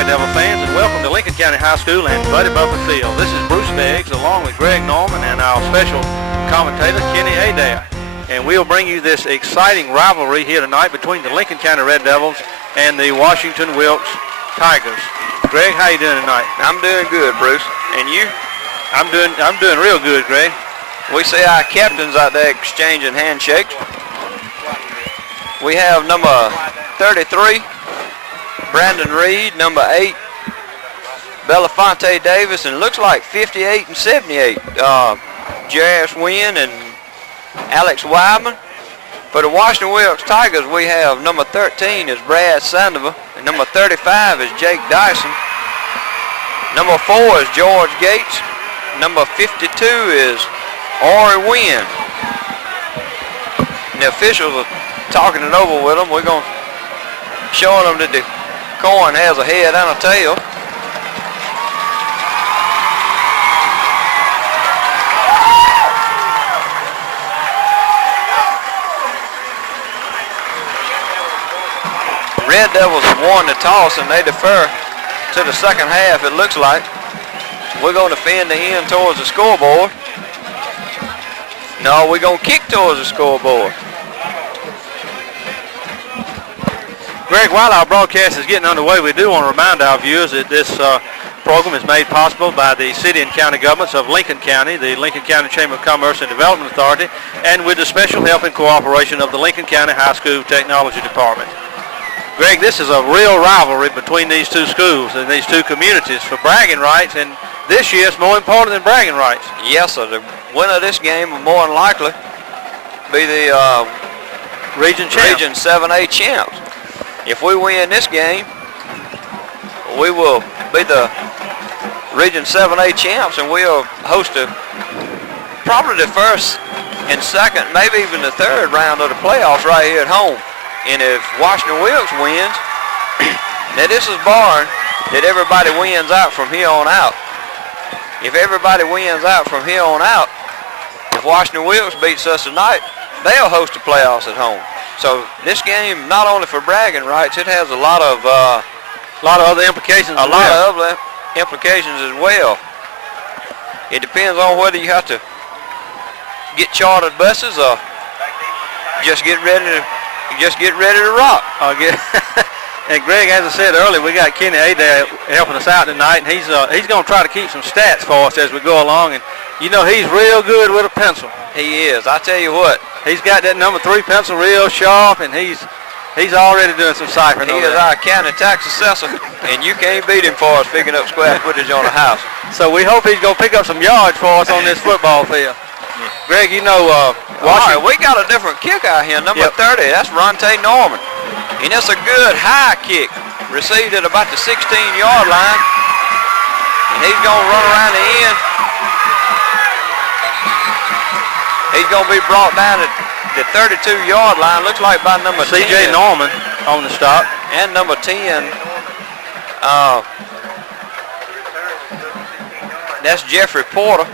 Red Devil fans, and welcome to Lincoln County High School and Buddy Buffer Field. This is Bruce Beggs along with Greg Norman and our special commentator, Kenny Adair. And we'll bring you this exciting rivalry here tonight between the Lincoln County Red Devils and the Washington-Wilkes Tigers. Greg, how you doing tonight? I'm doing good, Bruce. And you? I'm doing real good, Greg. We see our captains out there exchanging handshakes. We have number 33, Brandon Reed, number 8, Belafonte Davis, and it looks like 58 and 78, J.S. Wynn and Alex Wyman. For the Washington-Wilkes Tigers, we have number 13 is Brad Sandoval, and number 35 is Jake Dyson. Number 4 is George Gates. Number 52 is Ori Wynn. And the officials are talking it over with them. We're going to show them that the coin has a head and a tail. Red Devils won the toss and they defer to the second half, it looks like. We're going to fend the end towards the scoreboard. No, we're going to kick towards the scoreboard. Greg, while our broadcast is getting underway, we do want to remind our viewers that this program is made possible by the city and county governments of Lincoln County, the Lincoln County Chamber of Commerce and Development Authority, and with the special help and cooperation of the Lincoln County High School Technology Department. Greg, this is a real rivalry between these two schools and these two communities for bragging rights, and this year it's more important than bragging rights. Yes, sir. The winner of this game will more than likely be the Region 7A champs. If we win this game, we will be the Region 7A champs, and we'll host probably the first and second, maybe even the third round of the playoffs right here at home. And if Washington-Wilkes wins, now this is barring that everybody wins out from here on out. If everybody wins out from here on out, if Washington-Wilkes beats us tonight, they'll host the playoffs at home. So this game, not only for bragging rights, it has a lot of other implications. A lot of other implications as well. It depends on whether you have to get chartered buses or just get ready to rock. And Greg, as I said earlier, we got Kenny Adair helping us out tonight, and he's going to try to keep some stats for us as we go along. And you know he's real good with a pencil. He is. I tell you what. He's got that number 3 pencil real sharp, and he's already doing some ciphering. He is our county tax assessor, and you can't beat him for us picking up square footage on a house. So we hope he's going to pick up some yards for us on this football field. Greg, you know, all right, we got a different kick out here, number 30. That's Ronte Norman. And it's a good high kick, received at about the 16-yard line. And he's going to run around the end. He's going to be brought down at the 32-yard line. Looks like by number 10. C.J. Norman on the stop. And number 10. That's Jeffrey Porter.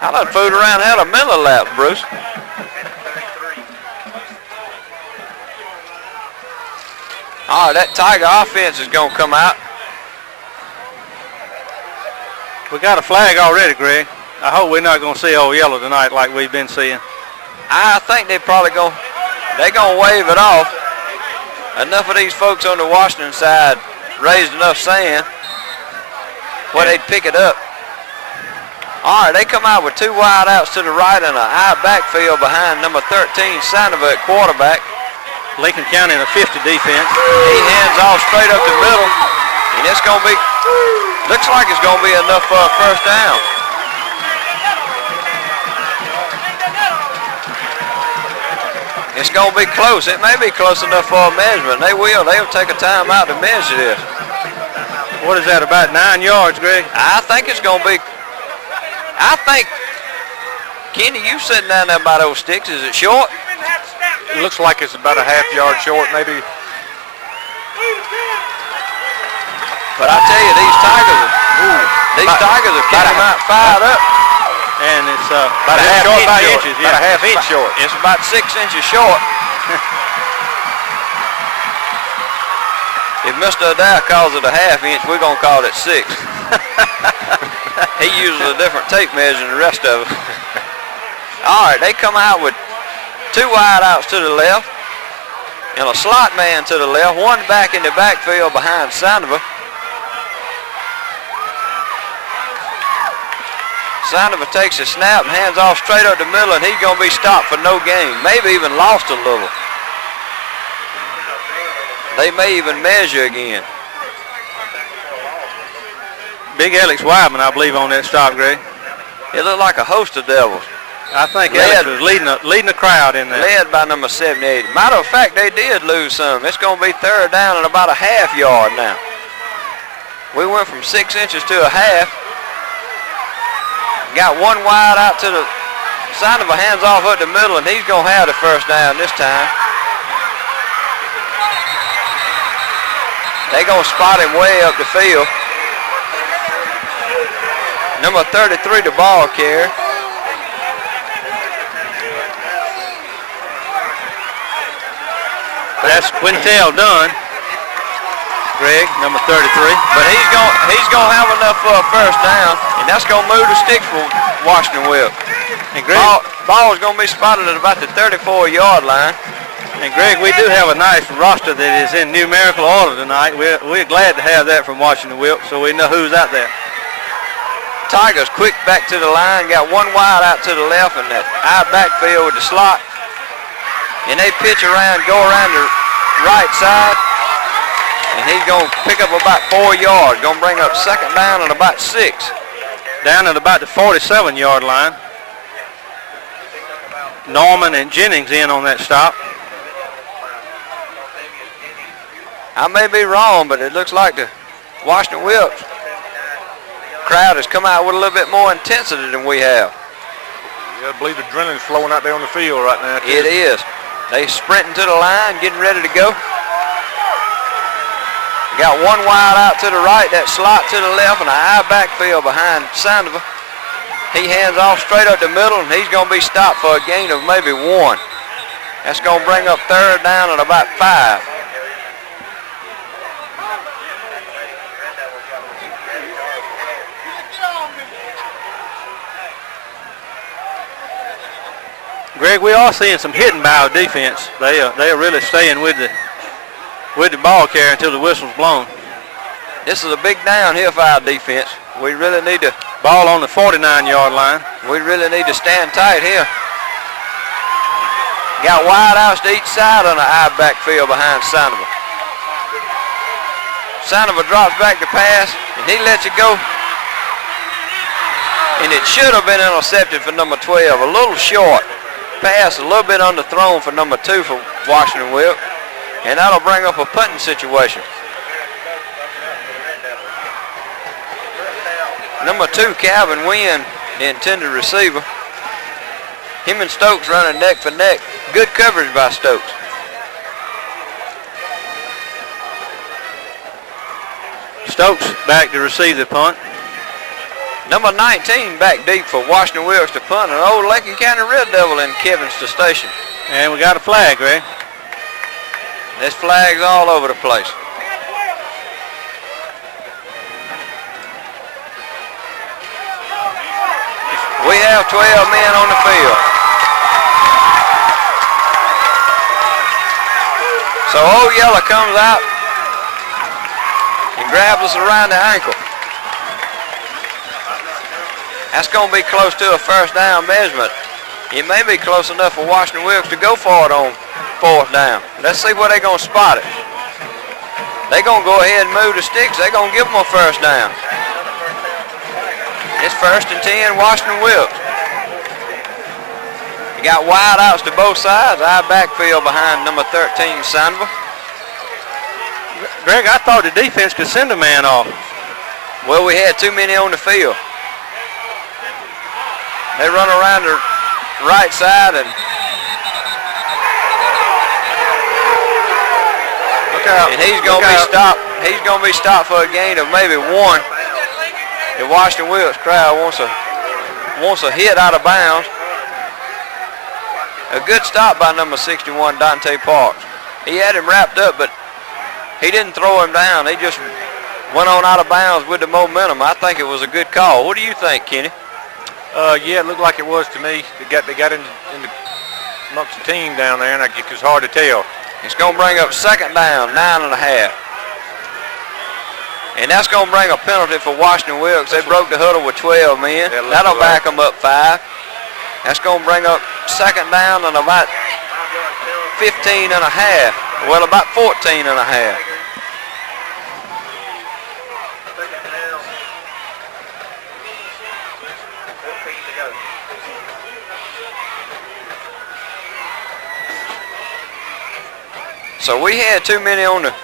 I done fooled around and had a Miller lap, Bruce. All right, that Tiger offense is going to come out. We got a flag already, Greg. I hope we're not going to see old yellow tonight like we've been seeing. I think they're going to wave it off. Enough of these folks on the Washington side raised enough sand where they'd pick it up. All right, they come out with 2 wideouts to the right and an I backfield behind number 13, Sandoval at quarterback. Lincoln County in a 50 defense. He hands off straight up the middle, and it's going to be, looks like it's going to be enough for a first down. It's going to be close. It may be close enough for a measurement. They'll take a time out to measure this. What is that, about 9 yards, Greg? I think it's going to be, Kenny, you sitting down there by those sticks. Is it short? It looks like it's about a half-yard short, maybe. But I tell you, these Tigers are coming out fired up. And it's about a half inch short. About a half inch short. It's about 6 inches short. If Mr. Adair calls it a half-inch, we're going to call it 6. He uses a different tape measure than the rest of us. All right, they come out with 2 wideouts to the left and a slot man to the left, one back in the backfield behind Sandoval. Sandoval takes a snap and hands off straight up the middle, and he's going to be stopped for no gain, maybe even lost a little. They may even measure again. Big Alex Wyman, I believe, on that stop, Greg. It looked like a host of devils. I think Alex was leading the crowd in there. Led by number 78. Matter of fact, they did lose some. It's going to be 3rd down and about a half yard now. We went from 6 inches to a half. Got one wide out to the side of a hands off up the middle, and he's going to have the 1st down this time. They're going to spot him way up the field. Number 33, the ball carrier. That's Quintel Dunn, Greg, number 33. But he's gonna have enough for a 1st down, and that's gonna move the sticks for Washington-Wilkes. And Greg, ball is gonna be spotted at about the 34-yard line. And Greg, we do have a nice roster that is in numerical order tonight. We're glad to have that from Washington-Wilkes, so we know who's out there. Tigers quick back to the line, got one wide out to the left, and that high backfield with the slot. And they pitch around, go around the right side, and he's going to pick up about 4 yards. Going to bring up 2nd down and about 6. Down at about the 47-yard line. Norman and Jennings in on that stop. I may be wrong, but it looks like the Washington-Wilkes crowd has come out with a little bit more intensity than we have. Yeah, I believe the adrenaline's flowing out there on the field right now, too. It is. They sprinting to the line, getting ready to go. Got one wide out to the right, that slot to the left, and a high backfield behind Sandoval. He hands off straight up the middle, and he's going to be stopped for a gain of maybe 1. That's going to bring up 3rd down at about 5. Greg, we are seeing some hitting by our defense. They are really staying with the ball carrier until the whistle's blown. This is a big down here for our defense. We really need to. Ball on the 49-yard line. We really need to stand tight here. Got wide outs to each side on the high backfield behind Sandoval. Sandoval drops back to pass, and he lets it go. And it should have been intercepted for number 12, a little short. Pass a little bit underthrown for number 2 for Washington-Wilkes, and that'll bring up a punting situation. Number 2, Calvin Wynn, the intended receiver. Him and Stokes running neck for neck. Good coverage by Stokes. Stokes back to receive the punt. Number 19 back deep for Washington-Wilkes to punt. An old Lincoln County Red Devil in Kevin's to station. And we got a flag, Greg. There's flags all over the place. We have 12 men on the field. So Old Yeller comes out and grabs us around the ankle. That's going to be close to a 1st down measurement. It may be close enough for Washington-Wilkes to go for it on 4th down. Let's see where they're going to spot it. They're going to go ahead and move the sticks. They're going to give them a 1st down. It's 1st and 10, Washington-Wilkes. You got wide outs to both sides. High backfield behind number 13, Sandoval. Greg, I thought the defense could send a man off. Well, we had too many on the field. They run around the right side and look out. And he's going to be stopped. He's going to be stopped for a gain of maybe 1. The Washington-Wilkes crowd wants a hit out of bounds. A good stop by number 61, Dante Parks. He had him wrapped up, but He didn't throw him down. He just went on out of bounds with the momentum. I think it was a good call. What do you think, Kenny? Yeah, it looked like it was to me. They got in the amongst the team down there, and it was hard to tell. It's going to bring up second down, 9.5. And that's going to bring a penalty for Washington-Wilkes. They broke the huddle with 12 men. That'll back them up 5. That's going to bring up second down and about 15.5. Well, about 14.5. So we had too many on the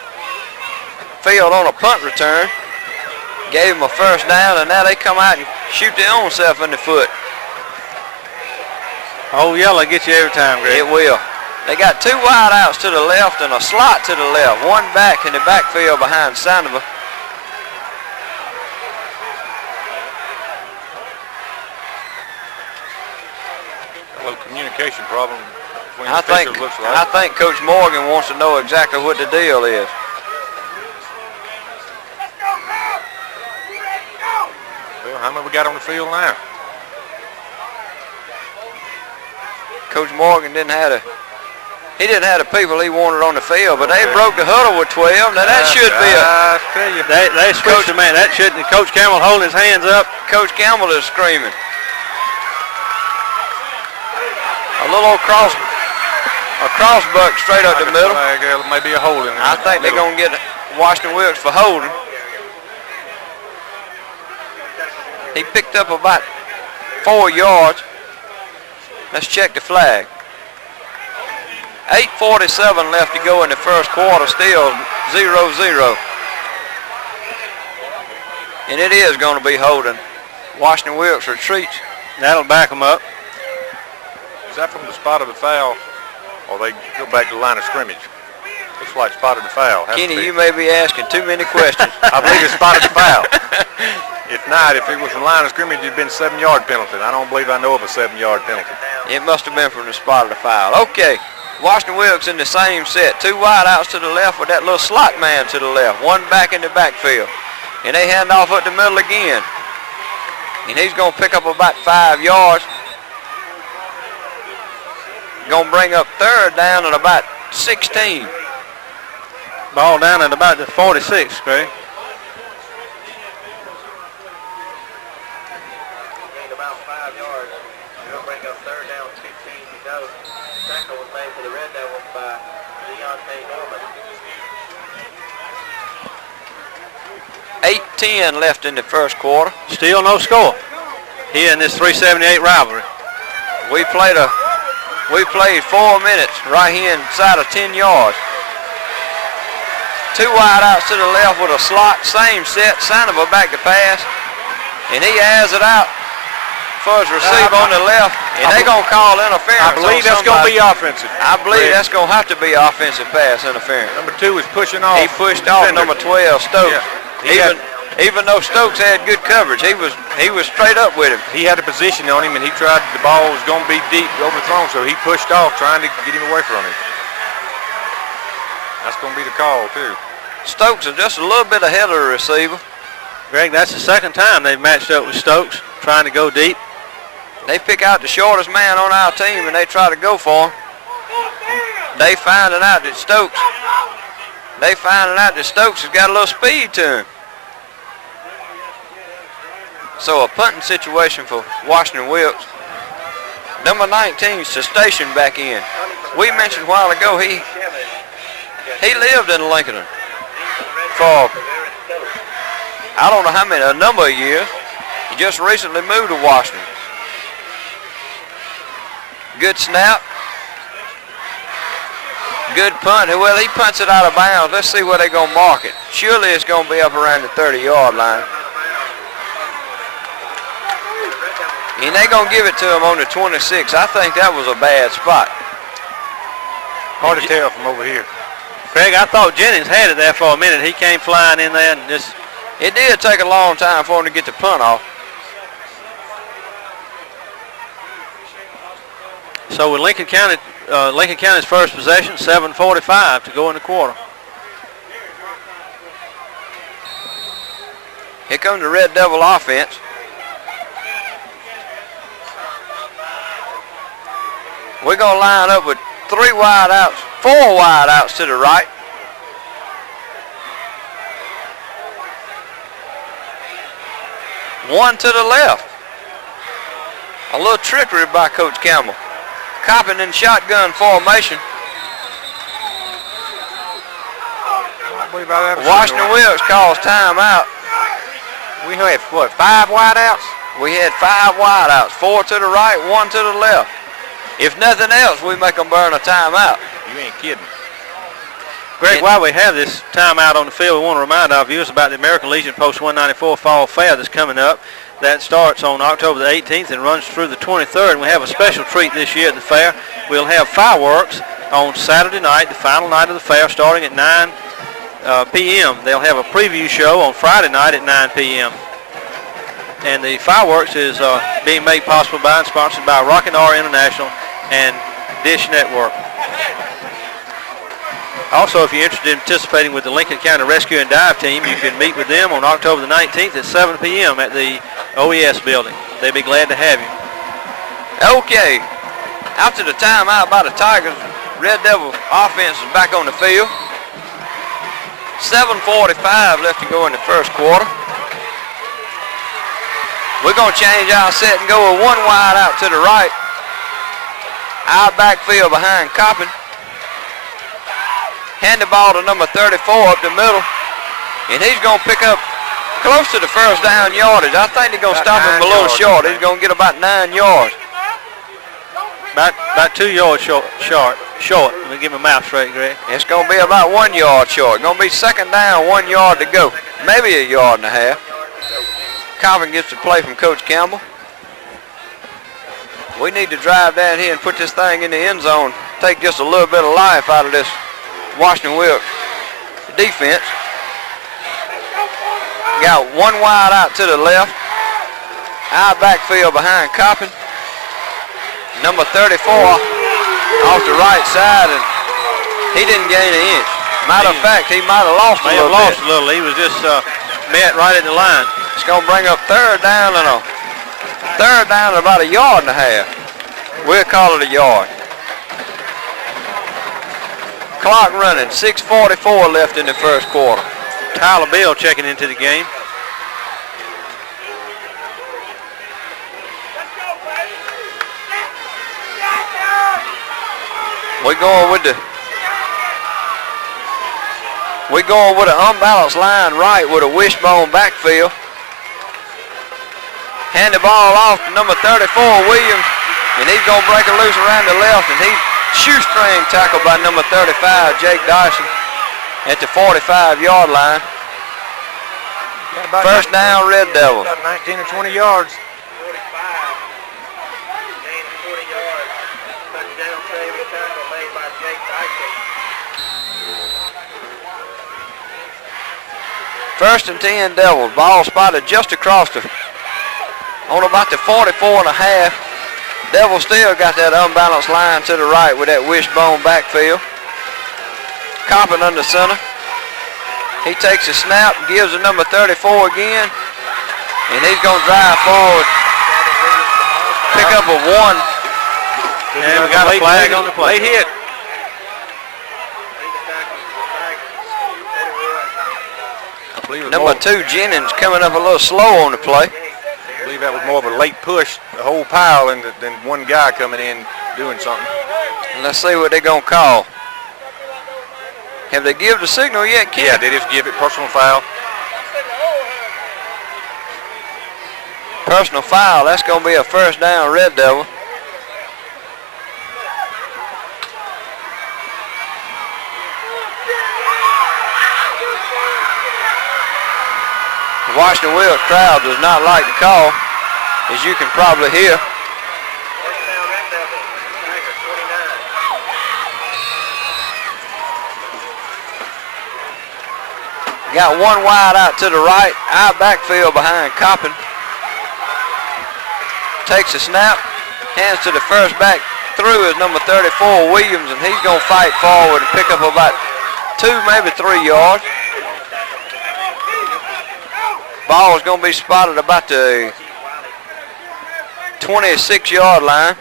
field on a punt return. Gave them a first down, and now they come out and shoot their own self in the foot. Oh, yellow get you every time, Greg. It will. They got 2 wide outs to the left and a slot to the left. One back in the backfield behind Sandoval. A little communication problem between I the officials, looks like. I think Coach Morgan wants to know exactly what the deal is. Well, how many we got on the field now? Coach Morgan didn't have the people he wanted on the field, but they broke the huddle with 12. Now that should be I tell you, they switched the man. That shouldn't. Coach Campbell holding his hands up. Coach Campbell is screaming. A little cross buck straight up the middle. Maybe a holding. I think they're going to get Washington-Wilkes for holding. He picked up about 4 yards. Let's check the flag. 8:47 left to go in the first quarter, still 0-0. And it is going to be holding. Washington-Wilkes retreats. That'll back them up. Is that from the spot of the foul, or they go back to the line of scrimmage? Looks like spot of the foul. Kenny, you may be asking too many questions. I believe it's spot of the foul. If not, if it was from the line of scrimmage, it'd been a 7-yard penalty. I don't believe I know of a 7-yard penalty. It must have been from the spot of the foul. Okay, Washington-Wilkes in the same set. 2 wide outs to the left with that little slot man to the left. One back in the backfield. And they hand off up the middle again. And he's going to pick up about 5 yards. Going to bring up third down at about 16. Ball down at about the 46, Greg. About 5 yards. You're going to bring up third down, 16 to go. Tackle was made for the Red Devils by Deontay Norman. 8:10 left in the first quarter. Still no score here in this 378 rivalry. We played 4 minutes right here inside of 10 yards. 2 wide outs to the left with a slot, same set, Sandoval back to pass, and he has it out for his receiver on the left, and they're going to call interference. I believe that's going to be offensive. I believe that's going to have to be offensive pass interference. Number 2 is pushing off. He pushed off number 12, Stokes. Yeah. Even though Stokes had good coverage, he was straight up with him. He had a position on him, and he tried. The ball was going to be deep, overthrown, so he pushed off, trying to get him away from him. That's going to be the call too. Stokes is just a little bit ahead of the receiver. Greg, that's the second time they've matched up with Stokes, trying to go deep. They pick out the shortest man on our team, and they try to go for him. They finding out that Stokes has got a little speed to him. So a punting situation for Washington-Wilkes. Number 19 is to station back in. We mentioned a while ago he lived in Lincoln for I don't know how many, a number of years. He just recently moved to Washington. Good snap. Good punt. Well, he punts it out of bounds. Let's see where they're going to mark it. Surely it's going to be up around the 30-yard line. And they're going to give it to him on the 26. I think that was a bad spot. Hard to tell from over here. Craig, I thought Jennings had it there for a minute. He came flying in there and just... It did take a long time for him to get the punt off. So with Lincoln County's first possession, 7:45 to go in the quarter. comes the Red Devil offense. We're going to line up with 3 wide outs, 4 wide outs to the right. One to the left. A little trickery by Coach Campbell. Copping in shotgun formation. Washington-Wilkes calls timeout. We had, what, 5 wideouts? We had 5 wideouts, 4 to the right, 1 to the left. If nothing else, we make them burn a timeout. You ain't kidding. Greg, while we have this timeout on the field, we want to remind our viewers about the American Legion Post 194 Fall Fair that's coming up. That starts on October the 18th and runs through the 23rd. And we have a special treat this year at the fair. We'll have fireworks on Saturday night, the final night of the fair, starting at 9 p.m. They'll have a preview show on Friday night at 9 p.m. And the fireworks is being made possible by and sponsored by Rockin' R International and Dish Network. Also, if you're interested in participating with the Lincoln County Rescue and Dive Team, you can meet with them on October the 19th at 7 p.m. at the OES building. They'd be glad to have you. Okay. After the timeout by the Tigers, Red Devil offense is back on the field. 7:45 left to go in the first quarter. We're going to change our set and go with 1 wide out to the right. Our backfield behind Coppin. Hand the ball to number 34 up the middle. And he's going to pick up close to the first down yardage. I think they're going to stop him a little short. He's going to get about 9 yards. About 2 yards short. Let me get my mouth straight, Greg. It's going to be about 1 yard short. It's going to be second down, 1 yard to go. Maybe a yard and a half. Coppin gets the play from Coach Campbell. We need to drive down here and put this thing in the end zone. Take just a little bit of life out of this Washington-Wilkes defense. Got 1 wide out to the left. Our backfield behind Coppin. Number 34 off the right side, and he didn't gain an inch. Matter of fact, he might have lost a little bit. He was just met right at the line. It's going to bring up third down and about 1.5 yards. We'll call it a yard. Clock running, 6:44 left in the first quarter. Tyler Bill checking into the game. We're going with an unbalanced line right with a wishbone backfield. Hand the ball off to number 34, Williams, and he's going to break it loose around the left, and he's shoestring tackle by number 35, Jake Dyson, at the 45-yard line. First down, Red Devils. About 19 or 20 yards. 45. Gain of 20 yards. Touchdown saving tackle made by Jake Dyson. First and 10 Devils. Ball spotted just across on about the 44.5. Devils still got that unbalanced line to the right with that wishbone backfield. Coppin under center. He takes a snap, gives the number 34 again, and he's going to drive forward. Pick up a 1. And we got a flag on the play. Late hit. Number 2, Jennings, coming up a little slow on the play. I believe that was more of a late push, the whole pile, than one guy coming in doing something. And let's see what they're going to call. Have they give the signal yet, Ken? Yeah, they just give it personal foul. Personal foul. That's going to be a first down, Red Devil. The Washington-Wilkes crowd does not like the call, as you can probably hear. Got 1 wide out to the right. Our backfield behind Coppin. Takes a snap. Hands to the first back through is number 34, Williams, and he's going to fight forward and pick up about 2, maybe 3 yards. Ball is going to be spotted about the 26-yard line.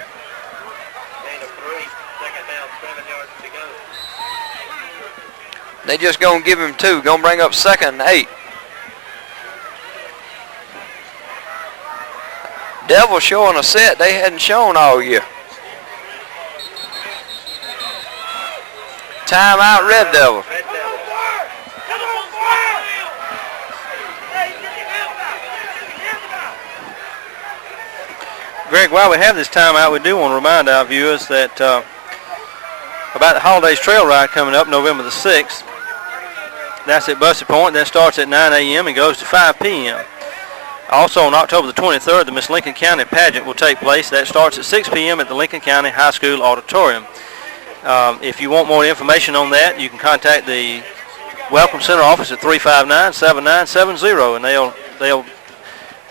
They just going to give him 2. Going to bring up 2nd and 8. Devils showing a set they hadn't shown all year. Timeout, Red Devils. Greg, while we have this timeout, we do want to remind our viewers that about the Holidays Trail Ride coming up November the 6th. That's at Bussey Point. That starts at 9 a.m. and goes to 5 p.m. Also on October the 23rd, the Miss Lincoln County pageant will take place. That starts at 6 p.m. at the Lincoln County High School Auditorium. If you want more information on that, you can contact the Welcome Center office at 359-7970, and they'll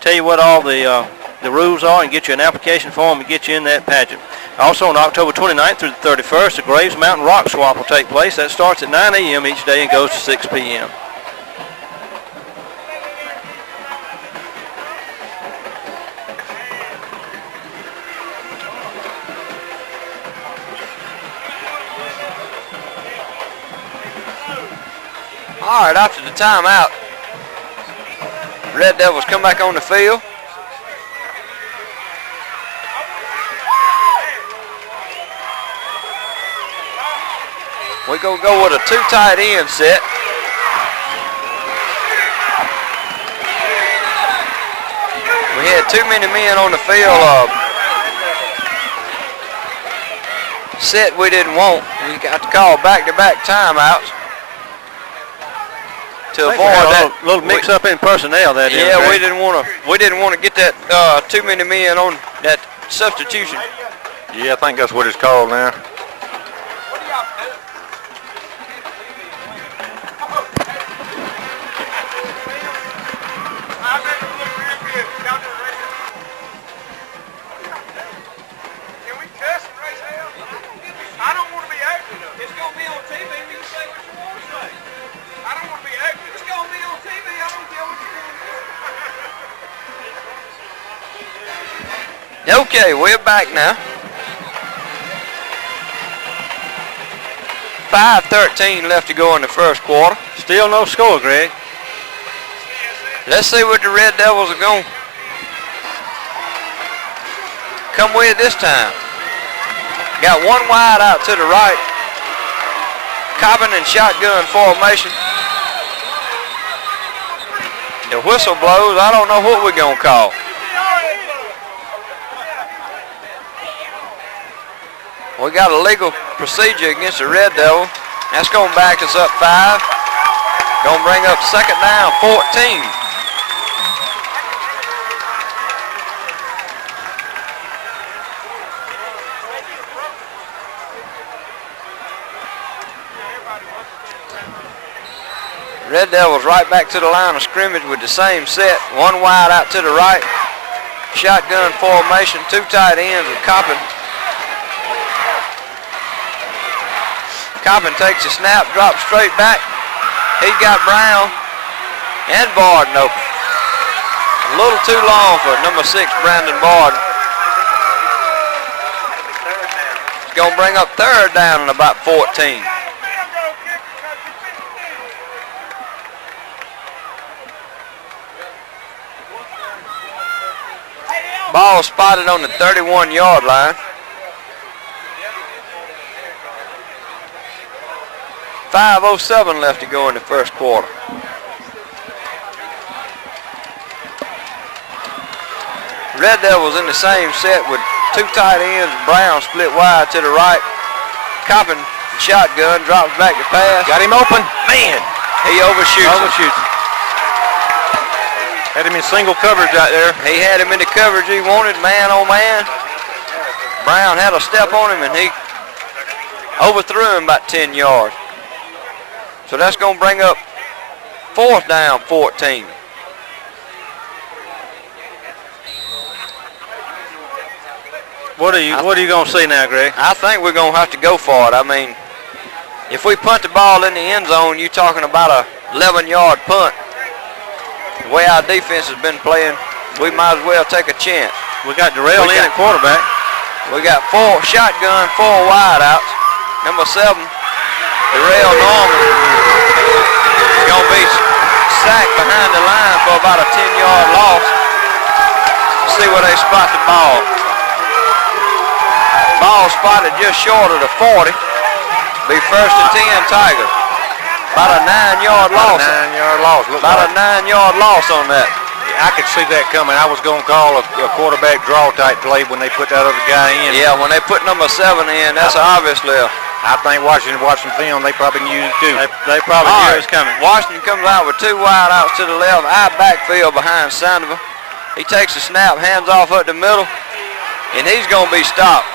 tell you what all the rules are and get you an application form and get you in that pageant. Also on October 29th through the 31st, the Graves Mountain Rock Swap will take place. That starts at 9 a.m. each day and goes to 6 p.m. All right, after the timeout, Red Devils come back on the field. We're going to go with a 2 tight end set. We had too many men on the field. Set we didn't want. We got to call back-to-back timeouts to avoid that little mix-up in personnel. That yeah, is, we didn't want to get that too many men on that substitution. Yeah, I think that's what it's called now. Okay, we're back now. 5:13 left to go in the first quarter. Still no score, Greg. Let's see what the Red Devils are going to come with this time. Got one wide out to the right. Cobbin in shotgun formation. The whistle blows. I don't know what we're going to call. We got a legal procedure against the Red Devil. That's going to back us up 5. Going to bring up 2nd down, 14. Red Devils right back to the line of scrimmage with the same set. One wide out to the right. Shotgun formation, 2 tight ends with Coppin. Coppin takes a snap, drops straight back. He's got Brown and Barden open. A little too long for number 6, Brandon Barden. It's going to bring up 3rd down and about 14. Ball spotted on the 31-yard line. 5:07 left to go in the first quarter. Red Devils in the same set with 2 tight ends. Brown split wide to the right. Coppin, shotgun, drops back to pass. Got him open. Man, he overshoots. Had him in single coverage out there. He had him in the coverage he wanted, man on man. Brown had a step on him and he overthrew him about 10 yards. So that's going to bring up 4th down, 14. What are you going to see now, Greg? I think we're going to have to go for it. I mean, if we punt the ball in the end zone, you're talking about a 11-yard punt. The way our defense has been playing, we might as well take a chance. We got Darrell in at quarterback. We got 4 shotgun, 4 wideouts. Number 7, Darrell Norman, is going to be sacked behind the line for about a 10-yard loss. See where they spot the ball. Ball spotted just short of the 40. Be first and 10 Tigers. About a 9-yard loss. About a 9-yard loss on that. I could see that coming. I was going to call a quarterback draw type play when they put that other guy in. Yeah, when they put number 7 in, that's obviously a... I think Washington watching film, they probably knew it too. They probably knew it was coming. Washington comes out with 2 wideouts to the left, eye backfield behind Sandoval. He takes the snap, hands off up the middle, and he's going to be stopped.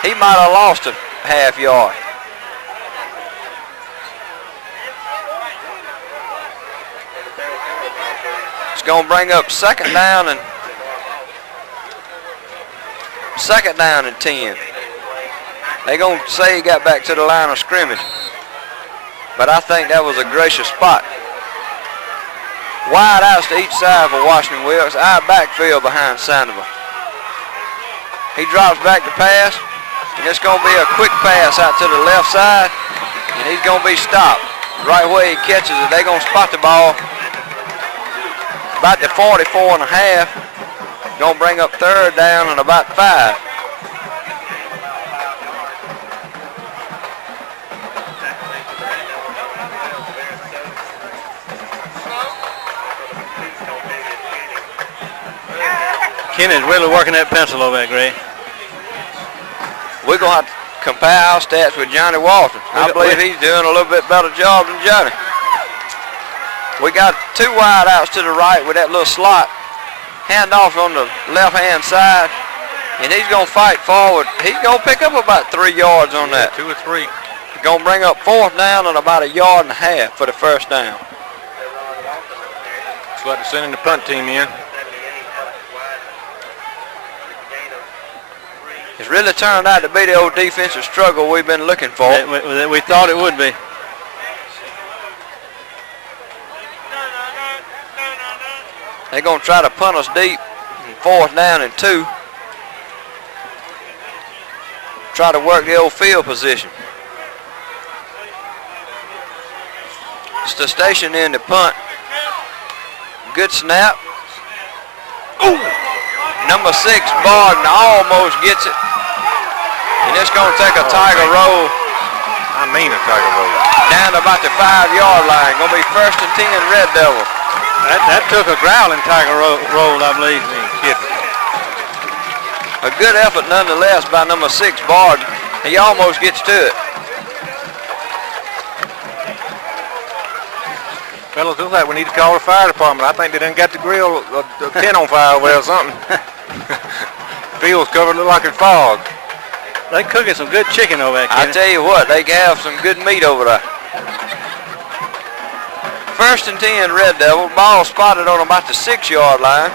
He might have lost a half yard. It's going to bring up second down and 10. They're going to say he got back to the line of scrimmage. But I think that was a gracious spot. Wide outs to each side for Washington-Wilkes. Eye backfield behind Sandoval. He drops back to pass. And it's going to be a quick pass out to the left side. And he's going to be stopped. Right where he catches it, they're going to spot the ball. About the 44 and a half. Going to bring up third down and about 5. Kenny's really working that pencil over there, Greg. We're going to have to compare our stats with Johnny Walton. I believe he's doing a little bit better job than Johnny. We got 2 wide outs to the right with that little slot. Handoff on the left-hand side. And he's going to fight forward. He's going to pick up about 3 yards on that. 2 or 3. Going to bring up 4th down and about 1.5 yards for the first down. Looks like they're sending the punt team in. It's really turned out to be the old defensive struggle we've been looking for. We thought it would be. They're going to try to punt us deep. 4th down and 2. Try to work the old field position. It's the station in the punt. Good snap. Ooh! Number 6, Barden, almost gets it. And it's going to take a Tiger roll. I mean a Tiger roll. Down to about the 5-yard line. Going to be first and 10 Red Devils. That took a growling Tiger roll, I believe. A good effort nonetheless by number 6, Barden. He almost gets to it. Fellas, looks like we need to call the fire department. I think they done got the grill, the tin on fire over there or something. Field's covered, look like it's fog. They cooking some good chicken over there, Kenny. I tell you what, they have some good meat over there. First and 10 Red Devil. Ball spotted on about the 6-yard line.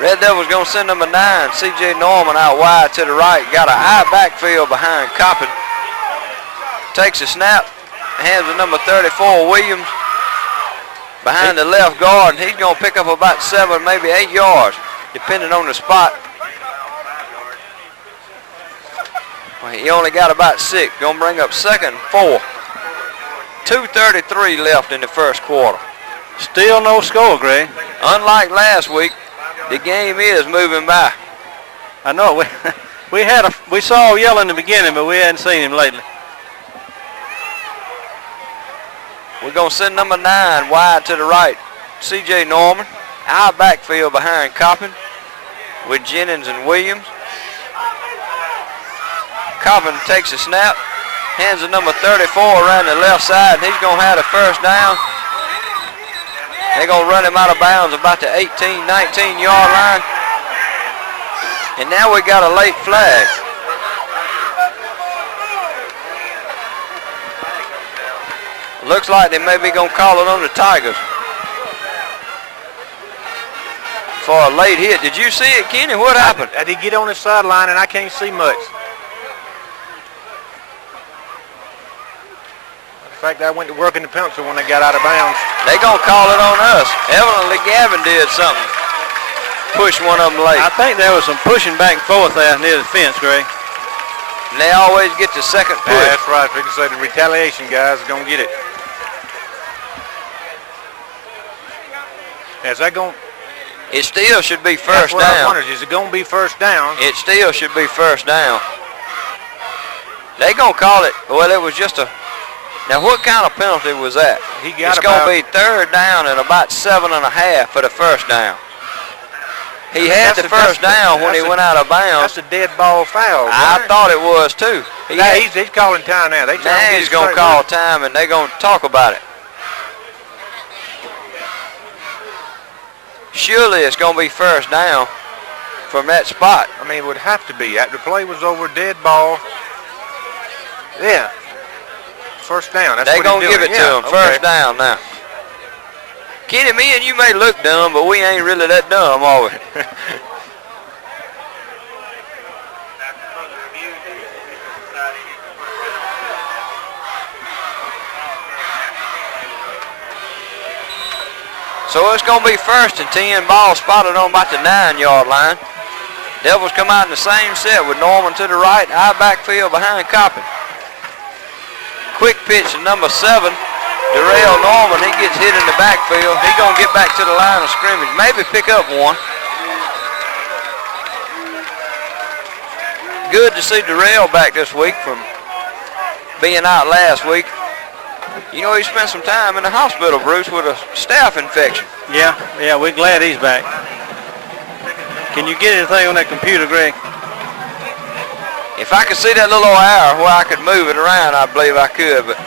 Red Devil's going to send number 9, C.J. Norman, out wide to the right. Got an eye backfield behind Coppin. Takes a snap. Hands to number 34, Williams, behind the left guard. And he's going to pick up about 7, maybe 8 yards, depending on the spot. Well, he only got about 6. Going to bring up 2nd and 4. 2:33 left in the first quarter. Still no score, Greg. Unlike last week, the game is moving by. I know. We saw Yell in the beginning, but we hadn't seen him lately. We're going to send number 9 wide to the right. C.J. Norman. Our backfield behind Coppin with Jennings and Williams. Coppin takes a snap. Hands to number 34 around the left side. And he's going to have the first down. They're going to run him out of bounds about the 18, 19-yard line. And now we got a late flag. Looks like they may be going to call it on the Tigers for a late hit. Did you see it, Kenny? What happened? I did get on the sideline, and I can't see much. In fact, I went to work in the pencil when they got out of bounds. They gonna call it on us. Evidently Gavin did something. Push one of them late. I think there was some pushing back and forth there near the fence, Greg. And they always get the second push. Yeah, that's right. We can say the retaliation guys are going to get it. Is that going? It still should be That's first what I down. wondered. Is it going to be first down? It still should be first down. They gonna call it. Well, it was just a. Now, what kind of penalty was that? He got it's gonna be third down and about 7.5 for the first down. He had the first down when he went out of bounds. That's a dead ball foul. I thought it was too. He's calling time now. Now he's gonna call time and they're gonna talk about it. Surely it's gonna be first down from that spot. I mean, it would have to be. After the play was over, dead ball. Yeah. First down. That's they're what gonna he's give doing. it to him. First down now. Kenny, me and you may look dumb, but we ain't really that dumb, are we? So it's going to be first and 10. Ball spotted on about the 9-yard line. Devils come out in the same set with Norman to the right, high backfield behind Coppin. Quick pitch to number 7. Darrell Norman, he gets hit in the backfield. He's going to get back to the line of scrimmage, maybe pick up one. Good to see Darrell back this week from being out last week. You know, he spent some time in the hospital, Bruce, with a staph infection. Yeah, we're glad he's back. Can you get anything on that computer, Greg? If I could see that little arrow where I could move it around, I believe I could, but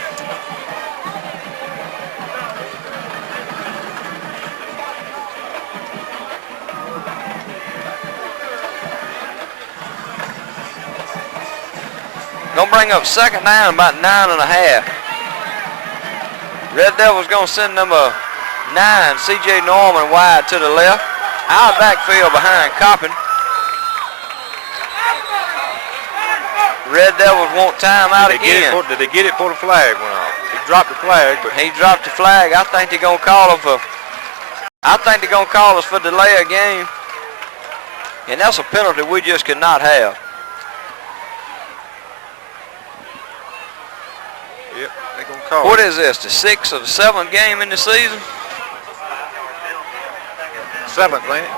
gonna bring up second down about 9.5. Red Devils gonna send number 9, C.J. Norman, wide to the left. Out backfield behind Coppin. Red Devils want time out again. Did they get it before the flag went off? He dropped the flag, but he dropped the flag. I think they're gonna call him for. I think they're gonna call us for delay of game, and that's a penalty we just could not have. yep, they're gonna call. What is this? The 6th or the 7th game in the season? 7th, ain't it?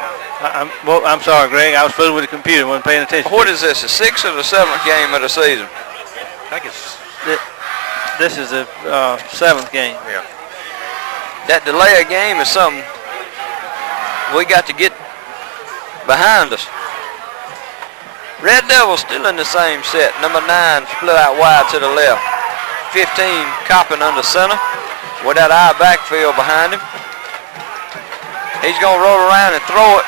I'm sorry, Greg. I was fooling with the computer. Wasn't paying attention. What is this? The 6th or the 7th game of the season? I think it's. This is the 7th game. Yeah. That delay of game is something we got to get behind us. Red Devils still in the same set. Number 9 split out wide to the left. 15 Coppin under center with that eye backfield behind him. He's going to roll around and throw it.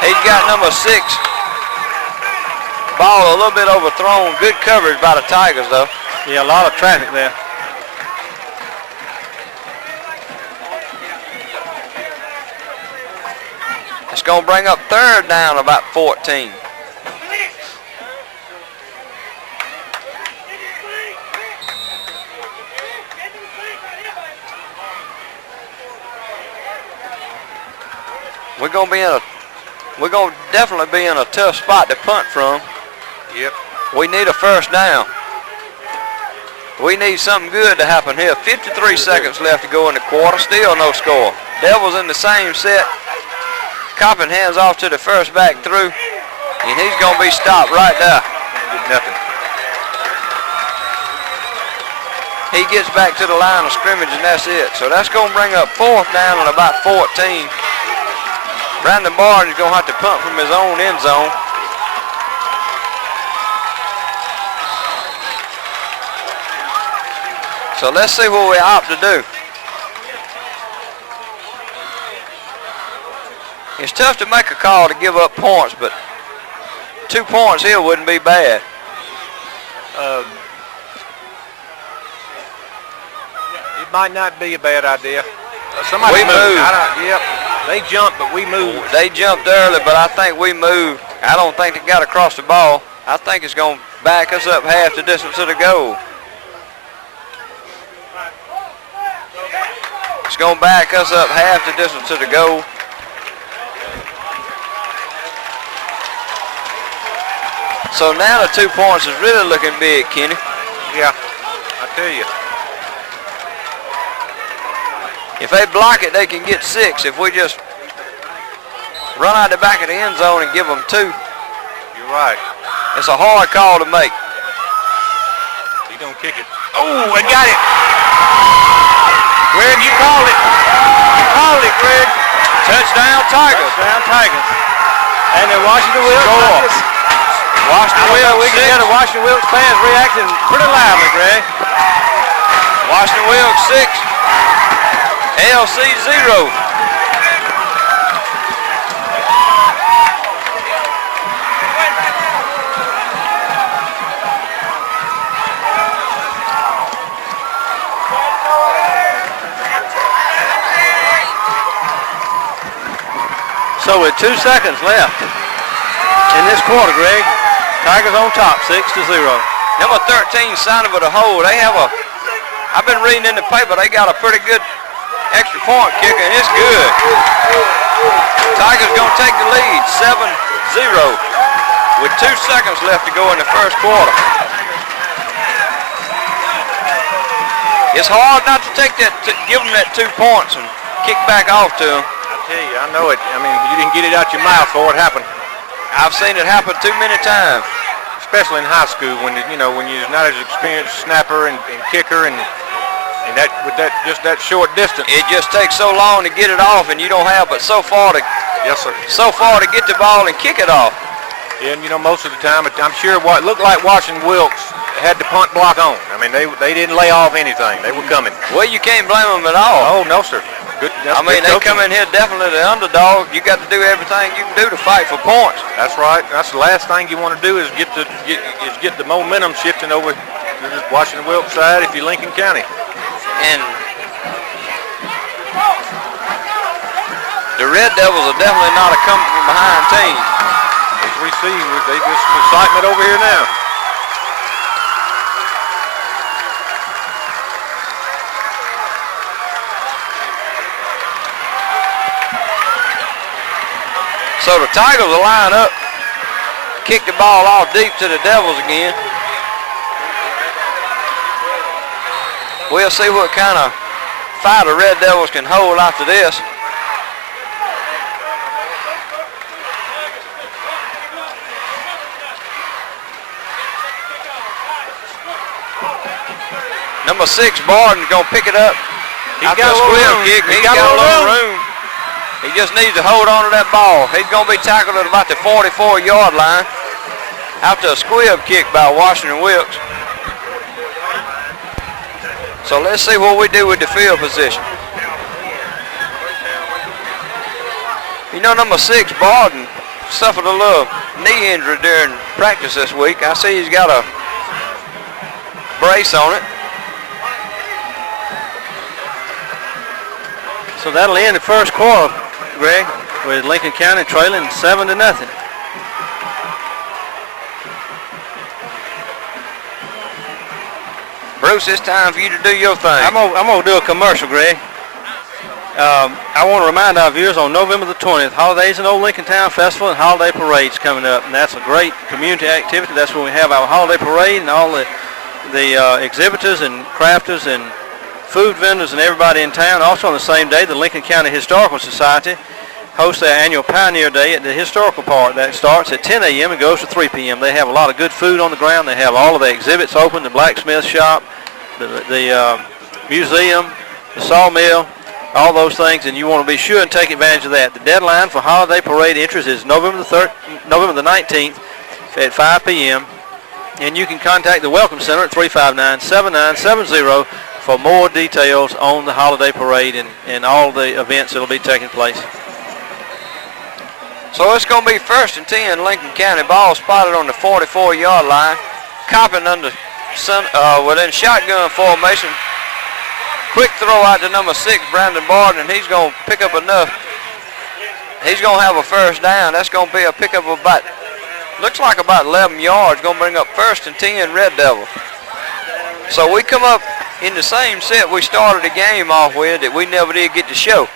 He's got number 6. Ball a little bit overthrown. Good coverage by the Tigers, though. Yeah, a lot of traffic there. It's going to bring up third down about 14. We're going to definitely be in a tough spot to punt from. Yep. We need a first down. We need something good to happen here. 53 seconds left to go in the quarter. Still no score. Devils in the same set. Coppin hands off to the first back through, and he's going to be stopped right there. Did nothing. He gets back to the line of scrimmage, and that's it. So that's going to bring up fourth down and about 14. Brandon Barnes is going to have to punt from his own end zone. So let's see what we opt to do. It's tough to make a call to give up points, but 2 points here wouldn't be bad. It might not be a bad idea. Somebody We moved. Yep. They jumped, but we moved. They jumped early, but I think we moved. I don't think they got across the ball. I think it's going to back us up half the distance to the goal. It's going to back us up half the distance to the goal. So now the 2 points is really looking big, Kenny. Yeah, I tell you. If they block it, they can get 6. If we just run out the back of the end zone and give them 2, You're right. it's a hard call to make. He don't kick it. Oh, I got it. Greg, you called it. You called it, Greg. Touchdown Tigers. Touchdown Tigers. And the Washington-Wilkes. Washington-Wilkes We can get a Washington-Wilkes fans reacting pretty loudly, Greg. Washington-Wilkes 6. LC 0. So with 2 seconds left in this quarter, Greg, Tigers on top, 6-0. Number 13, sign of the hole. They have I've been reading in the paper, they got a pretty good extra point kicker, and it's good. Tigers going to take the lead, 7-0, with 2 seconds left to go in the first quarter. It's hard not to take that, to give them that 2 points and kick back off to them. I tell you, I know it. I mean, you didn't get it out your mouth before it happened. I've seen it happen too many times. Especially in high school when when you're not as experienced snapper and kicker and that with that short distance. It just takes so long to get it off, and you don't have but so far to Yes, sir. get the ball and kick it off. And most of the time, I'm sure what looked like Washington-Wilkes had the punt block on. I mean, they didn't lay off anything. They were coming. Well, you can't blame them at all. Oh no, sir. Good. I mean, they come in here definitely the underdog. You got to do everything you can do to fight for points. That's right. That's the last thing you want to do is get the momentum shifting over to the Washington-Wilkes side if you're Lincoln County. And the Red Devils are definitely not a come from behind team. As we see, they just some excitement over here now. So the Tigers will line up, kick the ball off deep to the Devils again. We'll see what kind of fight the Red Devils can hold after this. Number 6, Barton's going to pick it up. He's got a little room. Kick. He's got a little room. He just needs to hold on to that ball. He's going to be tackled at about the 44-yard line after a squib kick by Washington-Wilkes. So let's see what we do with the field position. Number 6, Barton, suffered a little knee injury during practice this week. I see he's got a brace on it. So that'll end the first quarter, Greg, with Lincoln County trailing 7-0. Bruce, it's time for you to do your thing. I'm gonna do a commercial, Greg. I want to remind our viewers on November the 20th, Holidays in Old Lincoln Town Festival and Holiday Parade's coming up, and that's a great community activity. That's when we have our holiday parade and all the exhibitors and crafters and food vendors and everybody in town. Also on the same day, the Lincoln County Historical Society hosts their annual Pioneer Day at the Historical Park. That starts at 10 a.m. and goes to 3 p.m. They have a lot of good food on the ground. They have all of the exhibits open, the blacksmith shop, the museum, the sawmill, all those things, and you want to be sure and take advantage of that. The deadline for holiday parade entries is November the 19th at 5 p.m. And you can contact the Welcome Center at 359-7970 for more details on the holiday parade and all the events that will be taking place. So it's going to be 1st and 10, Lincoln County. Ball spotted on the 44-yard line. Copping within shotgun formation. Quick throw out to number 6, Brandon Barton, and he's going to pick up enough. He's going to have a first down. That's going to be a pickup of about looks like about 11 yards. Going to bring up 1st and 10 Red Devils. So we come up in the same set we started the game off with that we never did get to show.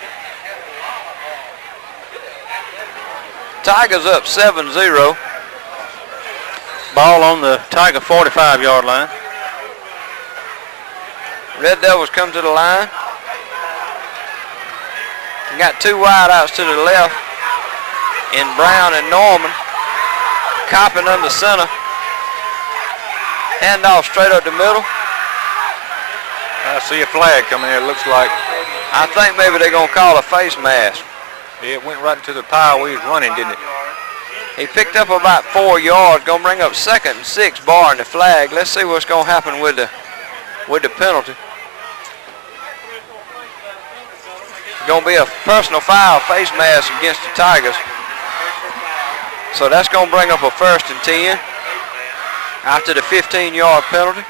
Tigers up 7-0. Ball on the Tiger 45-yard line. Red Devils come to the line. We got 2 wideouts to the left in Brown and Norman. Copping under center. Handoff straight up the middle. I see a flag coming here, it looks like. I think maybe they're going to call a face mask. It went right into the pile we was running, didn't it? He picked up about 4 yards. Going to bring up 2nd and 6 barring the flag. Let's see what's going to happen with the penalty. Going to be a personal foul, face mask against the Tigers. So that's going to bring up a 1st and 10 after the 15-yard penalty.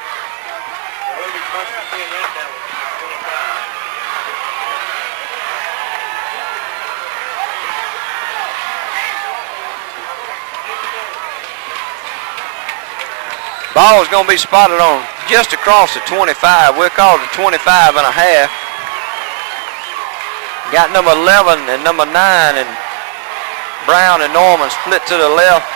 Ball is going to be spotted on just across the 25. We'll call it the 25 and a half. Got number 11 and number 9 and Brown and Norman split to the left.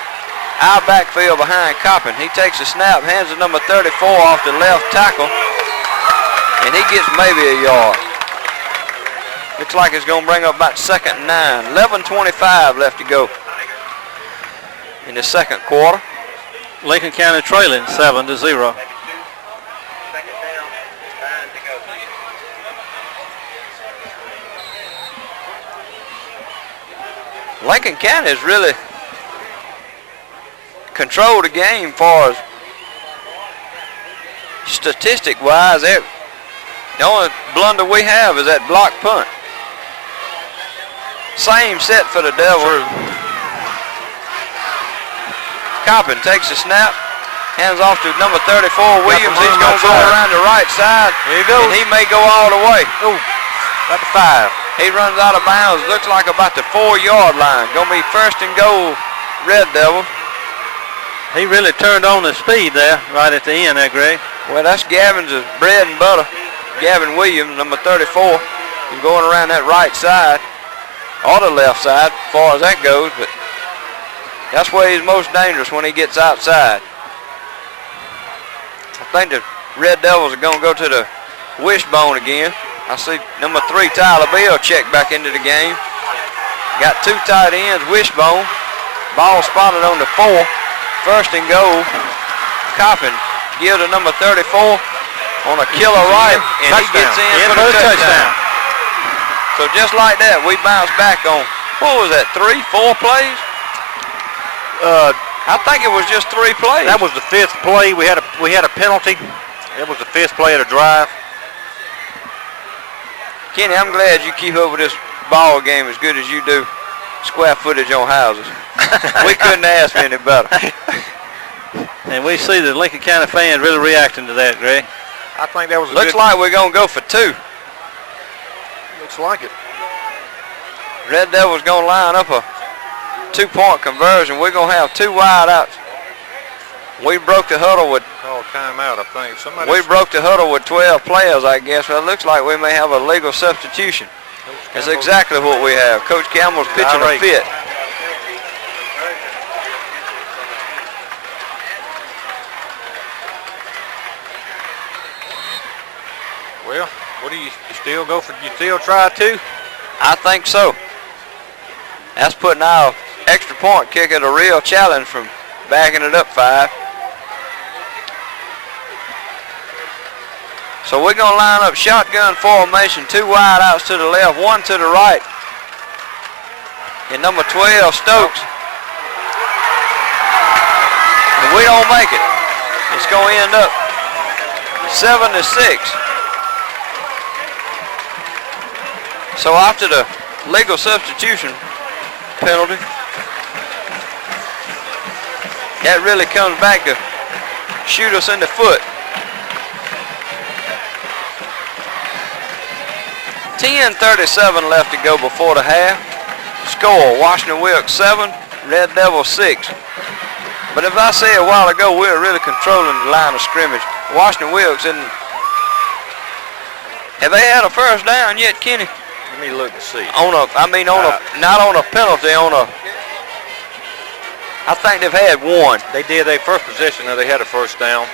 Our backfield behind Coppin. He takes a snap, hands to number 34 off the left tackle, and he gets maybe a yard. Looks like it's going to bring up about 2nd and 9. 11:25 left to go in the second quarter. Lincoln County trailing 7-0. Lincoln County has really controlled the game far as statistic-wise. The only blunder we have is that block punt. Same set for the Devils. Coppin takes a snap, hands off to number 34, Williams. He's going to go around the right side. Here he goes. And he may go all the way. Oh, about the 5. He runs out of bounds, looks like about the 4-yard line. Going to be 1st and goal, Red Devil. He really turned on the speed there, right at the end there, Greg. Well, that's Gavin's bread and butter. Gavin Williams, number 34. He's going around that right side, or the left side, as far as that goes, but that's where he's most dangerous, when he gets outside. I think the Red Devils are going to go to the wishbone again. I see number 3, Tyler Bell, check back into the game. Got 2 tight ends, wishbone. Ball spotted on the 4. 1st and goal. Coppin give to number 34 on a killer right, and he gets in for the touchdown. So just like that, we bounce back on, what was that, 3-4 plays? I think it was just 3 plays. That was the 5th play. We had a penalty. It was the 5th play of the drive. Kenny, I'm glad you keep up with this ball game as good as you do square footage on houses. We couldn't ask for any better. And we see the Lincoln County fans really reacting to that, Greg. I think that was a Looks like we're going to go for 2. Looks like it. Red Devils going to line up a 2-point conversion. We're going to have 2 wideouts. We broke the huddle with timeout, I think. We broke the huddle with 12 players, I guess. Well, it looks like we may have a legal substitution. That's exactly what we have. Coach Campbell's pitching a fit. Well, what do you still go for? You still try 2? I think so. That's putting our extra point kick at a real challenge from backing it up 5. So we're going to line up shotgun formation, 2 wideouts to the left, 1 to the right. And number 12, Stokes. And we don't make it. It's going to end up 7-6. So after the legal substitution penalty, that really comes back to shoot us in the foot. 10:37 left to go before the half. Score, Washington-Wilkes 7, Red Devils 6. But as I said a while ago, we're really controlling the line of scrimmage. Washington-Wilkes isn't. Have they had a first down yet, Kenny? Let me look and see. Not on a penalty, I think they've had one. They did their first possession, they had a first down.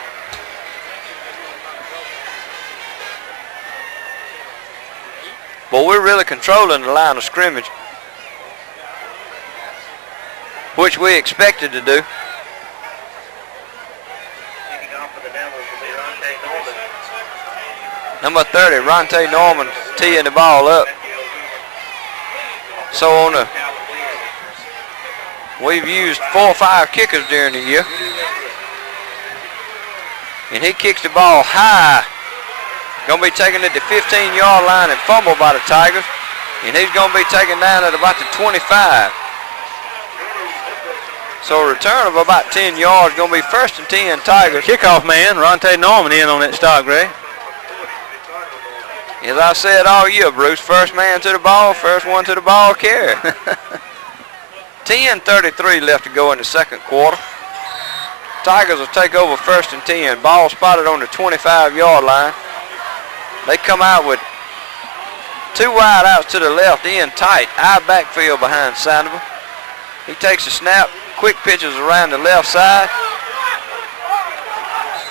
But we're really controlling the line of scrimmage, which we expected to do. Number 30, Ronte Norman, teeing the ball up. So we've used 4 or 5 kickers during the year. And he kicks the ball high. Going to be taken at the 15-yard line and fumbled by the Tigers. And he's going to be taken down at about the 25. So a return of about 10 yards, going to be 1st and 10 Tigers. Kickoff man, Ronte Norman in on that stop, Greg. As I said all year, Bruce, first man to the ball, first one to the ball carry. 10:33 left to go in the second quarter. Tigers will take over 1st and 10. Ball spotted on the 25-yard line. They come out with 2 wide outs to the left, in tight, eye backfield behind Sandoval. He takes a snap, quick pitches around the left side.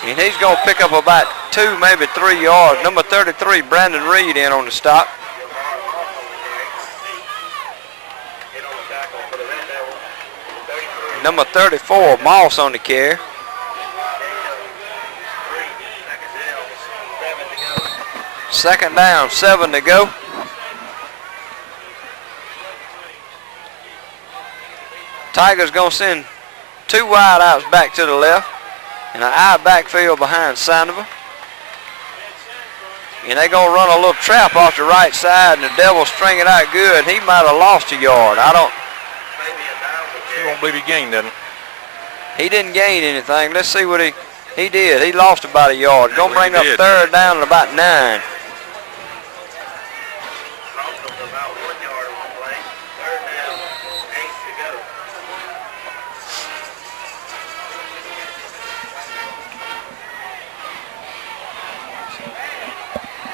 And he's going to pick up about 2, maybe 3 yards. Number 33, Brandon Reed, in on the stop. Number 34, Moss on the carry. Second down, 7 to go. Tigers going to send 2 wide outs back to the left. And an eye backfield behind Sandoval. And they're going to run a little trap off the right side, and the Devils string it out good. He might have lost a yard. You won't believe he gained nothing. He didn't gain anything. Let's see what he did. He lost about a yard. Going to bring up 3rd down and about 9.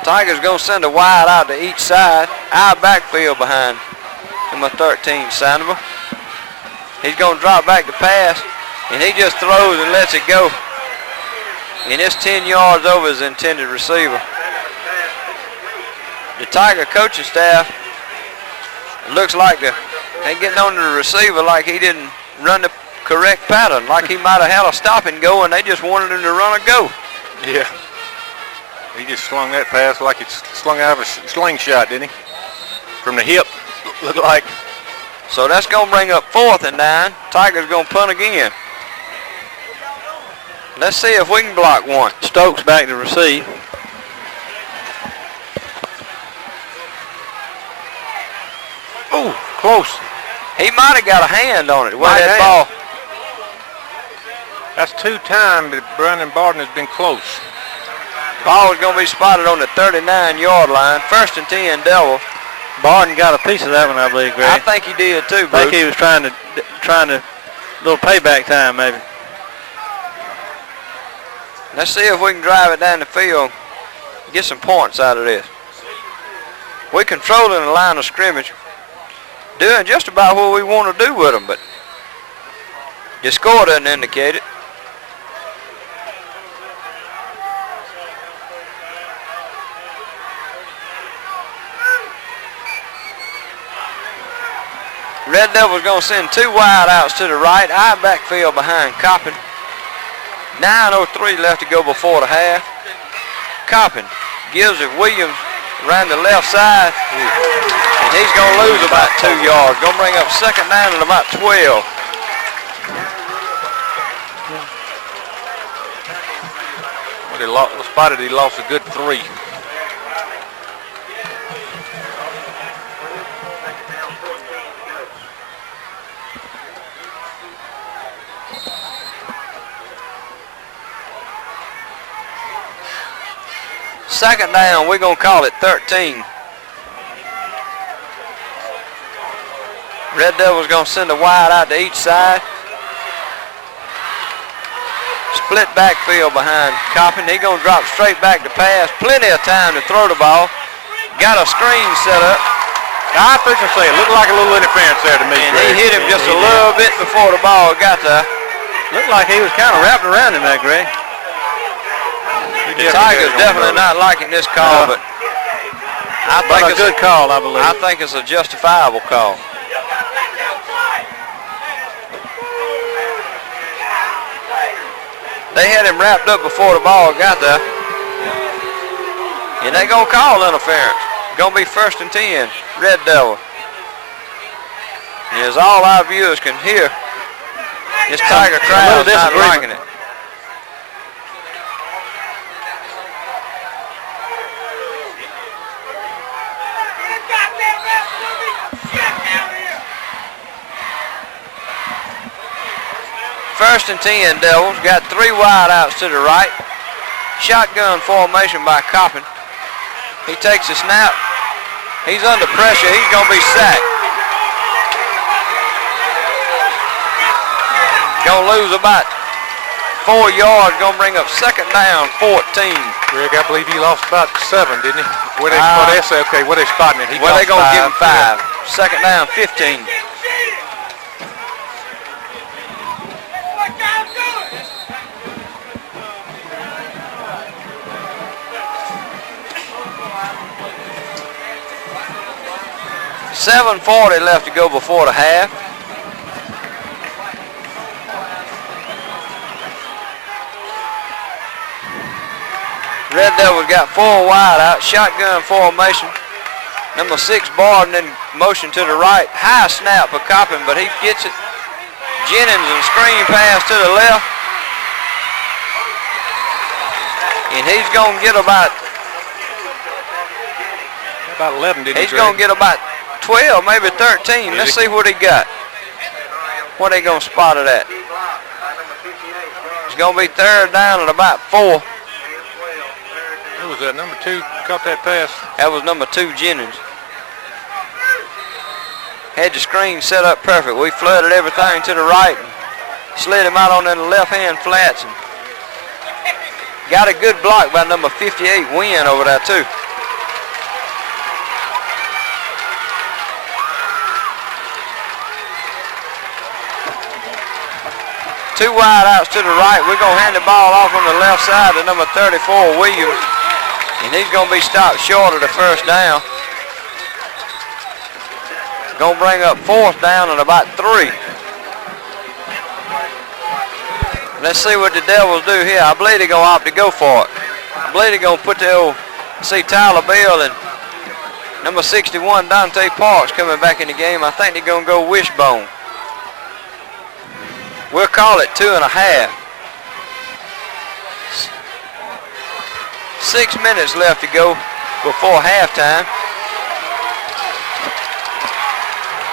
Tigers going to send a wide out to each side. Eye backfield behind number 13, Sandoval. He's going to drop back to pass, and he just throws and lets it go. And it's 10 yards over his intended receiver. The Tiger coaching staff looks like they're getting on to the receiver like he didn't run the correct pattern, like he might have had a stop and go, and they just wanted him to run a go. Yeah. He just slung that pass like it's slung out of a slingshot, didn't he? From the hip, looked like. So that's going to bring up 4th and 9. Tigers going to punt again. Let's see if we can block one. Stokes back to receive. Ooh, close. He might have got a hand on it. Well, that ball. That's 2 times that Brandon Barton has been close. Ball is going to be spotted on the 39-yard line. 1st and 10, Devils. Barton got a piece of that one, I believe, Greg. I think he did too, Bruce. I think he was trying to little payback time, maybe. Let's see if we can drive it down the field, get some points out of this. We're controlling the line of scrimmage, doing just about what we want to do with them, but the score doesn't indicate it. Red Devils going to send 2 wide outs to the right. Eye backfield behind Coppin. 9:03 left to go before the half. Coppin gives it Williams around the left side. And he's going to lose about 2 yards. Going to bring up 2nd down and about 12. Well, spotted he lost a good 3. Second down, we're going to call it 13. Red Devils going to send a wide out to each side. split backfield behind Coppin. He's going to drop straight back to pass. Plenty of time to throw the ball. Got a screen set up. I was fixing to say, it looked like a little interference there to me, And Greg. he hit him just a little bit before the ball got there. Looked like he was kind of wrapped around him there, Greg. The Tigers definitely not liking this call, but I think But a it's good call, I believe. I think it's a justifiable call. They had him wrapped up before the ball got there. And they going to call interference. Going to be 1st and 10, Red Devil. And as all our viewers can hear, this Tiger crowd is not liking it. First and 10, Devils. Got 3 wide outs to the right. Shotgun formation by Coppin. He takes a snap. He's under pressure. He's going to be sacked. Going to lose about 4 yards. Going to bring up 2nd down, 14. Greg, I believe he lost about 7, didn't he? Where they say, okay, where they spotting it? Well, they're going to give him 5. 2nd down, 15. .740 left to go before the half. Red Devils got 4 wide out, shotgun formation. Number 6, Barden in motion to the right. High snap for Coppin, but he gets it. Jennings and screen pass to the left. And he's going to get about 11, didn't he, He's going to get about 12, maybe 13. Let's see what he got. What they going to spot it at? It's going to be 3rd down at about 4. Who was that? Number 2 caught that pass. That was number 2, Jennings. Had the screen set up perfect. We flooded everything to the right and slid him out on the left-hand flats. And got a good block by number 58, Wynn, over there, too. Two wide outs to the right. We're going to hand the ball off on the left side to number 34, Williams. And he's going to be stopped short of the 1st down. Going to bring up 4th down and about 3. Let's see what the Devils do here. I believe they're going to opt to go for it. I believe they're going to put the old, see Tyler Bell and number 61, Dante Parks, coming back in the game. I think they're going to go wishbone. We'll call it 2.5. 6 minutes left to go before halftime.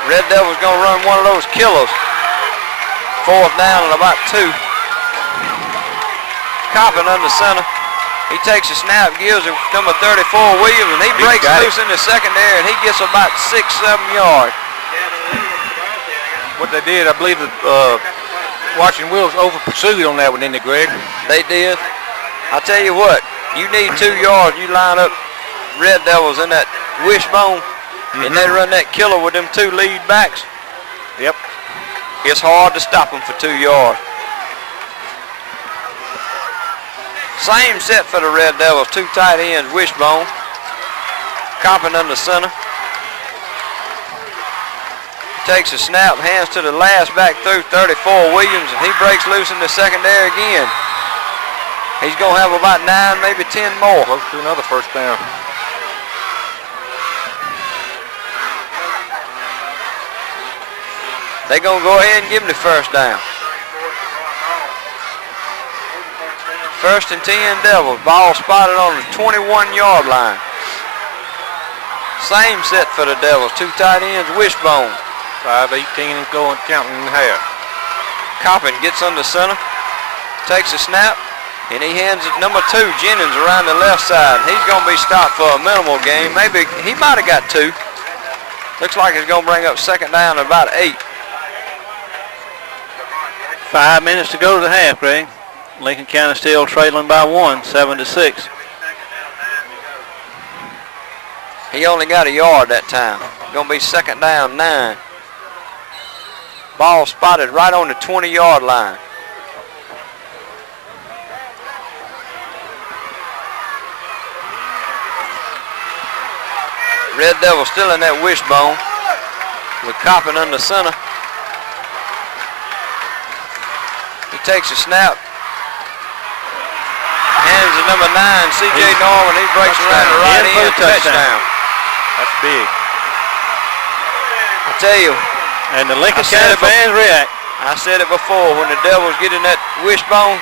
Red Devils going to run one of those killers. 4th down and about 2. Coppin under center. He takes a snap, gives him number 34, Williams, and he breaks loose in the secondary, and he gets about 6-7 yards. What they did, I believe, Washington-Wilkes over-pursued on that one, didn't they, Greg? They did. I'll tell you what, you need 2 yards. You line up Red Devils in that wishbone, and they run that killer with them 2 lead backs. Yep. It's hard to stop them for 2 yards. Same set for the Red Devils, 2 tight ends, wishbone. Coppin under center. Takes a snap, hands to the last back through, 34, Williams, and he breaks loose in the secondary again. He's going to have about 9, maybe 10 more. Close to another 1st down. They're going to go ahead and give him the 1st down. 1st and 10 Devils. Ball spotted on the 21-yard line. Same set for the Devils. 2 tight ends, wishbone. 5-18 and going, counting in half. Coppin gets under center, takes a snap, and he hands it number 2, Jennings, around the left side. He's going to be stopped for a minimal gain. Maybe he might have got 2. Looks like it's going to bring up 2nd down at about 8. 5 minutes to go to the half, Greg. Lincoln County still trailing by 1, 7-6. He only got a yard that time. Gonna be 2nd down 9. Ball spotted right on the 20-yard line. Red Devil still in that wishbone with Coppin under center. He takes a snap. Hands to number 9, C.J. Norman. He breaks around the right end. Touchdown. That's big. I tell you. And the Lincoln County fans react. I said it before, when the Devils get in that wishbone,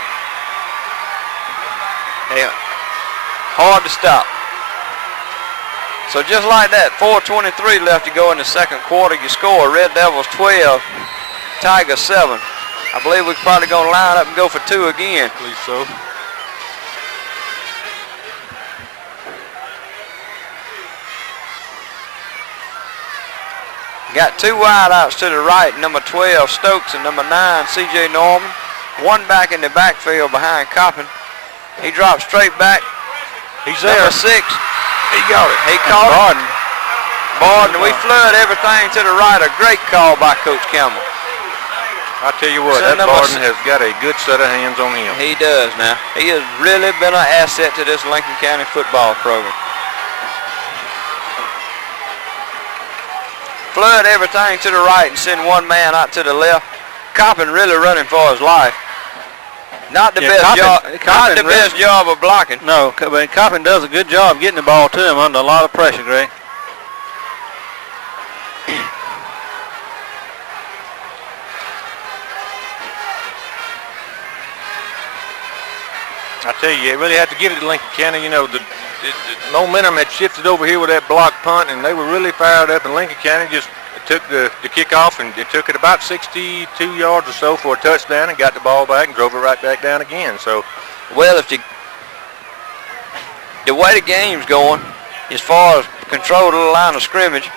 they hard to stop. So just like that, 4:23 left to go in the 2nd quarter. You score Red Devils 12, Tigers 7. I believe we're probably going to line up and go for 2 again. I believe so. Got 2 wideouts to the right, number 12 Stokes and number 9 C.J. Norman. 1 back in the backfield behind Coppin. He drops straight back. He's there. Number 6. He got it. He caught it. Barden. Barden, we flood everything to the right. A great call by Coach Campbell. I tell you what, So that Barden has got a good set of hands on him. He does now. He has really been an asset to this Lincoln County football program. Flood everything to the right and send 1 man out to the left. Coppin really running for his life. Not the best job. Not the best job of blocking. No, but Coppin does a good job getting the ball to him under a lot of pressure, Greg. I tell you, you really have to give it to Lincoln County. You know, the momentum had shifted over here with that block punt, and they were really fired up. And Lincoln County just took the kickoff, and it took it about 62 yards or so for a touchdown, and got the ball back and drove it right back down again. So, well, if the way the game's going, as far as control of the line of scrimmage,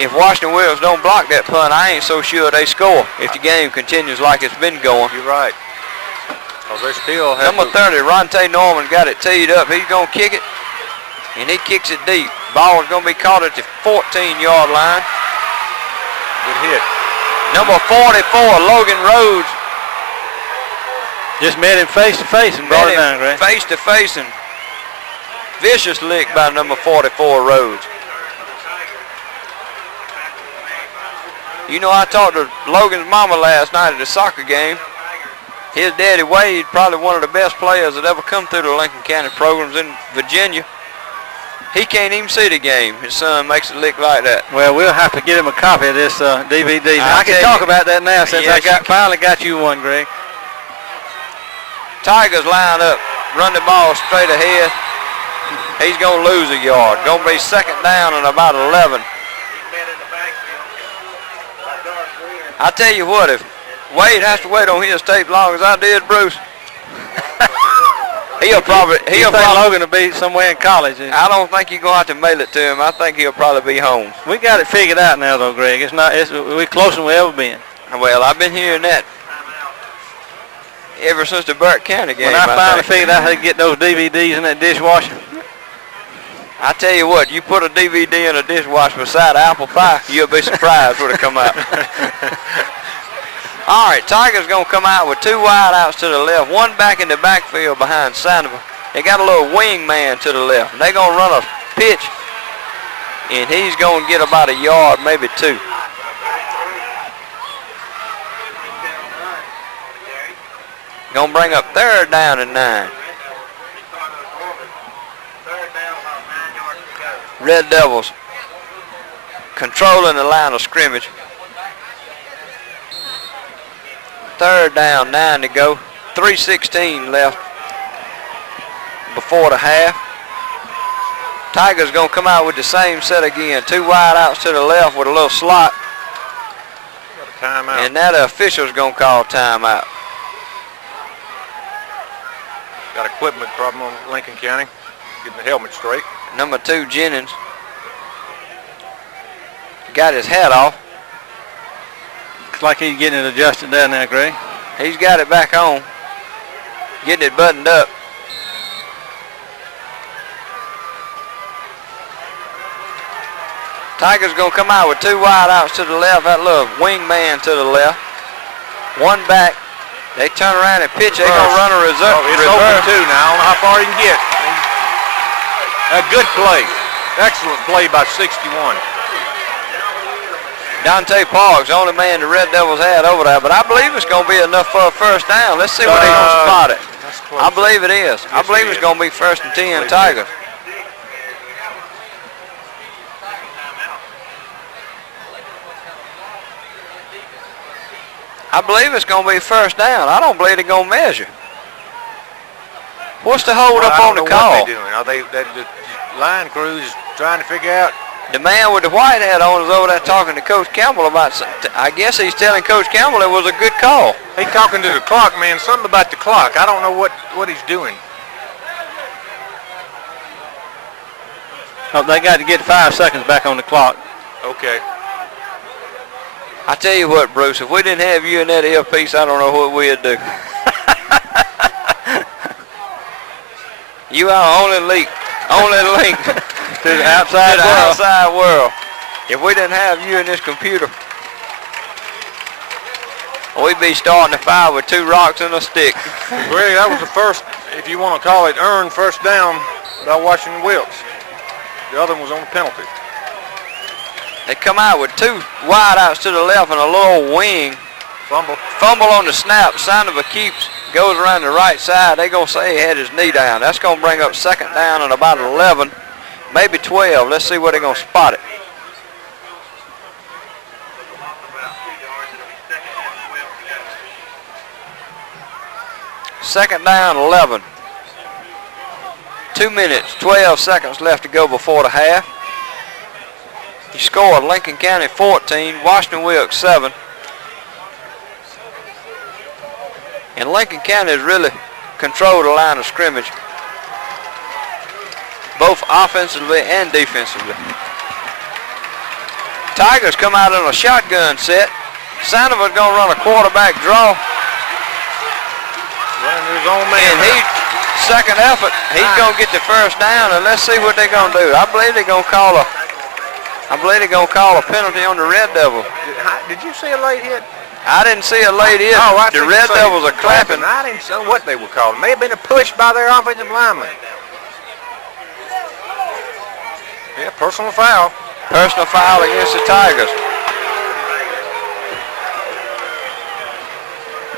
if Washington-Wilkes don't block that punt, I ain't so sure they score if the game continues like it's been going. You're right. They still have Number 30, Ronte Norman got it teed up. He's going to kick it, and he kicks it deep. Ball is going to be caught at the 14-yard line. Good hit. Number 44, Logan Rhodes. Just met him face to face and brought it down, Greg. Face to face, and vicious lick by number 44, Rhodes. You know, I talked to Logan's mama last night at the soccer game. His daddy Wade, probably one of the best players that ever come through the Lincoln County programs in Virginia. He can't even see the game. His son makes it look like that. Well, we'll have to get him a copy of this DVD. I can talk about that now since I finally got you one, Greg. Tigers line up, run the ball straight ahead. He's going to lose a yard. Going to be 2nd down and about 11. I tell you what, if Wade has to wait on his tape long as I did, Bruce, he'll probably Logan will be somewhere in college. I don't think you're going to have to mail it to him. I think he'll probably be home. We got it figured out now, though, Greg. We're closer than we ever been. Well, I've been hearing that ever since the Burke County game. When I finally figured out how to get those DVDs in that dishwasher. I tell you what, you put a DVD in a dishwasher beside apple pie, you'll be surprised when it come out. All right, Tigers going to come out with 2 wideouts to the left, 1 back in the backfield behind Sandoval. They got a little wing man to the left. They're going to run a pitch, and he's going to get about a yard, maybe 2. Going to bring up 3rd down and 9. Red Devils controlling the line of scrimmage. 3rd down, 9 to go. 3:16 left before the half. Tigers going to come out with the same set again. 2 wideouts to the left with a little slot. Got a timeout. And now the official's going to call timeout. Got equipment problem on Lincoln County. Getting the helmet straight. Number 2, Jennings, got his hat off. Looks like he's getting it adjusted down there, Greg. He's got it back on. Getting it buttoned up. Tigers going to come out with 2 wide outs to the left. That little wingman to the left. One back. They turn around and pitch. They're going to run a reserve. It's open too now. I don't know how far he can get. A good play. Excellent play by 61. Dante Parks, the only man the Red Devils had over there, but I believe it's going to be enough for a first down. Let's see where they're going to spot it. I believe it is. I believe it's going to be 1st and 10 Tigers. I believe it's going to be 1st down. I don't believe they're going to measure. What's the hold up on the call? What they doing? Are they, the line crew is trying to figure out? The man with the white hat on is over there talking to Coach Campbell about, I guess he's telling Coach Campbell it was a good call. He's talking to the clock, man, something about the clock. I don't know what he's doing. Oh, they got to get 5 seconds back on the clock. Okay. I tell you what, Bruce, if we didn't have you in that earpiece, I don't know what we'd do. You are our only link To the outside world. If we didn't have you in this computer, we'd be starting the 5 with 2 rocks and a stick. Greg, that was the first, if you want to call it, earned first down by Washington-Wilkes. The other one was on the penalty. They come out with 2 wide outs to the left and a little wing. Fumble on the snap. Sandoval keeps, goes around the right side. They're going to say he had his knee down. That's going to bring up 2nd down and about 11, maybe 12. Let's see where they're going to spot it. Second down, 11. 2 minutes, 12 seconds left to go before the half. He scored Lincoln County 14, Washington-Wilkes 7. And Lincoln County has really controlled the line of scrimmage, both offensively and defensively. Tigers come out in a shotgun set. Sandoval's going to run a quarterback draw. Running his own man. And second effort, he's going to get the first down, and let's see what they're going to do. I believe they're going to call a penalty on the Red Devil. Did you see a late hit? I didn't see a late hit. Oh, the Red Devils are clapping. I didn't know what they were calling. May have been a push by their offensive lineman. Yeah, personal foul. Personal foul against the Tigers.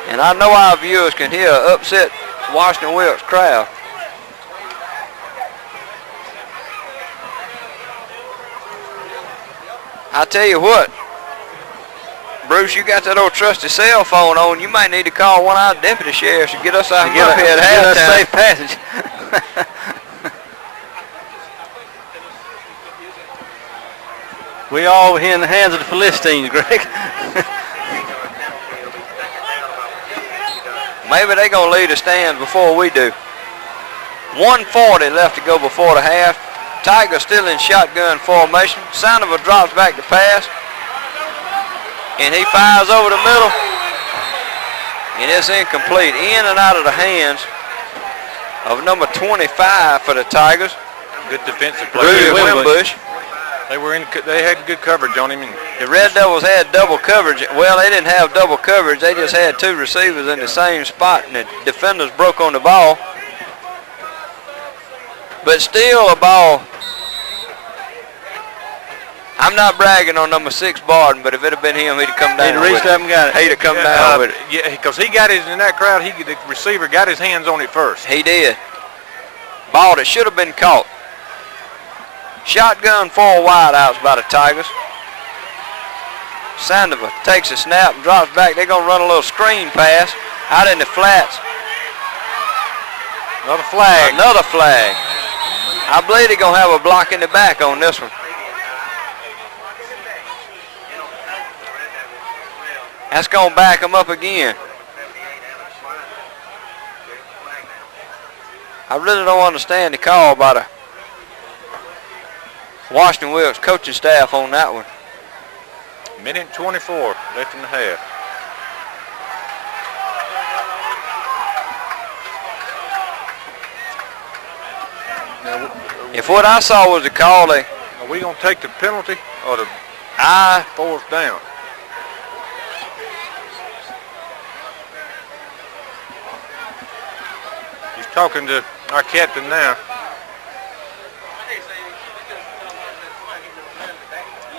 And I know our viewers can hear an upset Washington-Wilkes crowd. I tell you what, Bruce, you got that old trusty cell phone on. You might need to call one of our deputy sheriffs to get us out here at halftime. Safe passage. We all here in the hands of the Philistines, Greg. Maybe they're going to lead the stands before we do. 1:40 left to go before the half. Tigers still in shotgun formation. Sandoval drops back to pass. And he fires over the middle. And it's incomplete. In and out of the hands of number 25 for the Tigers. Good defensive play. Rudy Wimbush. They had good coverage on him. The Red Devils had double coverage. Well, they didn't have double coverage. They just had 2 receivers in the same spot, and the defenders broke on the ball. But still a ball. I'm not bragging on number 6 Barden, but if it had been him, he'd have come down. He'd have reached up and got it. He'd have come down with it. Yeah, because he got his in that crowd. The receiver got his hands on it first. He did. Ball that should have been caught. Shotgun 4 wide outs by the Tigers. Sandoval takes a snap and drops back. They're going to run a little screen pass out in the flats. Another flag. Another flag. I believe they're going to have a block in the back on this one. That's going to back them up again. I really don't understand the call by the Washington-Wilkes coaching staff on that one. Minute 24 left in the half. If what I saw was a call, Are we going to take the penalty or the fourth down? He's talking to our captain now.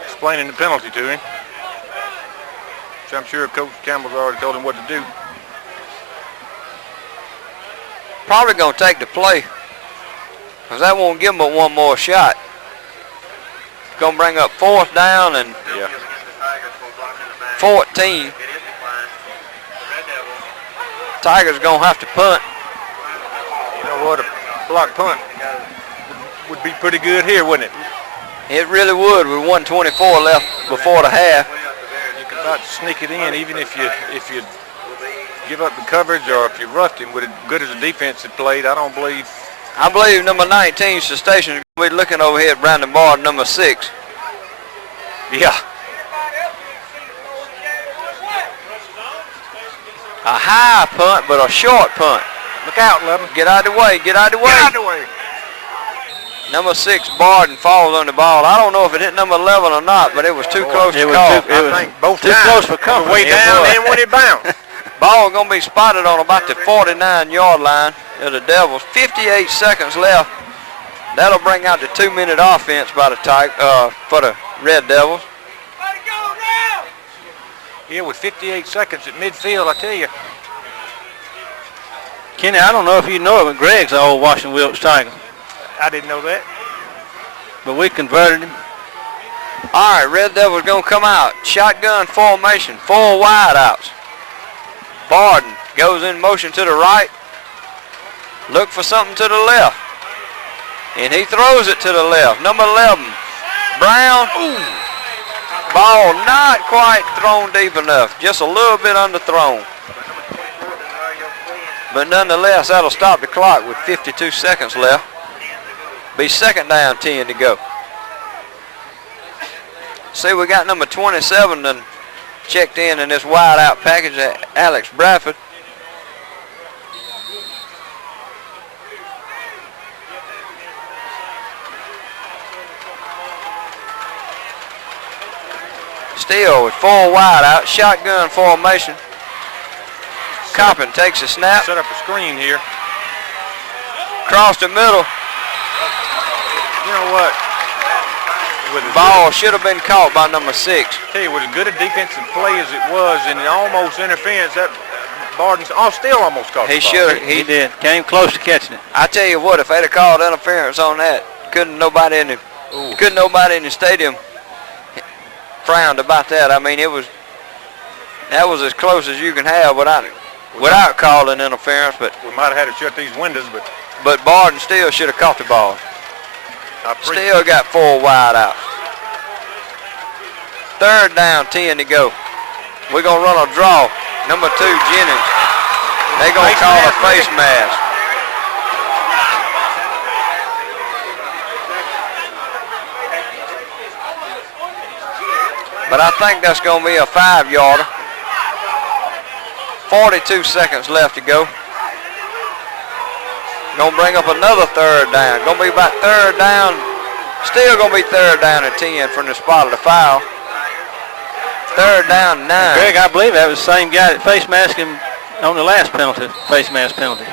Explaining the penalty to him. So I'm sure Coach Campbell's already told him what to do. probably going to take the play, because that won't give him but one more shot. Going to bring up fourth down and 14. Tigers going to have to punt. You know what, a block punt would be pretty good here, wouldn't it? It really would with 1:24 left before the half. You could about sneak it in, even if you give up the coverage or if you roughed him with as good as the defense had played. I believe number 19, Station, is going to be looking over here at Brandon Bard, number 6. Yeah. A high punt, but a short punt. Look out, Levin. Get out of the way, get out of the way. Get out of the way. Number 6, Barden, falls on the ball. I don't know if it hit number 11 or not, but it was too close to call. I think both too times. close for comfort. Way down and when it bounced. Ball going to be spotted on about the 49-yard line of the Devils. 58 seconds left. That'll bring out the 2-minute offense by the for the Red Devils. Yeah, with 58 seconds at midfield, I tell you. Kenny, I don't know if you know it, but Greg's an old Washington-Wilkes Tiger. I didn't know that. But we converted him. All right, Red Devils going to come out. Shotgun formation, 4 wideouts. Barden goes in motion to the right. Look for something to the left. And he throws it to the left. Number 11, Brown. Ooh. Ball not quite thrown deep enough. Just a little bit underthrown. But nonetheless, that'll stop the clock with 52 seconds left. Be second down, 10 to go. See, we got number 27 and checked in this wide out package, Alex Bradford. Still with 4 wide out, shotgun formation. Coppin takes a snap. Set up a screen here. Across the middle. You know what? Ball should have been caught by number 6. Tell you, with as good a defensive play as it was and almost interference, that Barden still almost caught He the ball. should. He did. Came close to catching it. I tell you what, if they'd have called interference on that, couldn't nobody in the stadium frowned about that. I mean, that was as close as you can have without calling interference. But we might have had to shut these windows, but Barden still should have caught the ball. Still got 4 wide outs. Third down, 10 to go. We're going to run a draw. Number 2, Jennings. They're going to call a face mask. But I think that's going to be a 5-yarder. 42 seconds left to go. Going to bring up another third down. Going to be about third down. Still going to be third down at 10 from the spot of the foul. Third down, 9. Greg, I believe that was the same guy that face masked him on the last penalty, face mask penalty.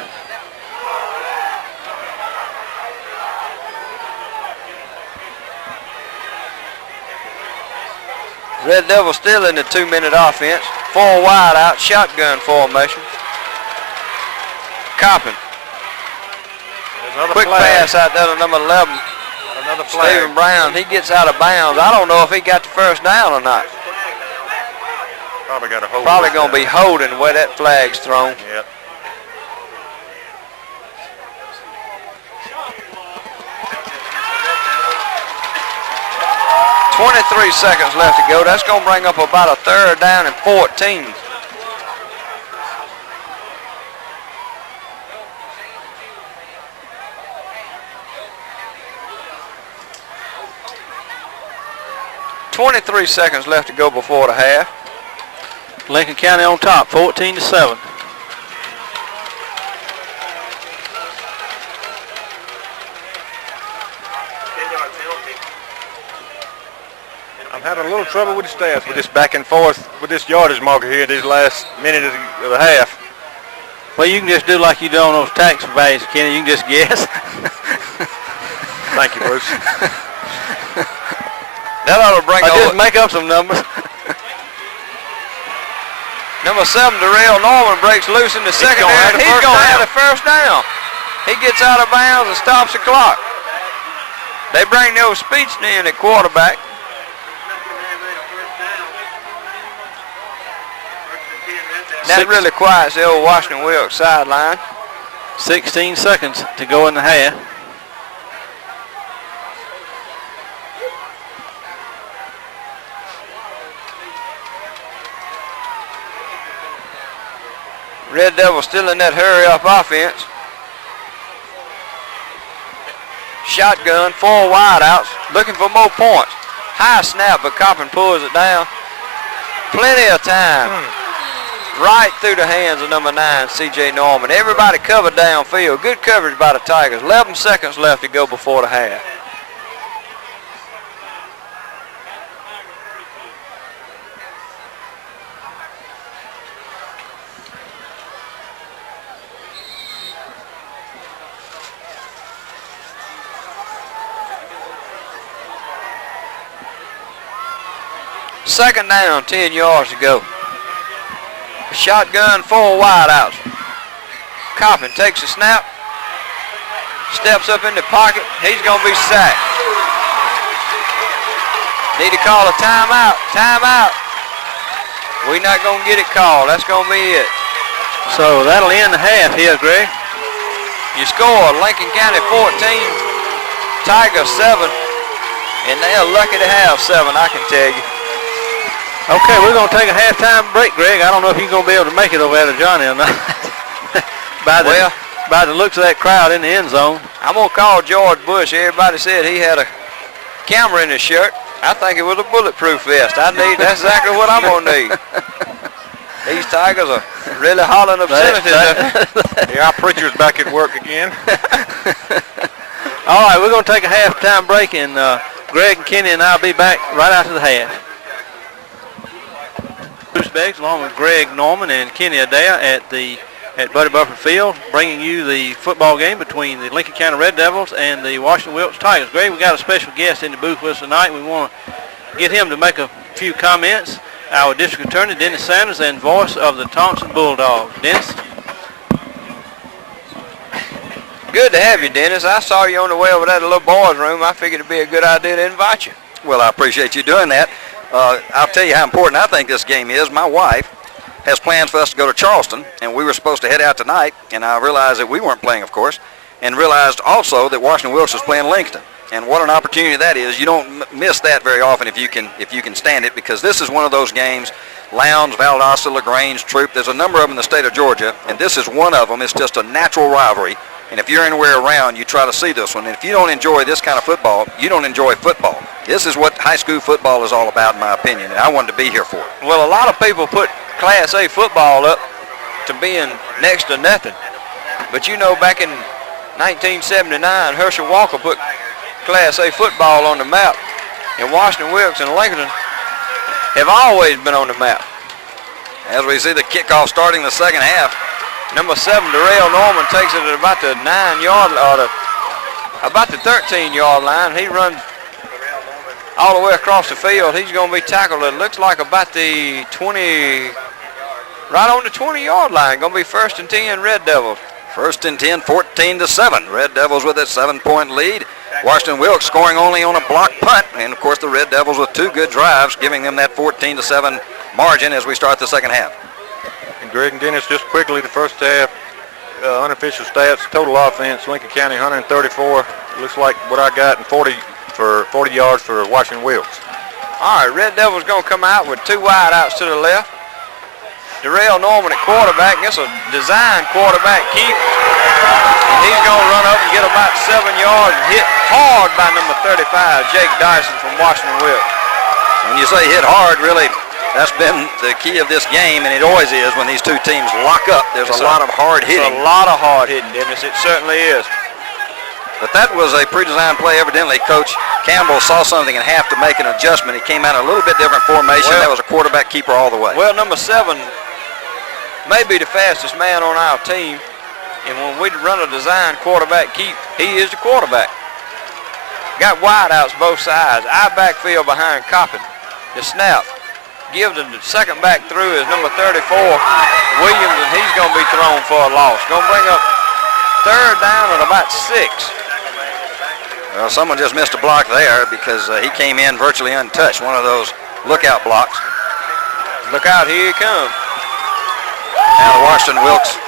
Red Devils still in the 2-minute offense. 4 wide out, shotgun formation. Coppin. Quick pass out there to number 11. Another flag. Stephen Brown, he gets out of bounds. I don't know if he got the first down or not. Probably got a hold. Probably going to be holding where that flag's thrown. Yep. .23 seconds left to go. That's going to bring up about a third down and 14. .23 seconds left to go before the half. Lincoln County on top, 14-7. I'm having a little trouble with the stats with this back and forth with this yardage marker here this last minute of the half. Well, you can just do like you do on those tax surveys, Kenny. You can just guess. Thank you, Bruce. That ought to bring just make up some numbers. Number 7, Darrell Norman breaks loose in the second half. He's going to have the first down. He gets out of bounds and stops the clock. They bring those speech in at quarterback. That really quiets the old Washington-Wilkes sideline. 16 seconds to go in the half. Red Devils still in that hurry-up offense. Shotgun, 4 wideouts, looking for more points. High snap, but Coppin pulls it down. Plenty of time. Right through the hands of number 9, C.J. Norman. Everybody covered downfield. Good coverage by the Tigers. 11 seconds left to go before the half. Second down, 10 yards to go. Shotgun, 4 wideouts. Coppin takes a snap, steps up in the pocket. He's going to be sacked. Need to call a timeout. Timeout. We're not going to get it called. That's going to be it. So that'll end the half here, Greg. You score Lincoln County 14, Tigers 7, and they're lucky to have 7, I can tell you. Okay, we're going to take a halftime break, Greg. I don't know if you're going to be able to make it over there to Johnny or not. by the looks of that crowd in the end zone. I'm going to call George Bush. Everybody said he had a camera in his shirt. I think it was a bulletproof vest. That's exactly what I'm going to need. These Tigers are really hollering obscenities. Yeah, our preacher's back at work again. All right, we're going to take a halftime break, and Greg and Kenny and I will be back right after the half. Bruce Beggs along with Greg Norman and Kenny Adair at Buddy Buffer Field, bringing you the football game between the Lincoln County Red Devils and the Washington-Wilkes Tigers. Greg, we got a special guest in the booth with us tonight. We want to get him to make a few comments. Our district attorney, Dennis Sanders, and voice of the Thompson Bulldogs. Dennis? Good to have you, Dennis. I saw you on the way over there to the little boys' room. I figured it'd be a good idea to invite you. Well, I appreciate you doing that. I'll tell you how important I think this game is. My wife has plans for us to go to Charleston, and we were supposed to head out tonight, and I realized that we weren't playing, of course, and realized also that Washington-Wilkes is playing Lincoln. And what an opportunity that is. You don't miss that very often if you can stand it, because this is one of those games. Lowndes, Valdosta, LaGrange, Troop, there's a number of them in the state of Georgia, and this is one of them. It's just a natural rivalry. And if you're anywhere around, you try to see this one. And if you don't enjoy this kind of football, you don't enjoy football. This is what high school football is all about, in my opinion, and I wanted to be here for it. Well, a lot of people put Class A football up to being next to nothing. But you know, back in 1979, Herschel Walker put Class A football on the map. And Washington-Wilkes and Lincoln have always been on the map. As we see the kickoff starting the second half. Number 7, Darrell Norman, takes it at about the 9-yard or about the 13-yard line. He runs all the way across the field. He's going to be tackled. It looks like about the 20, right on the 20-yard line. Going to be 1st and 10, Red Devils. 1st and 10, 14-7. Red Devils with a 7-point lead. Washington-Wilkes scoring only on a block punt. And, of course, the Red Devils with 2 good drives, giving them that 14-7 margin as we start the second half. And Greg and Dennis, just quickly, the first half, unofficial stats, total offense, Lincoln County 134. Looks like what I got, and 40 yards for Washington-Wilkes. All right, Red Devils going to come out with 2 wideouts to the left. Darrell Norman at quarterback. Gets a design quarterback keep. And he's going to run up and get about 7 yards and hit hard by number 35, Jake Dyson from Washington-Wilkes. When you say hit hard, really, that's been the key of this game, and it always is when these two teams lock up. There's a lot of hard hitting. It's a lot of hard hitting, Dennis. It certainly is. But that was a pre-designed play, evidently. Coach Campbell saw something and have to make an adjustment. He came out in a little bit different formation. That was a quarterback keeper all the way. Well, number 7 may be the fastest man on our team. And when we run a design quarterback keep, he is the quarterback. Got wideouts both sides. Our backfield behind Coppin. The snap. Give the second back through is number 34, Williams, and he's going to be thrown for a loss. Going to bring up third down at about 6. Well, someone just missed a block there because he came in virtually untouched. One of those lookout blocks. Look out, here he comes. Now the Washington-Wilkes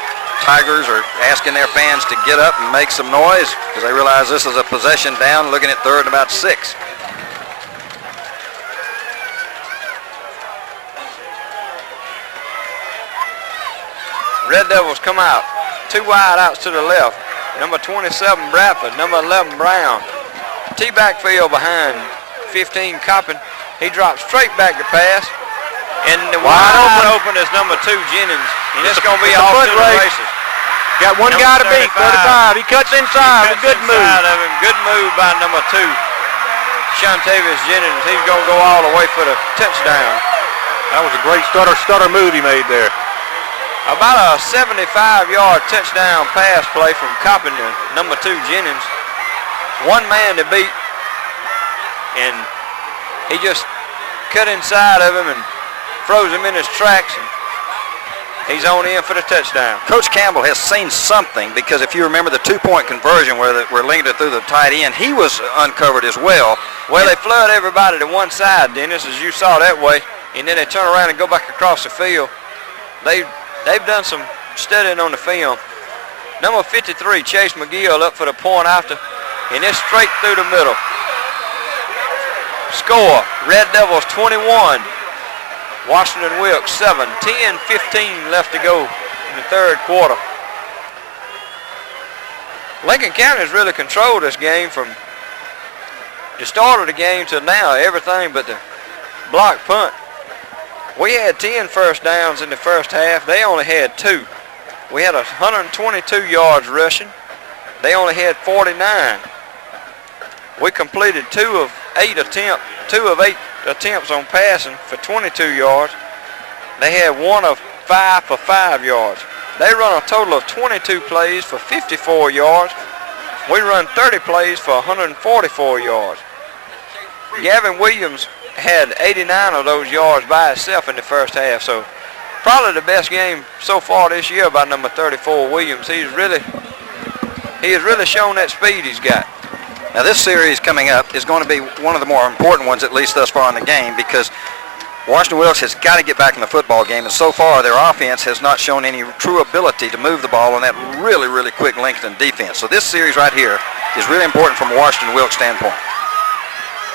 Tigers are asking their fans to get up and make some noise because they realize this is a possession down, looking at third and about 6. Red Devils come out. 2 wide outs to the left. Number 27, Bradford. Number 11, Brown. T-backfield behind 15, Coppin. He drops straight back to pass. And the wide open is number 2, Jennings. And it's going to be off to the races. Got one guy to beat, 35. He cuts inside. A good move. Of him. Good move by number 2, Shantavius Jennings. He's going to go all the way for the touchdown. That was a great stutter move he made there. About a 75-yard touchdown pass play from Coppin to number 2, Jennings. One man to beat, and he just cut inside of him and froze him in his tracks, and he's on in for the touchdown. Coach Campbell has seen something because if you remember the 2-point conversion where Lincoln threw the tight end, he was uncovered as well. Well, they flood everybody to one side, Dennis, as you saw that way, and then they turn around and go back across the field. They've done some studying on the film. Number 53, Chase McGill, up for the point after, and it's straight through the middle. Score, Red Devils 21, Washington-Wilkes 7. 10-15 left to go in the third quarter. Lincoln County has really controlled this game from the start of the game to now, everything but the block punt. We had 10 first downs in the first half. They only had 2. We had 122 yards rushing. They only had 49. We completed 2 of 8 attempts on passing for 22 yards. They had 1 of 5 for 5 yards. They run a total of 22 plays for 54 yards. We run 30 plays for 144 yards. Gavin Williams had 89 of those yards by himself in the first half, so probably the best game so far this year by number 34, Williams. He has really shown that speed he's got. Now this series coming up is going to be one of the more important ones, at least thus far in the game, because Washington-Wilkes has got to get back in the football game, and so far their offense has not shown any true ability to move the ball on that really, really quick Lincoln defense. So this series right here is really important from a Washington-Wilkes standpoint.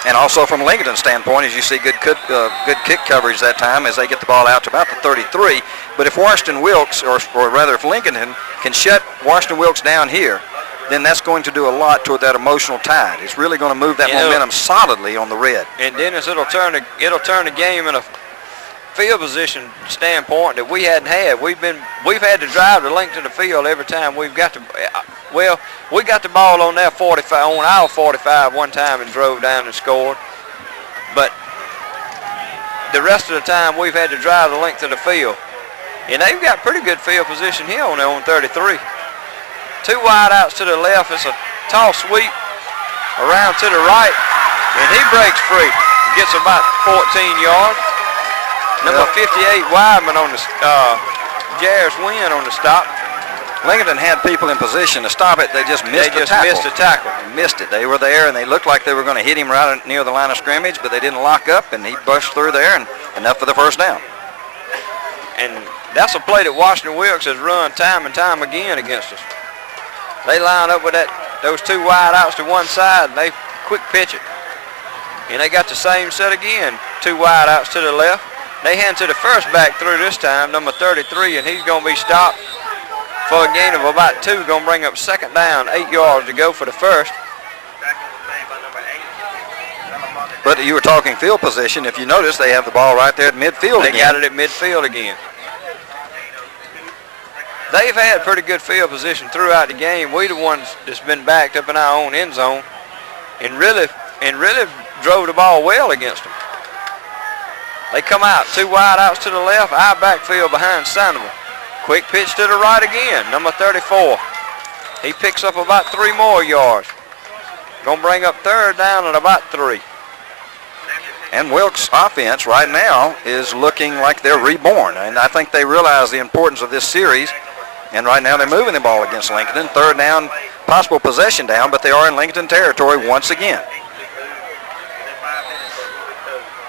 And also from Lincoln's standpoint, as you see good kick coverage that time as they get the ball out to about the 33. But if Washington-Wilkes, or rather if Lincoln can shut Washington-Wilkes down here, then that's going to do a lot toward that emotional tide. It's really going to move that momentum solidly on the red. And Dennis, it'll turn the game in a field position standpoint that we hadn't had. We've had to drive the length of the field every time we've got to. Well, we got the ball on our 45 one time and drove down and scored. But the rest of the time we've had to drive the length of the field. And they've got pretty good field position here on their own 33. 2 wide outs to the left. It's a toss sweep around to the right. And he breaks free. Gets about 14 yards. Number 58, Wideman on the Jarris Wynn on the stop. Lincoln had people in position to stop it. They just missed the tackle. They missed it. They were there, and they looked like they were going to hit him right near the line of scrimmage, but they didn't lock up, and he bushed through there, and enough for the first down. And that's a play that Washington-Wilkes has run time and time again against us. They line up with those 2 wide outs to one side, and they quick pitch it. And they got the same set again, 2 wide outs to the left. They hand to the first back through this time, number 33, and he's going to be stopped for a gain of about 2, going to bring up second down, 8 yards to go for the first. But you were talking field position. If you notice, they have the ball right there at midfield again. They got it at midfield again. They've had pretty good field position throughout the game. We the ones that's been backed up in our own end zone. And really, and really drove the ball well against them. They come out, 2 wide outs to the left, eye backfield behind Sandoval. Quick pitch to the right again, number 34. He picks up about 3 more yards. Gonna bring up 3rd down at about 3. And Wilkes' offense right now is looking like they're reborn. And I think they realize the importance of this series. And right now they're moving the ball against Lincoln. 3rd down, possible possession down, but they are in Lincoln territory once again.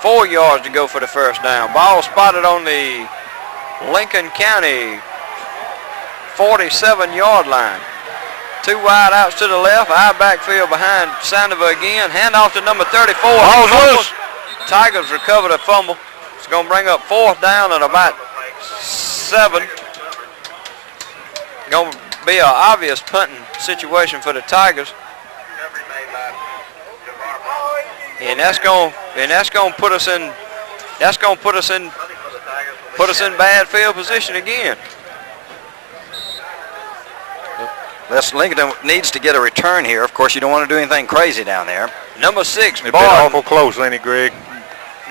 4 yards to go for the 1st down. Ball spotted on the Lincoln County 47-yard line. 2 wide outs to the left, eye backfield behind Sandoval again. Hand off to number 34. Ball's loose. Tigers recover the fumble. It's going to bring up 4th down at about 7. Going to be an obvious punting situation for the Tigers. And that's going to put us in bad field position again. Lincoln needs to get a return here. Of course, you don't want to do anything crazy down there. Number 6, They've been awful close, Lenny Gregg.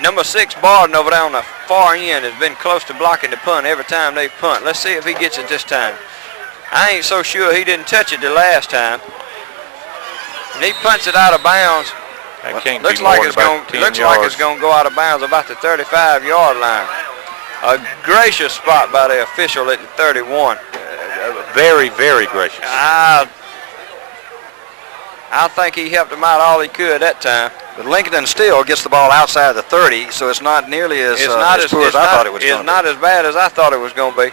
Number 6, Barden over there on the far end has been close to blocking the punt every time they punt. Let's see if he gets it this time. I ain't so sure he didn't touch it the last time. And he punts it out of bounds. That can't Looks be more like than it's about going. 10 Looks yards. like it's going to go out of bounds about the 35-yard line. A gracious spot by the official at the 31. Very, very gracious. I think he helped him out all he could that time. But Lincoln still gets the ball outside the 30, so it's not nearly as poor as I thought it was going to be. It's not as bad as I thought it was going to be.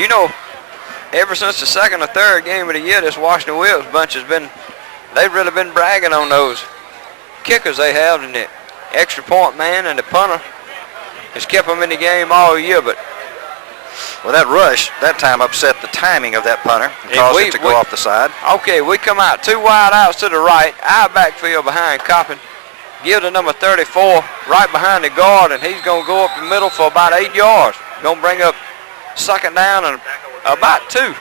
You know, ever since the 2nd or 3rd game of the year, this Washington-Wilkes bunch they've really been bragging on those kickers they have, and the extra point man and the punter has kept them in the game all year. But well, that rush that time upset the timing of that punter and caused it to go off the side. Okay, we come out 2 wide outs to the right, eye backfield behind Coppin. Give to number 34 right behind the guard, and he's going to go up the middle for about 8 yards. Going to bring up 2nd down and about 2.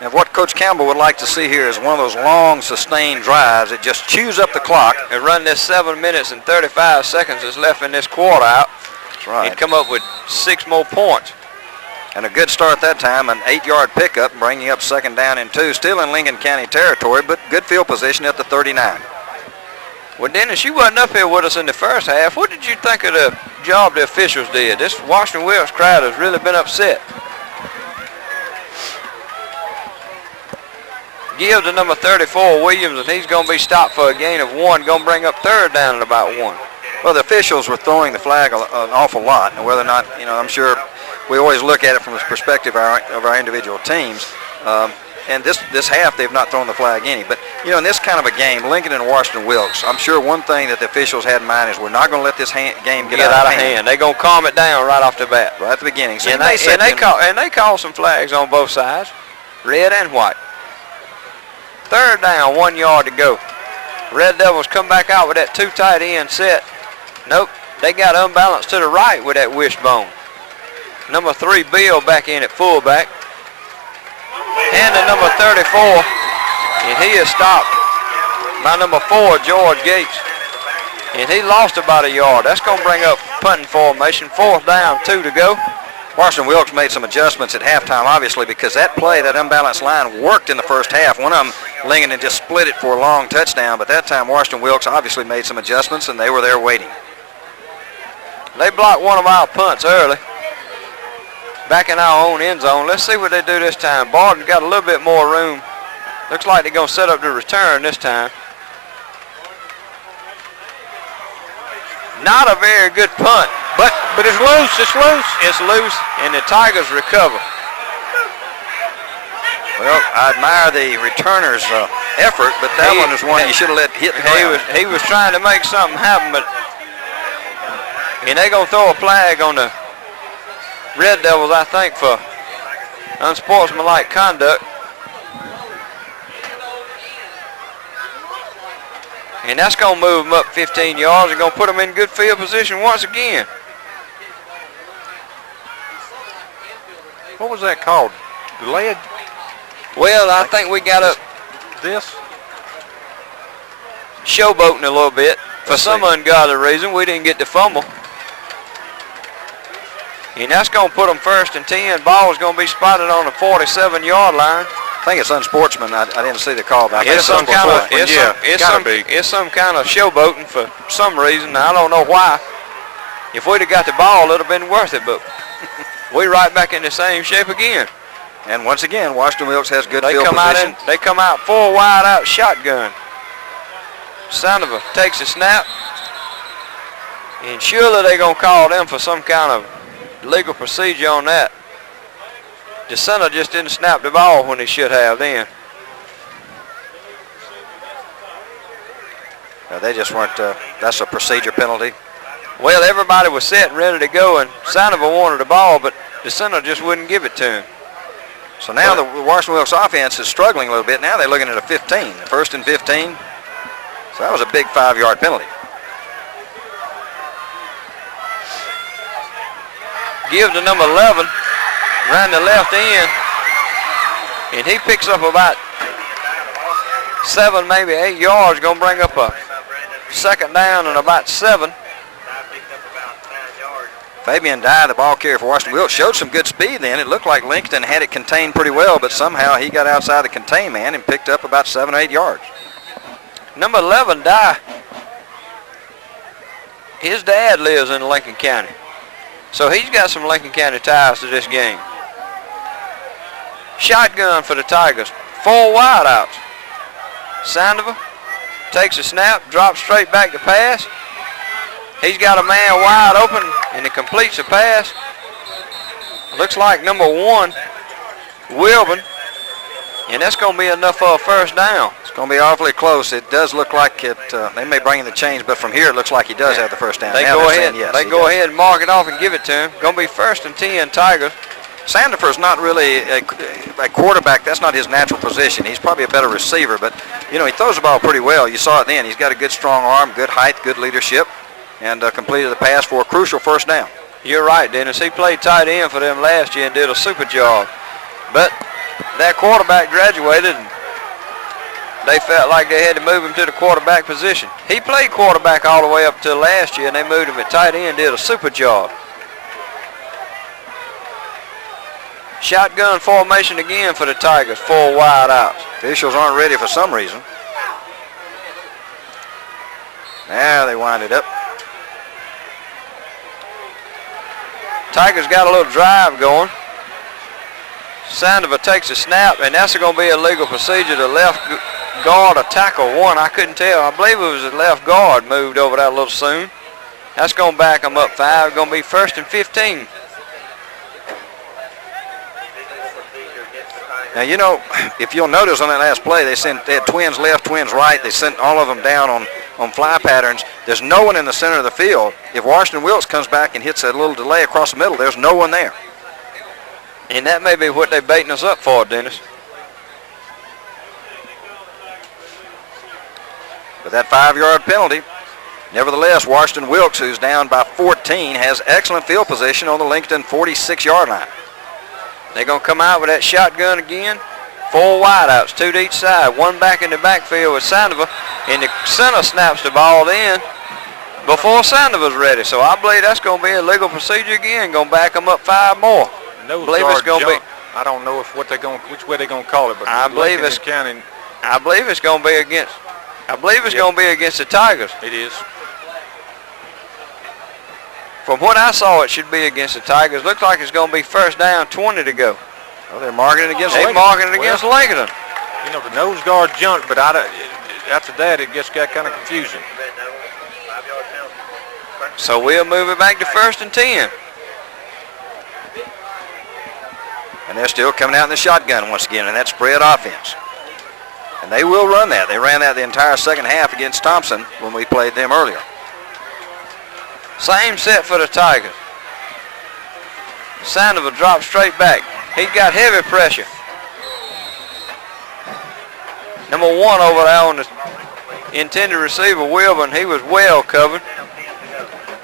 And what Coach Campbell would like to see here is one of those long, sustained drives that just chews up the clock. And run this 7 minutes and 35 seconds that's left in this quarter out. That's right. And come up with 6 more points. And a good start that time, an 8-yard pickup, bringing up 2nd down and 2, still in Lincoln County territory, but good field position at the 39. Well, Dennis, you wasn't up here with us in the first half. What did you think of the job the officials did? This Washington-Wilkes crowd has really been upset. Give to number 34, Williams, and he's going to be stopped for a gain of 1. Going to bring up 3rd down at about 1. Well, the officials were throwing the flag an awful lot, and whether or not, I'm sure we always look at it from the perspective of our individual teams. And this half, they've not thrown the flag any. But, in this kind of a game, Lincoln and Washington-Wilkes, I'm sure one thing that the officials had in mind is we're not going to let this game get out of hand. They're going to calm it down right off the bat. Right at the beginning. So and they call some flags on both sides, red and white. 3rd down, 1 yard to go. Red Devils come back out with that 2 tight end set. Nope, they got unbalanced to the right with that wishbone. Number 3, Bill, back in at fullback. And to number 34, and he is stopped by number 4, George Gates. And he lost about a yard. That's going to bring up punting formation. 4th down, 2 to go. Washington-Wilkes made some adjustments at halftime, obviously, because that play, that unbalanced line, worked in the first half. One of them, Lincoln had just split it for a long touchdown, but that time Washington-Wilkes obviously made some adjustments, and they were there waiting. They blocked one of our punts early, back in our own end zone. Let's see what they do this time. Barton got a little bit more room. Looks like they're going to set up the return this time. Not a very good punt. But it's loose. It's loose, and the Tigers recover. Well, I admire the returner's effort, but that one is one you should have let hit the ground. He was trying to make something happen, but and they're going to throw a flag on the Red Devils, I think, for unsportsmanlike conduct. And that's going to move them up 15 yards and going to put them in good field position once again. What was that called? Delayed? Well, I think we got up. This? showboating a little bit. For some ungodly reason, we didn't get the fumble. And that's going to put them 1st and 10. Ball's going to be spotted on the 47-yard line. I think it's unsportsman. I didn't see the call back. It's some kind of it's some kind of showboating for some reason. I don't know why. If we'd have got the ball, it would have been worth it. But we right back in the same shape again. And once again, Washington-Wilkes has good field position. They come out 4 wide out shotgun. Sandoval takes a snap. And surely they're going to call them for some kind of legal procedure on that. The center just didn't snap the ball when he should have then. They just weren't, that's a procedure penalty. Well, everybody was set and ready to go, and Sandoval wanted the ball, but the center just wouldn't give it to him. So now the Washington-Wilkes offense is struggling a little bit. Now they're looking at a 15, 1st and 15. So that was a big 5-yard penalty. Give to number 11, ran the left end, and he picks up about 7, maybe 8 yards, going to bring up a 2nd down and about 7. Fabian Dye, the ball carrier for Washington-Wilkes, showed some good speed then. It looked like Lincoln had it contained pretty well, but somehow he got outside the contain man and picked up about 7 or 8 yards. Number 11, Dye, his dad lives in Lincoln County. So he's got some Lincoln County ties to this game. Shotgun for the Tigers. 4 wideouts. Sandoval takes a snap, drops straight back to pass. He's got a man wide open, and he completes the pass. Looks like number 1, Wilburn, and that's going to be enough for a 1st down. It's going to be awfully close. It does look like it. They may bring in the change, but from here it looks like he does have the 1st down. They now go ahead. Yes, they go ahead and mark it off and give it to him. Going to be 1st and 10 Tigers. Sandifer's not really a quarterback. That's not his natural position. He's probably a better receiver, but you know he throws the ball pretty well. You saw it then. He's got a good strong arm, good height, good leadership, and completed the pass for a crucial 1st down. You're right, Dennis. He played tight end for them last year and did a super job. But that quarterback graduated, and they felt like they had to move him to the quarterback position. He played quarterback all the way up till last year, and they moved him at tight end, did a super job. Shotgun formation again for the Tigers, 4 wide outs. Officials aren't ready for some reason. Now they wind it up. Tigers got a little drive going. Sandoval takes a snap, and that's going to be a legal procedure. The left guard or tackle 1, I couldn't tell. I believe it was the left guard moved over that a little soon. That's going to back them up 5. Going to be 1st and 15. Now, you know, if you'll notice on that last play, they had twins left, twins right. They sent all of them down on fly patterns. There's no one in the center of the field. If Washington-Wilkes comes back and hits a little delay across the middle, there's no one there. And that may be what they're baiting us up for, Dennis. But that 5-yard penalty, nevertheless, Washington-Wilkes, who's down by 14, has excellent field position on the Lincoln 46-yard line. They're going to come out with that shotgun again. 4 wideouts, 2 to each side. 1 back in the backfield with Sandoval. And the center snaps the ball in before Sandoval's ready. So I believe that's going to be a legal procedure again. Going to back them up 5 more. Nose believe it's going to be. I don't know if which way they're going to call it, but I believe it's going to be against. I believe it's going to be against the Tigers. It is. From what I saw, it should be against the Tigers. Looks like it's going to be 1st down, 20 to go. Well, they're marking it against Lincoln. They're marking it against Lincoln. You know, the nose guard jumped, but after that, it just got kind of confusing. So we'll move it back to 1st and 10. And they're still coming out in the shotgun once again, and that spread offense. And they will run that. They ran that the entire second half against Thompson when we played them earlier. Same set for the Tigers. Sandoval drops straight back. He got heavy pressure. Number 1 over there on the intended receiver, Wilburn, he was well covered.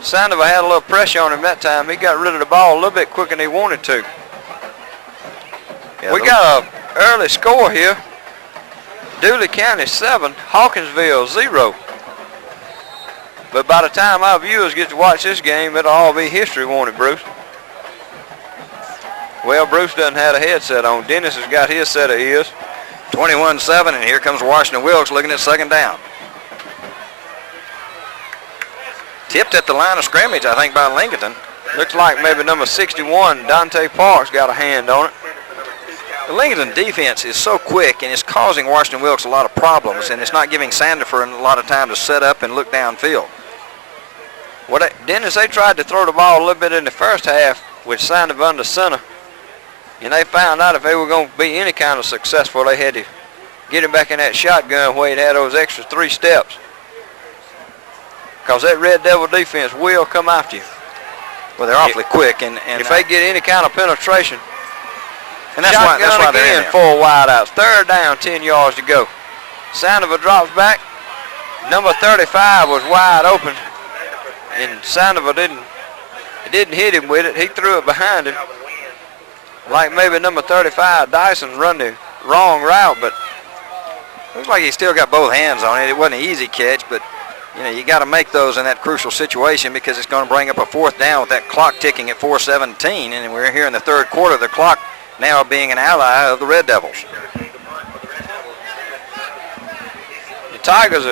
Sandoval had a little pressure on him that time. He got rid of the ball a little bit quicker than he wanted to. Yeah, we got an early score here. Dooley County 7, Hawkinsville 0. But by the time our viewers get to watch this game, it'll all be history, won't it, Bruce? Well, Bruce doesn't have a headset on. Dennis has got his set of ears. 21-7, and here comes Washington-Wilkes looking at second down. Tipped at the line of scrimmage, I think, by Lincoln. Looks like maybe number 61, Dante Parks, got a hand on it. The Lincoln defense is so quick, and it's causing Washington-Wilkes a lot of problems, and it's not giving Sandifer a lot of time to set up and look downfield. Well, Dennis, they tried to throw the ball a little bit in the first half with Sandifer under center, and they found out if they were going to be any kind of successful, they had to get him back in that shotgun where he'd had those extra 3 steps. Because that Red Devil defense will come after you. Well, they're awfully quick, and if they get any kind of penetration. And that's why they're in again, there. 4 wideouts. Third down, 10 yards to go. Sandifer drops back. Number 35 was wide open, and Sandifer didn't hit him with it. He threw it behind him. Like maybe number 35, Dyson, run the wrong route, but looks like he still got both hands on it. It wasn't an easy catch, but you know, you got to make those in that crucial situation because it's going to bring up a 4th down with that clock ticking at 4:17, and we're here in the third quarter. The clock now being an ally of the Red Devils. The Tigers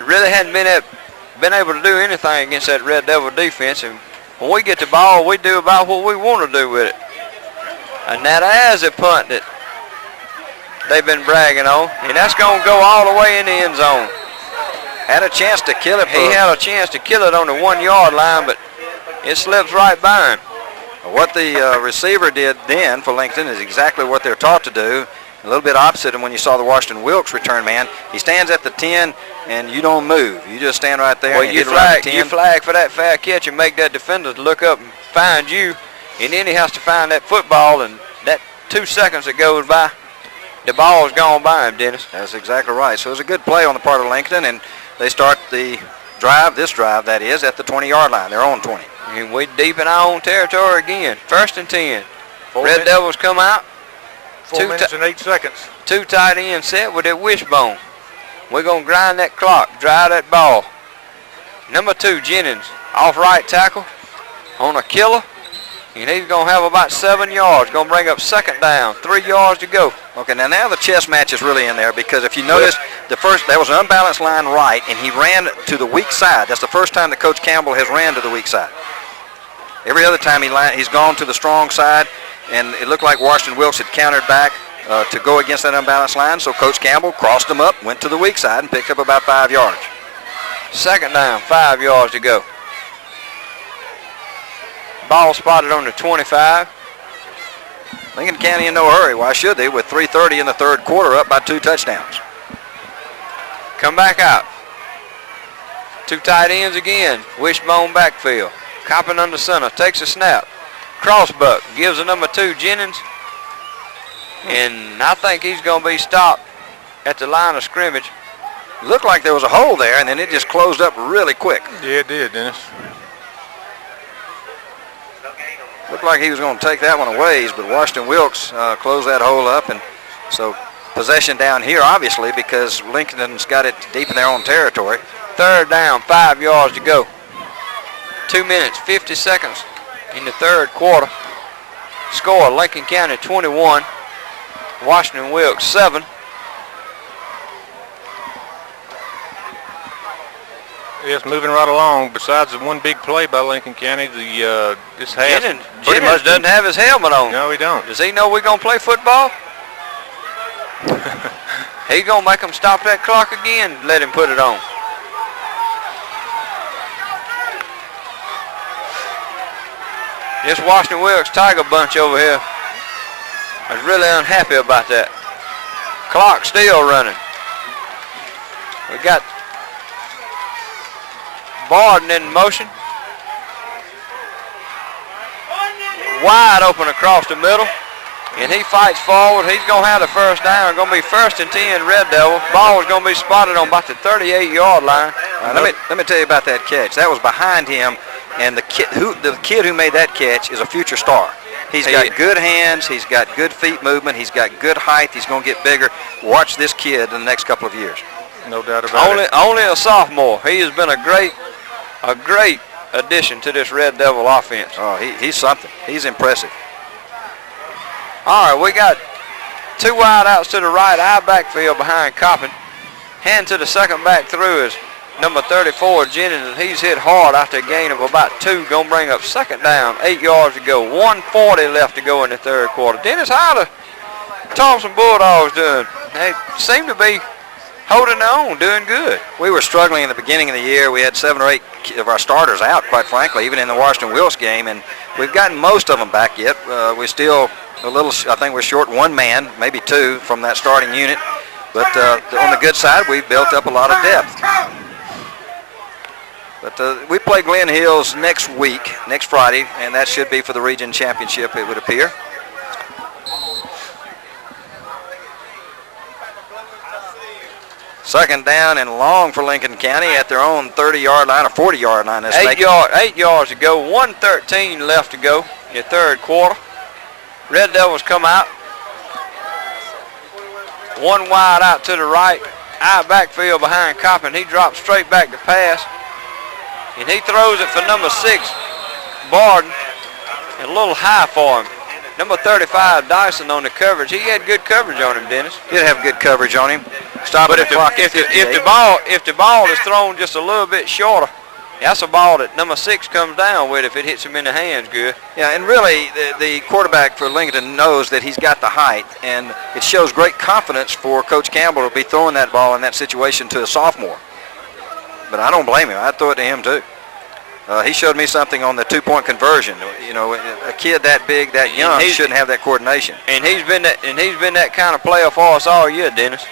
really hadn't been able to do anything against that Red Devil defense, and when we get the ball, we do about what we want to do with it. And that is a punt that they've been bragging on, and that's going to go all the way in the end zone. Had a chance to kill it. He had a chance to kill it on the 1-yard line, but it slips right by him. What the receiver did then for Lincoln is exactly what they're taught to do. A little bit opposite of when you saw the Washington-Wilkes return man. He stands at the 10, and you don't move. You just stand right there. Well, and you hit around the 10. you flag for that fair catch and make that defender look up and find you, and then he has to find that football, and that 2 seconds that goes by, the ball's gone by him, Dennis. That's exactly right. So it was a good play on the part of Lincoln, and they start the drive, this drive that is, at the 20-yard line. They're on 20. And we deep in our own territory again. 1st and 10. Red Devils come out. 4 minutes and 8 seconds. 2 tight ends set with that wishbone. We're going to grind that clock, drive that ball. Number 2, Jennings, off right tackle on a killer. And he's going to have about 7 yards. Going to bring up 2nd down, 3 yards to go. Okay, now the chess match is really in there because if you notice, there was an unbalanced line right, and he ran to the weak side. That's the first time that Coach Campbell has ran to the weak side. Every other time he's gone to the strong side, and it looked like Washington-Wilkes had countered back to go against that unbalanced line, so Coach Campbell crossed them up, went to the weak side, and picked up about 5 yards. 2nd down, 5 yards to go. Ball spotted on the 25. Lincoln County in no hurry. Why should they? With 3:30 in the third quarter, up by 2 touchdowns. Come back out. 2 tight ends again. Wishbone backfield. Coppin under center. Takes a snap. Crossbuck gives the number 2, Jennings. And I think he's going to be stopped at the line of scrimmage. Looked like there was a hole there, and then it just closed up really quick. Yeah, it did, Dennis. Looked like he was going to take that one a ways, but Washington-Wilkes closed that hole up, and so possession down here, obviously, because Lincoln's got it deep in their own territory. 3rd down, 5 yards to go. 2 minutes, 50 seconds in the third quarter. Score, Lincoln County 21, Washington-Wilkes 7. Yes, moving right along. Besides the one big play by Lincoln County, this half. Jennings doesn't have his helmet on. No, he don't. Does he know we're going to play football? He's going to make him stop that clock again, let him put it on. This Washington-Wilkes Tiger bunch over here is really unhappy about that. Clock still running. We got Barden in motion. Wide open across the middle. And he fights forward. He's going to have the 1st down. Going to be 1st and 10 Red Devil. Ball is going to be spotted on about the 38-yard line. Let me tell you about that catch. That was behind him, and the kid who made that catch is a future star. He's got good hands. He's got good feet movement. He's got good height. He's going to get bigger. Watch this kid in the next couple of years. No doubt about it. Only a sophomore. He has been a great addition to this Red Devil offense. Oh, he's something. He's impressive. All right, we got 2 wide outs to the right, eye backfield behind Coppin. Hand to the second back through is number 34, Jennings, and he's hit hard after a gain of about 2. Going to bring up second down, 8 yards to go. 1:40 left to go in the third quarter. Dennis, how the Thompson Bulldogs doing? They seem to be holding on, doing good. We were struggling in the beginning of the year. We had 7 or 8 of our starters out, quite frankly, even in the Washington-Wilkes game, and we've gotten most of them back yet. We're still a little, I think we're short 1 man, maybe 2 from that starting unit. But on the good side, we've built up a lot of depth. But we play Glen Hills next week, next Friday, and that should be for the region championship, it would appear. Second down and long for Lincoln County at their own 30-yard line or 40-yard line. 8 yards to go, 1:13 left to go in the third quarter. Red Devils come out. 1 wide out to the right. Eye backfield behind Coppin. He drops straight back to pass. And he throws it for number 6, Barden. And a little high for him. Number 35, Dyson on the coverage. He had good coverage on him, Dennis. Did have good coverage on him. But if the ball is thrown just a little bit shorter, that's a ball that number 6 comes down with if it hits him in the hands good. Yeah, and really the quarterback for Lincoln knows that he's got the height, and it shows great confidence for Coach Campbell to be throwing that ball in that situation to a sophomore. But I don't blame him. I'd throw it to him too. He showed me something on the 2-point conversion. You know, a kid that big, that young, shouldn't have that coordination. And he's been that kind of player for us all year, Dennis.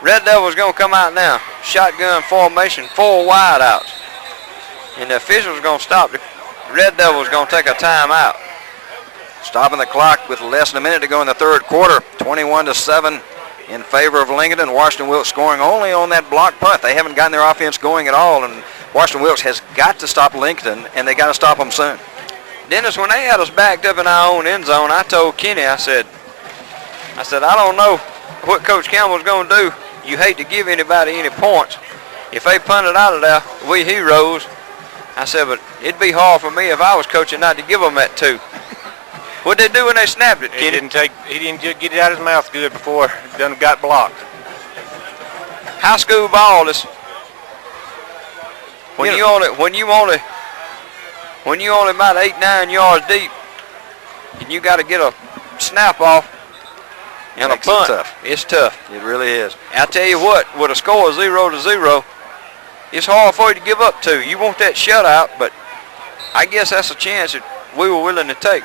Red Devils going to come out now. Shotgun formation, 4 wide outs. And the officials are going to stop. The Red Devils going to take a timeout. Stopping the clock with less than a minute to go in the third quarter. 21-7 in favor of Lincoln, and Washington-Wilkes scoring only on that block punt. They haven't gotten their offense going at all, and Washington-Wilkes has got to stop Lincoln, and they got to stop them soon. Dennis, when they had us backed up in our own end zone, I told Kenny, I said, I don't know what Coach Campbell's going to do. You hate to give anybody any points. If they punted out of there, we heroes. I said, but it'd be hard for me if I was coaching not to give them that 2. What'd they do when they snapped it, Kenny? He didn't get it out of his mouth good before it done got blocked. High school ball is when you only about 8-9 yards deep, and you got to get a snap off. And a punt, it's tough. It really is. I tell you what, with a score of 0-0, it's hard for you to give up 2. You want that shutout, but I guess that's a chance that we were willing to take.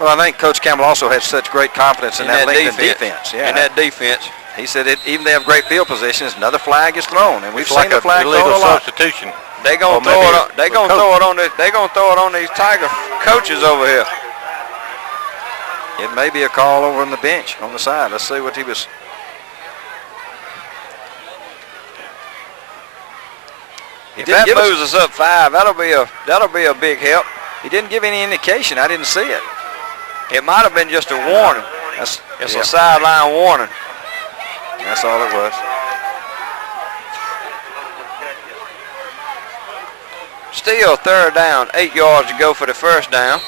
Well, I think Coach Campbell also had such great confidence in that Lincoln defense. Yeah. In that defense. He said even they have great field positions, another flag is thrown, and we've seen the flag thrown a lot. Substitution. They're gonna throw it on. They're gonna throw it on. They're gonna throw it on these Tiger coaches over here. It may be a call over on the bench on the side. Let's see what he was. If that moves us up 5, that'll be a big help. He didn't give any indication. I didn't see it. It might have been just a warning. It's a sideline warning. That's all it was. Still third down, 8 yards to go for the first down.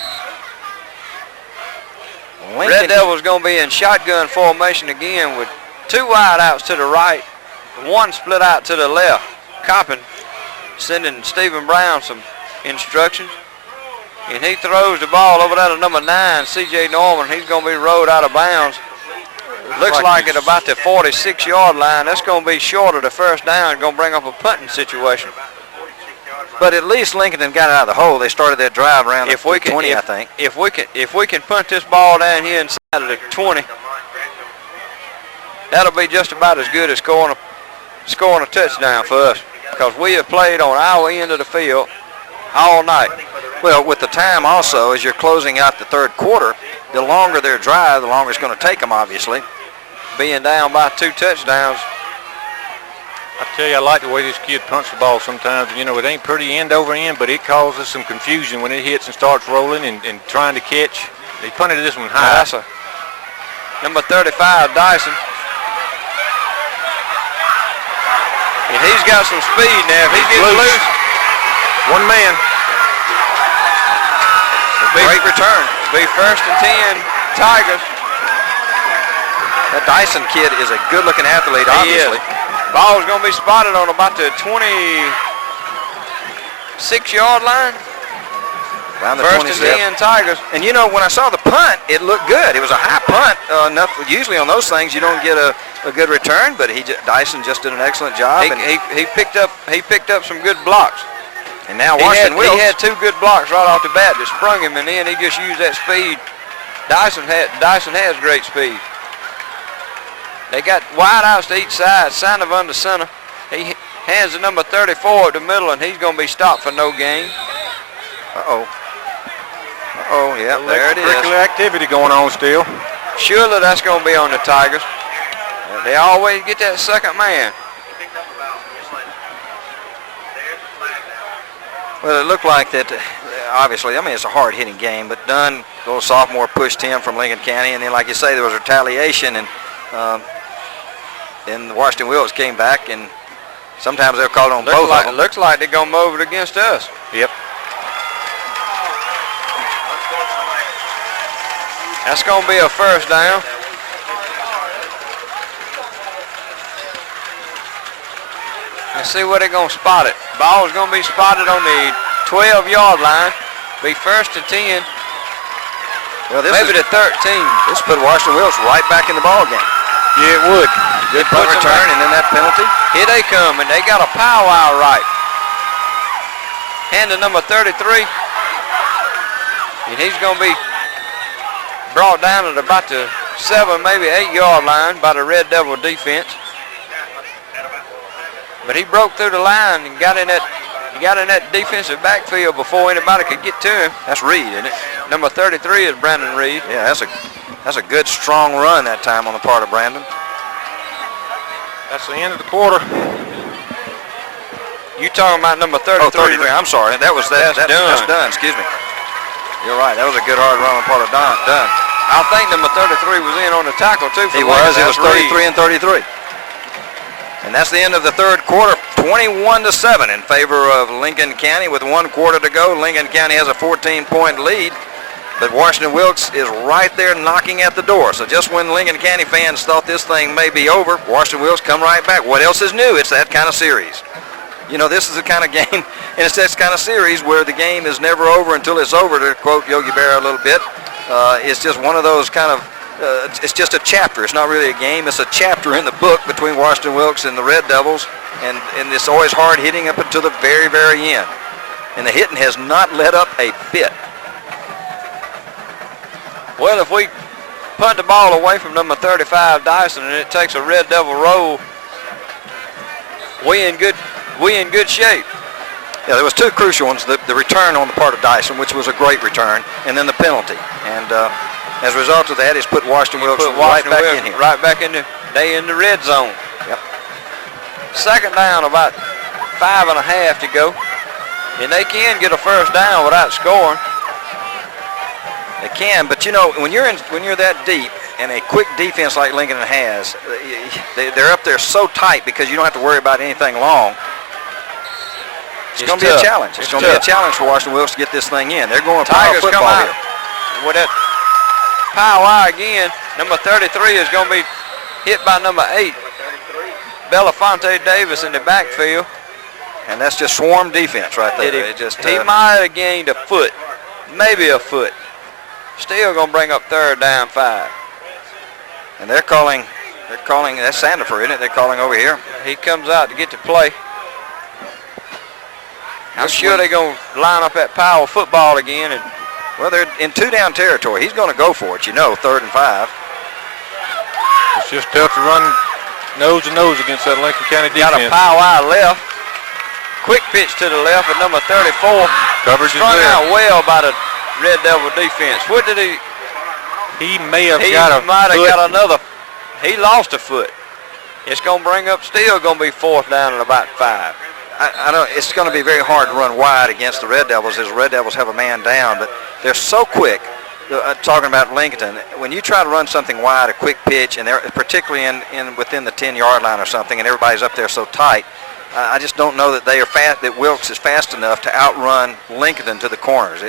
Red Devils going to be in shotgun formation again with 2 wide outs to the right, 1 split out to the left. Coppin sending Stephen Brown some instructions. And he throws the ball over there to number 9, C.J. Norman. He's going to be rode out of bounds. Looks like at about the 46-yard line. That's going to be short of the first down. Going to bring up a punting situation. But at least Lincoln got it out of the hole. They started their drive around the 20, I think. If we can punt this ball down here inside of the 20, that'll be just about as good as scoring a touchdown for us, because we have played on our end of the field all night. Well, with the time also, as you're closing out the third quarter, the longer their drive, the longer it's going to take them, obviously. Being down by 2 touchdowns. I tell you, I like the way this kid punts the ball sometimes. You know, it ain't pretty end over end, but it causes some confusion when it hits and starts rolling and trying to catch. They punted this one high. That's number 35, Dyson. And he's got some speed now. If he gets loose. One man. Great return. Be first and 10 Tigers. That Dyson kid is a good-looking athlete, obviously. Ball's going to be spotted on about the 26-yard line. Around the First 27. and 10 Tigers. And you know, when I saw the punt, it looked good. It was a high punt. Usually on those things, you don't get a good return, but Dyson just did an excellent job. He picked up some good blocks. And now He Washington-Wilkes. had 2 good blocks right off the bat that sprung him, and then he just used that speed. Dyson has great speed. They got wide outs to each side, sign of under center. He hands the number 34 at the middle, and he's going to be stopped for no gain. Uh-oh. Uh-oh, yeah, there it is. Extracurricular activity going on still. Surely that's going to be on the Tigers. They always get that second man. Well, it looked like that, obviously, I mean, it's a hard-hitting game, but Dunn, little sophomore, pushed him from Lincoln County, and then, like you say, there was retaliation, and then Washington-Wilkes came back, and sometimes they'll call it on both of them. Looks like they're going to move it against us. Yep. That's going to be a first down. Let's see where they're going to spot it. Ball is going to be spotted on the 12-yard line. Be first and 10. Well, Maybe the 13. This put Washington-Wilkes right back in the ball game. Yeah, it would. Good punt return, and then that penalty. Here they come, and they got a powwow right. Hand to number 33. And he's going to be brought down at about the 7, maybe 8-yard line by the Red Devil defense. But he broke through the line and got in that defensive backfield before anybody could get to him. That's Reed, isn't it? Number 33 is Brandon Reed. Yeah, that's a good, strong run that time on the part of Brandon. That's the end of the quarter. You talking about number 33? Oh, 33. I'm sorry. That's done. Excuse me. You're right. That was a good hard run on the part of Dunn. I think number 33 was in on the tackle too. He was. It was 33 and 33. And that's the end of the third quarter, 21-7 in favor of Lincoln County with 1 quarter to go. Lincoln County has a 14-point lead, but Washington-Wilkes is right there knocking at the door. So just when Lincoln County fans thought this thing may be over, Washington-Wilkes come right back. What else is new? It's that kind of series. You know, this is the kind of game, and it's that kind of series where the game is never over until it's over, to quote Yogi Berra a little bit. It's just one of those kind of it's just a chapter. It's not really a game. It's a chapter in the book between Washington-Wilkes and the Red Devils, and it's always hard hitting up until the very, very end. And the hitting has not let up a bit. Well, if we punt the ball away from number 35, Dyson, and it takes a Red Devil roll, we in good shape. Yeah, there was 2 crucial ones. The return on the part of Dyson, which was a great return, and then the penalty. And as a result of that, it's put Washington-Wilkes right back in here. Right back in the red zone. Yep. Second down, about 5.5 to go. And they can get a first down without scoring. They can, but you know, when you're that deep, and a quick defense like Lincoln has, they're up there so tight because you don't have to worry about anything long. It's going to be a challenge. It's going to be a challenge for Washington-Wilkes to get this thing in. They're going Tigers football come out here. with that powwow again. Number 33 is going to be hit by number 8, Belafonte Davis in the backfield. And that's just swarm defense right there. He might have gained a foot, maybe a foot. Still going to bring up third down 5. And they're calling, that's Sandifer, isn't it? They're calling over here. He comes out to get the play. I'm sure they're going to line up that power football again. And well, they're in 2-down territory. He's going to go for it, you know, 3rd and 5. It's just tough to run nose to nose against that Lincoln County defense. Got a powwow left. Quick pitch to the left at number 34. Coverage is strung there. out well by the Red Devil defense. What did he? He may have He got a might have foot. got another. He lost a foot. It's going to bring up, still going to be 4th down at about 5. I know it's going to be very hard to run wide against the Red Devils, as the Red Devils have a man down, but they're so quick. Talking about Lincoln, when you try to run something wide, a quick pitch, and they're particularly within the 10-yard line or something, and everybody's up there so tight, I just don't know that they are fast. That Wilkes is fast enough to outrun Lincoln to the corners.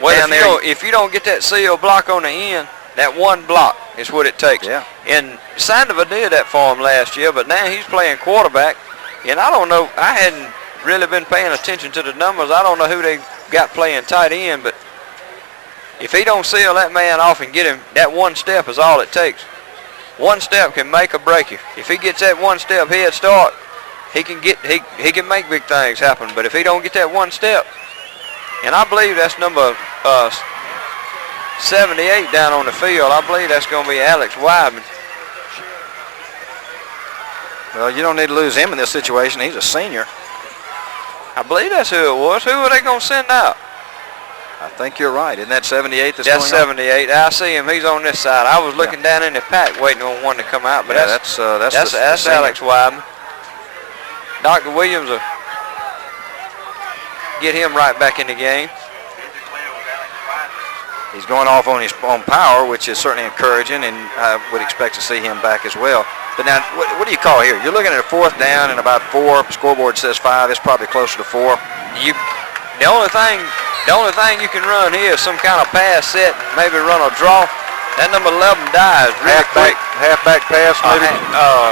If you don't get that seal block on the end, that one block is what it takes. Yeah. And Sandoval did that for him last year, but now he's playing quarterback. And I don't know, I hadn't really been paying attention to the numbers. I don't know who they got playing tight end, but if he don't seal that man off and get him, that one step is all it takes. One step can make or break you. If he gets that one step head start, he can make big things happen. But if he don't get that one step, and I believe that's number 78 down on the field, I believe that's going to be Alex Wyman. Well, you don't need to lose him in this situation. He's a senior. I believe that's who it was. Who are they going to send out? I think you're right. Isn't that 78 that's That's going on? 78. I see him. He's on this side. I was looking down in the pack waiting on one to come out, but Yeah, that's the Alex Wyman. Dr. Williams will get him right back in the game. He's going off on his own power, which is certainly encouraging, and I would expect to see him back as well. But now, what do you call here? You're looking at a 4th down and about 4. Scoreboard says 5. It's probably closer to 4. The only thing you can run here is some kind of pass set and maybe run a draw. That number 11 dies really quick. Halfback pass, maybe.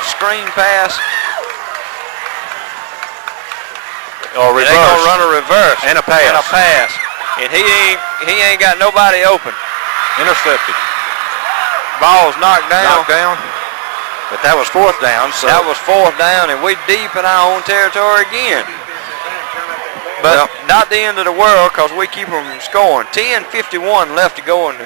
Screen pass. Or reverse. They're gonna run a reverse And a pass. And he ain't got nobody open. Intercepted. Ball's knocked down. Knocked down. But that was 4th down, so That was 4th down, and we deep in our own territory again. But not the end of the world, because we keep them scoring. 10:51 left to go in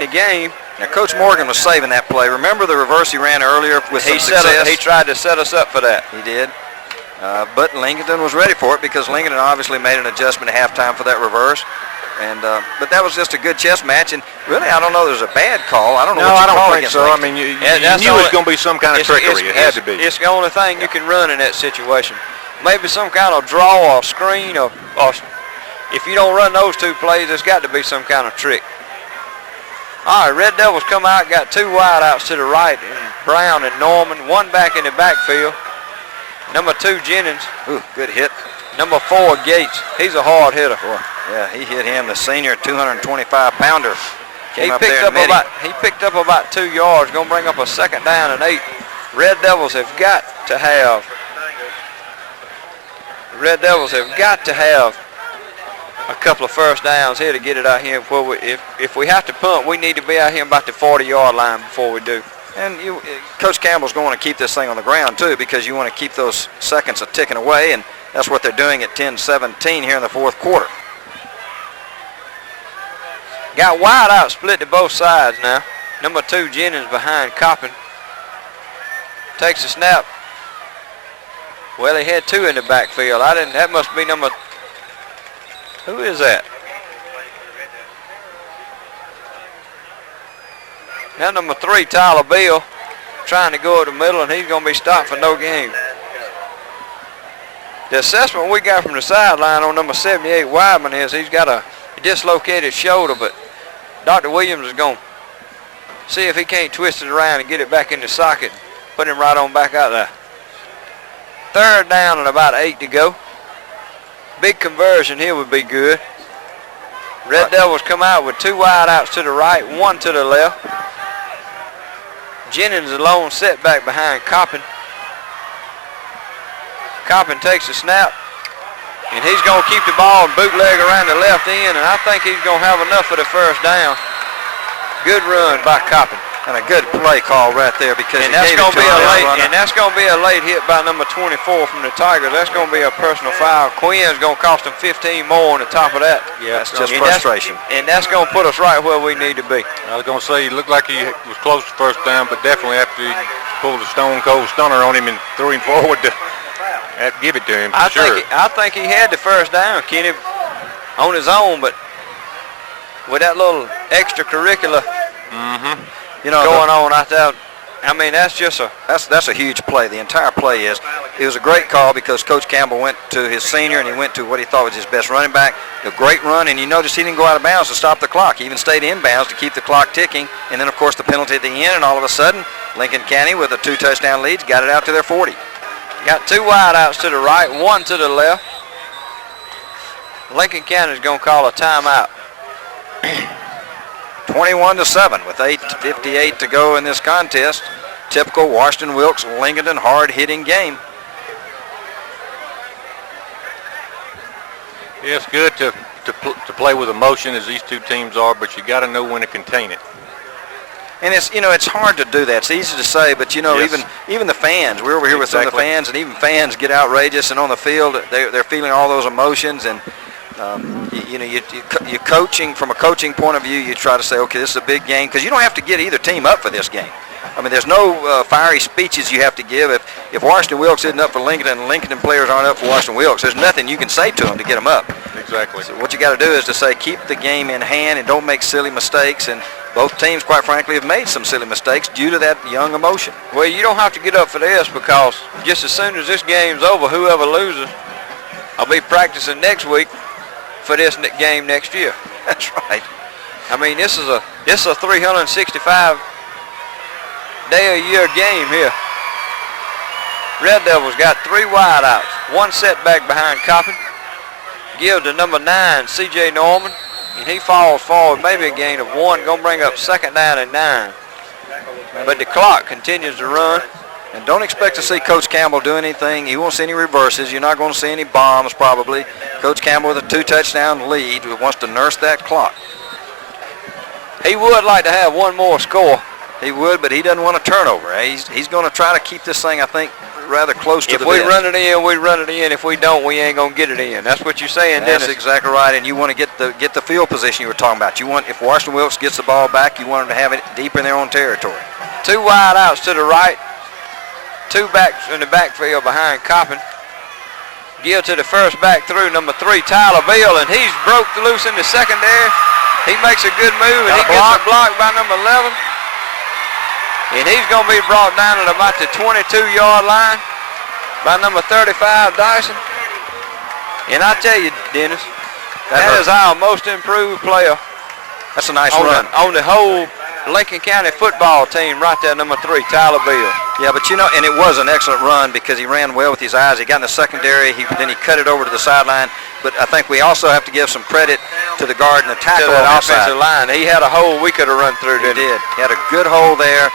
the game. now Coach Morgan was saving that play. Remember the reverse he ran earlier with some success? He tried to set us up for that. He did. But Lincoln was ready for it because Lincoln obviously made an adjustment at halftime for that reverse. And but that was just a good chess match, and really I don't know there's a bad call. I don't know No, what I you call don't think against so. I Lincoln. mean, you that's knew all it was it- going to be some kind of trickery. It had to be. It's the only thing you can run in that situation. Maybe some kind of draw or screen, or if you don't run those two plays, there's got to be some kind of trick. All right, Red Devils come out, got 2 wideouts to the right, and Brown and Norman, 1 back in the backfield. Number 2, Jennings. Ooh, good hit. Number 4, Gates. He's a hard hitter. Boy, yeah, he hit him, the senior 225-pounder. He picked up about 2 yards, going to bring up a 2nd down and 8. Red Devils have got to have a couple of first downs here to get it out here. If we have to punt, we need to be out here about the 40-yard line before we do. And Coach Campbell's going to keep this thing on the ground, too, because you want to keep those seconds ticking away, and that's what they're doing at 10-17 here in the 4th quarter. Got wide out split to both sides now. Number 2, Jennings behind Coppin. Takes the snap. Well, he had 2 in the backfield. That must be number... Who is that? Now number 3, Tyler Bill, trying to go up the middle, and he's going to be stopped for no gain. The assessment we got from the sideline on number 78, Wyman, is he's got a dislocated shoulder, but Dr. Williams is going to see if he can't twist it around and get it back in the socket, put him right on back out there. 3rd down and about 8 to go. Big conversion here would be good. Red Devils come out with 2 wideouts to the right, 1 to the left. Jennings alone setback behind Coppin. Coppin takes the snap, and he's going to keep the ball and bootleg around the left end, and I think he's going to have enough for the 1st down. Good run by Coppin. And a good play call right there because And he that's gave it going to to be him. that's going to be a late hit by number 24 from the Tigers. That's going to be a personal foul. Quinn's going to cost them 15 more on the top of that. Yeah, that's just And frustration. That's going to put us right where we need to be. I was going to say, he looked like he was close to 1st down, but definitely after he pulled a stone cold stunner on him and threw him forward to give it to him, for sure. I think he had the 1st down, Kenny, on his own, but with that little extracurricular going on out there, I mean, that's a huge play. The entire play is. It was a great call because Coach Campbell went to his senior and he went to what he thought was his best running back. A great run, and you notice he didn't go out of bounds to stop the clock. He even stayed in bounds to keep the clock ticking. And then, of course, the penalty at the end, and all of a sudden, Lincoln County with a 2-touchdown lead got it out to their 40. Got 2 wideouts to the right, 1 to the left. Lincoln County's going to call a timeout. 21-7 with 8:58 to go in this contest. Typical Washington-Wilkes, Lincoln hard-hitting game. Yeah, it's good to play with emotion as these two teams are, but you got to know when to contain it. And it's, you know, it's hard to do that. It's easy to say, but, you know, Yes. even the fans, we're over here with some of the Exactly. fans, and even fans get outrageous, and on the field, they're feeling all those emotions. And, you're coaching, from a coaching point of view, you try to say, okay, this is a big game, because you don't have to get either team up for this game. I mean, there's no fiery speeches you have to give. If Washington-Wilkes isn't up for Lincoln and Lincoln players aren't up for Washington-Wilkes, there's nothing you can say to them to get them up. Exactly. So what you got to do is to say, keep the game in hand and don't make silly mistakes. And both teams, quite frankly, have made some silly mistakes due to that young emotion. Well, you don't have to get up for this, because just as soon as this game's over, whoever loses, I'll be practicing next week for this game next year. That's right. I mean, this is a 365 day a year game here. Red Devils got 3 wideouts, 1 setback behind Coppin. Give to number 9, C.J. Norman, and he falls forward, maybe a gain of 1, going to bring up 2nd down and 9. But the clock continues to run. And don't expect to see Coach Campbell do anything. You won't see any reverses. You're not going to see any bombs, probably. Coach Campbell with a 2-touchdown lead who wants to nurse that clock. He would like to have 1 more score. He would, but he doesn't want a turnover. He's going to try to keep this thing, I think, rather close to the If we best. run it in, we run it in. If we don't, we ain't going to get it in. That's what you're saying, That's Dennis. exactly right, and you want to get the field position you were talking about. You want, if Washington-Wilkes gets the ball back, you want them to have it deep in their own territory. 2 wideouts to the right, 2 backs in the backfield behind Coppin. Give to the first back through, number 3, Tyler Bill, and he's broke loose in the secondary. He makes a good move, and he gets a block by number 11. And he's going to be brought down at about the 22-yard line by number 35, Dyson. And I tell you, Dennis, that is our most improved player That's a nice on run. on the whole Lincoln County football team right there, number 3, Tyler Bill. Yeah, but you know, and it was an excellent run because he ran well with his eyes. He got in the secondary. Then he cut it over to the sideline. But I think we also have to give some credit to the guard and the To tackle on that that side. offensive line. He had a hole we could have run through, He didn't he? did. He had a good hole there,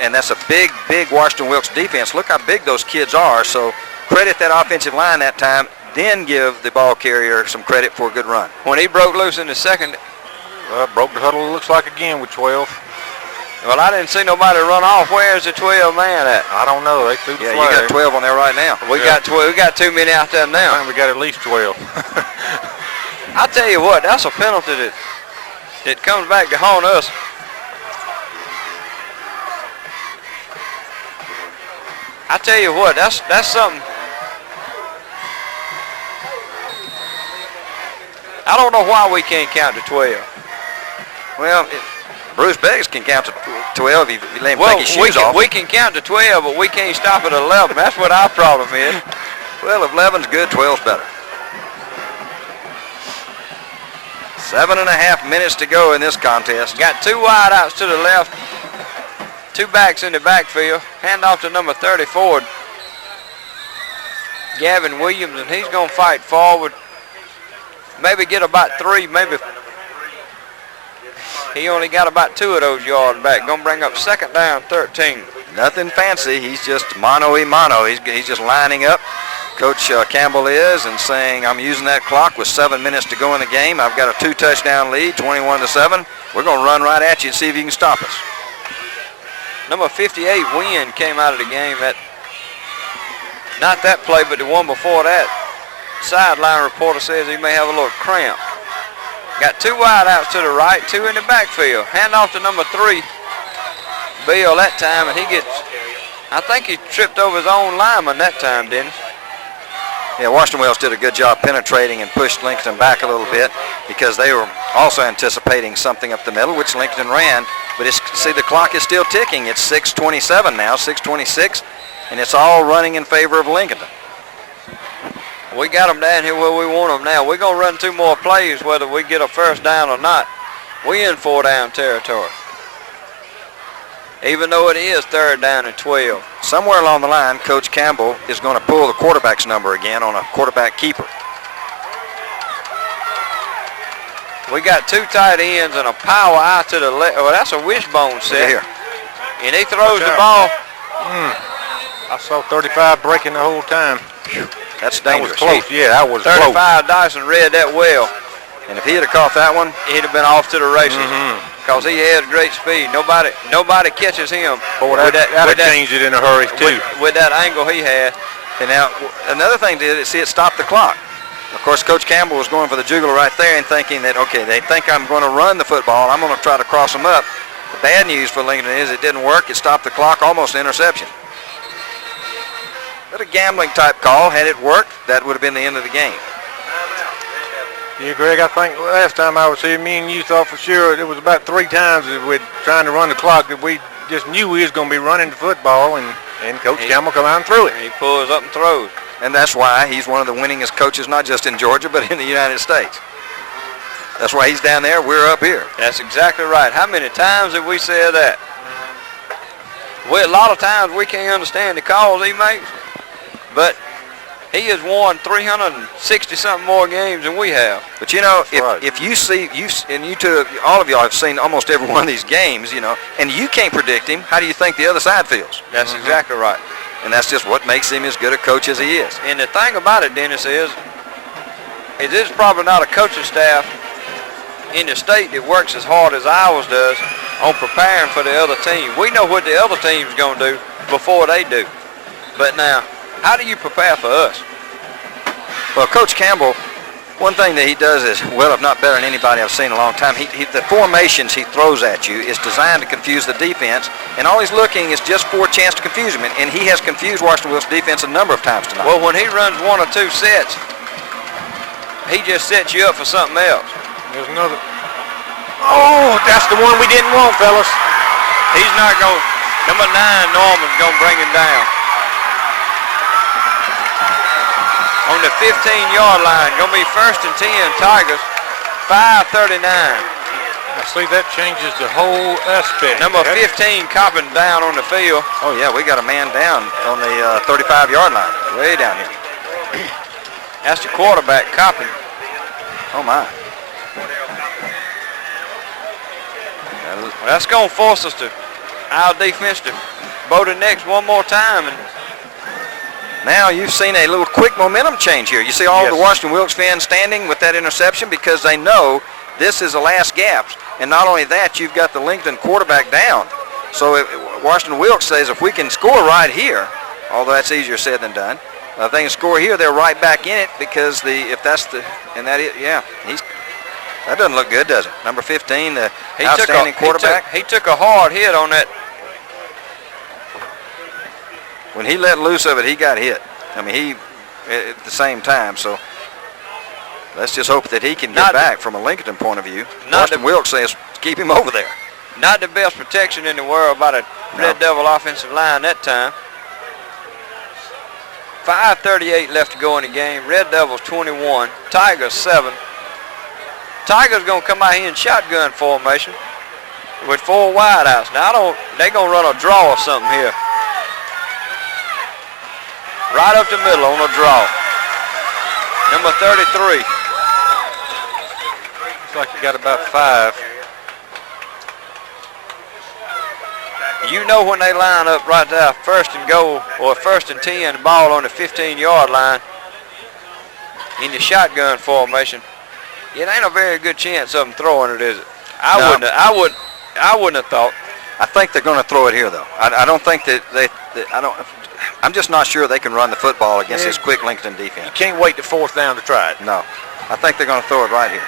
and that's a big Washington-Wilkes defense. Look how big those kids are. So credit that offensive line that time. Then give the ball carrier some credit for a good run. When he broke loose in the second, Broke the huddle, looks like, again with 12. well, I didn't see nobody run off. Where's the 12 man at? I don't know. They threw the Yeah, flag. you got 12 on there right now. We got 12. We got too many out there I now. think we got at least 12. I tell you what, that's a penalty that comes back to haunt us. I tell you what, that's something. I don't know why we can't count to 12. Well, Bruce Beggs can count to 12 if you let him Well, take his shoes off. we can count to 12, but we can't stop at 11. That's what our problem is. Well, if 11's good, 12's better. 7.5 minutes to go in this contest. Got 2 wideouts to the left, 2 backs in the backfield. Hand off to number 34, Gavin Williams, and he's going to fight forward. Maybe get about 3, maybe. He only got about 2 of those yards back. Going to bring up 2nd down, 13. Nothing fancy. He's just mano-a-mano. He's just lining up. Coach Campbell is and saying, I'm using that clock with 7 minutes to go in the game. I've got a 2-touchdown lead, 21-7. We're going to run right at you and see if you can stop us. Number 58, Wynn, came out of the game. Not that play, but the one before that. Sideline reporter says he may have a little cramp. Got 2 wideouts to the right, 2 in the backfield. Hand off to number 3, Bill, that time, and he gets, I think he tripped over his own lineman that time, didn't he? Yeah, Washington-Wilkes did a good job penetrating and pushed Lincoln back a little bit because they were also anticipating something up the middle, which Lincoln ran. But see, the clock is still ticking. It's 6:27 now, 6:26, and it's all running in favor of Lincoln. We got them down here where we want them now. We're going to run 2 more plays whether we get a first down or not. We in 4-down territory. even though it is 3rd down and 12. Somewhere along the line, Coach Campbell is going to pull the quarterback's number again on a quarterback keeper. We got 2 tight ends and a power out to the left. Well, that's a wishbone set. Here. And he throws the ball. I saw 35 breaking the whole time. That's That was dangerous. close. Yeah, that was close. 35 Dyson read that well. And if he had caught that one, He'd have been off to the races because he has great speed. Nobody catches him. Boy, that changed it in a hurry, too. With that angle he had. and now another thing is, see, it stopped the clock. Of course, Coach Campbell was going for the jugular right there and thinking that, okay, they think I'm going to run the football. I'm going to try to cross them up. The bad news for Lincoln is it didn't work. It stopped the clock, almost an interception. But a gambling type call, had it worked, that would have been the end of the game. Yeah, Greg, I think last time I was here, me and you thought for sure it was about 3 times that we're trying to run the clock that we just knew we was going to be running the football, and Coach Campbell come out and threw it. He pulls up and throws. And that's why he's one of the winningest coaches, not just in Georgia, but in the United States. That's why he's down there, we're up here. That's exactly right. How many times have we said that? Well, a lot of times we can't understand the calls he makes, but he has won 360-something more games than we have. But, you know, right. if you see, and you two, all of y'all have seen almost every one of these games, you know, and you can't predict him, how do you think the other side feels? That's exactly right. And that's just what makes him as good a coach as he is. And the thing about it, Dennis, is there's probably not a coaching staff in the state that works as hard as ours does on preparing for the other team. We know what the other team's going to do before they do. But now, how do you prepare for us? Well, Coach Campbell, one thing that he does is, well, if not better than anybody I've seen in a long time, the formations he throws at you is designed to confuse the defense, and all he's looking is just for a chance to confuse him, and he has confused Washington-Wilkes' defense a number of times tonight. Well, when he runs 1 or 2 sets, he just sets you up for something else. There's another. Oh, that's the one we didn't want, fellas. He's not going. Number 9, Norman's going to bring him down. On the 15-yard line, going to be 1st and 10, Tigers, 5:39. I see that changes the whole aspect. Number 15, Coppin down on the field. Oh, yeah, we got a man down on the 35-yard line, way down here. That's the quarterback, Coppin. Oh, my. Well, that's going to force us to, our defense to bow the necks one more time. And now you've seen a little quick momentum change here. You see all the Washington-Wilkes fans standing with that interception because they know this is the last gaps. And not only that, you've got the Lincoln quarterback down. So Washington-Wilkes says if we can score right here, although that's easier said than done, if they can score here, they're right back in it because that doesn't look good, does it? Number 15, the outstanding quarterback. He took a hard hit on that. When he let loose of it, he got hit. I mean, he at the same time. So let's just hope that he can get back from a Lincoln point of view. Washington-Wilkes says keep him over there. Not the best protection in the world by the Red Devil offensive line that time. 5:38 left to go in the game. Red Devils 21, Tigers 7. Tigers gonna come out here in shotgun formation with 4 wideouts. Now they gonna run a draw or something here. Right up the middle on a draw. Number 33. Looks like you got about 5. You know when they line up right there, 1st and goal or 1st and 10, the ball on the 15-yard line in the shotgun formation, it ain't a very good chance of them throwing it, is it? I wouldn't have thought. I think they're going to throw it here, though. I don't think that I'm just not sure they can run the football against this quick Lincoln defense. You can't wait to 4th down to try it. No. I think they're going to throw it right here.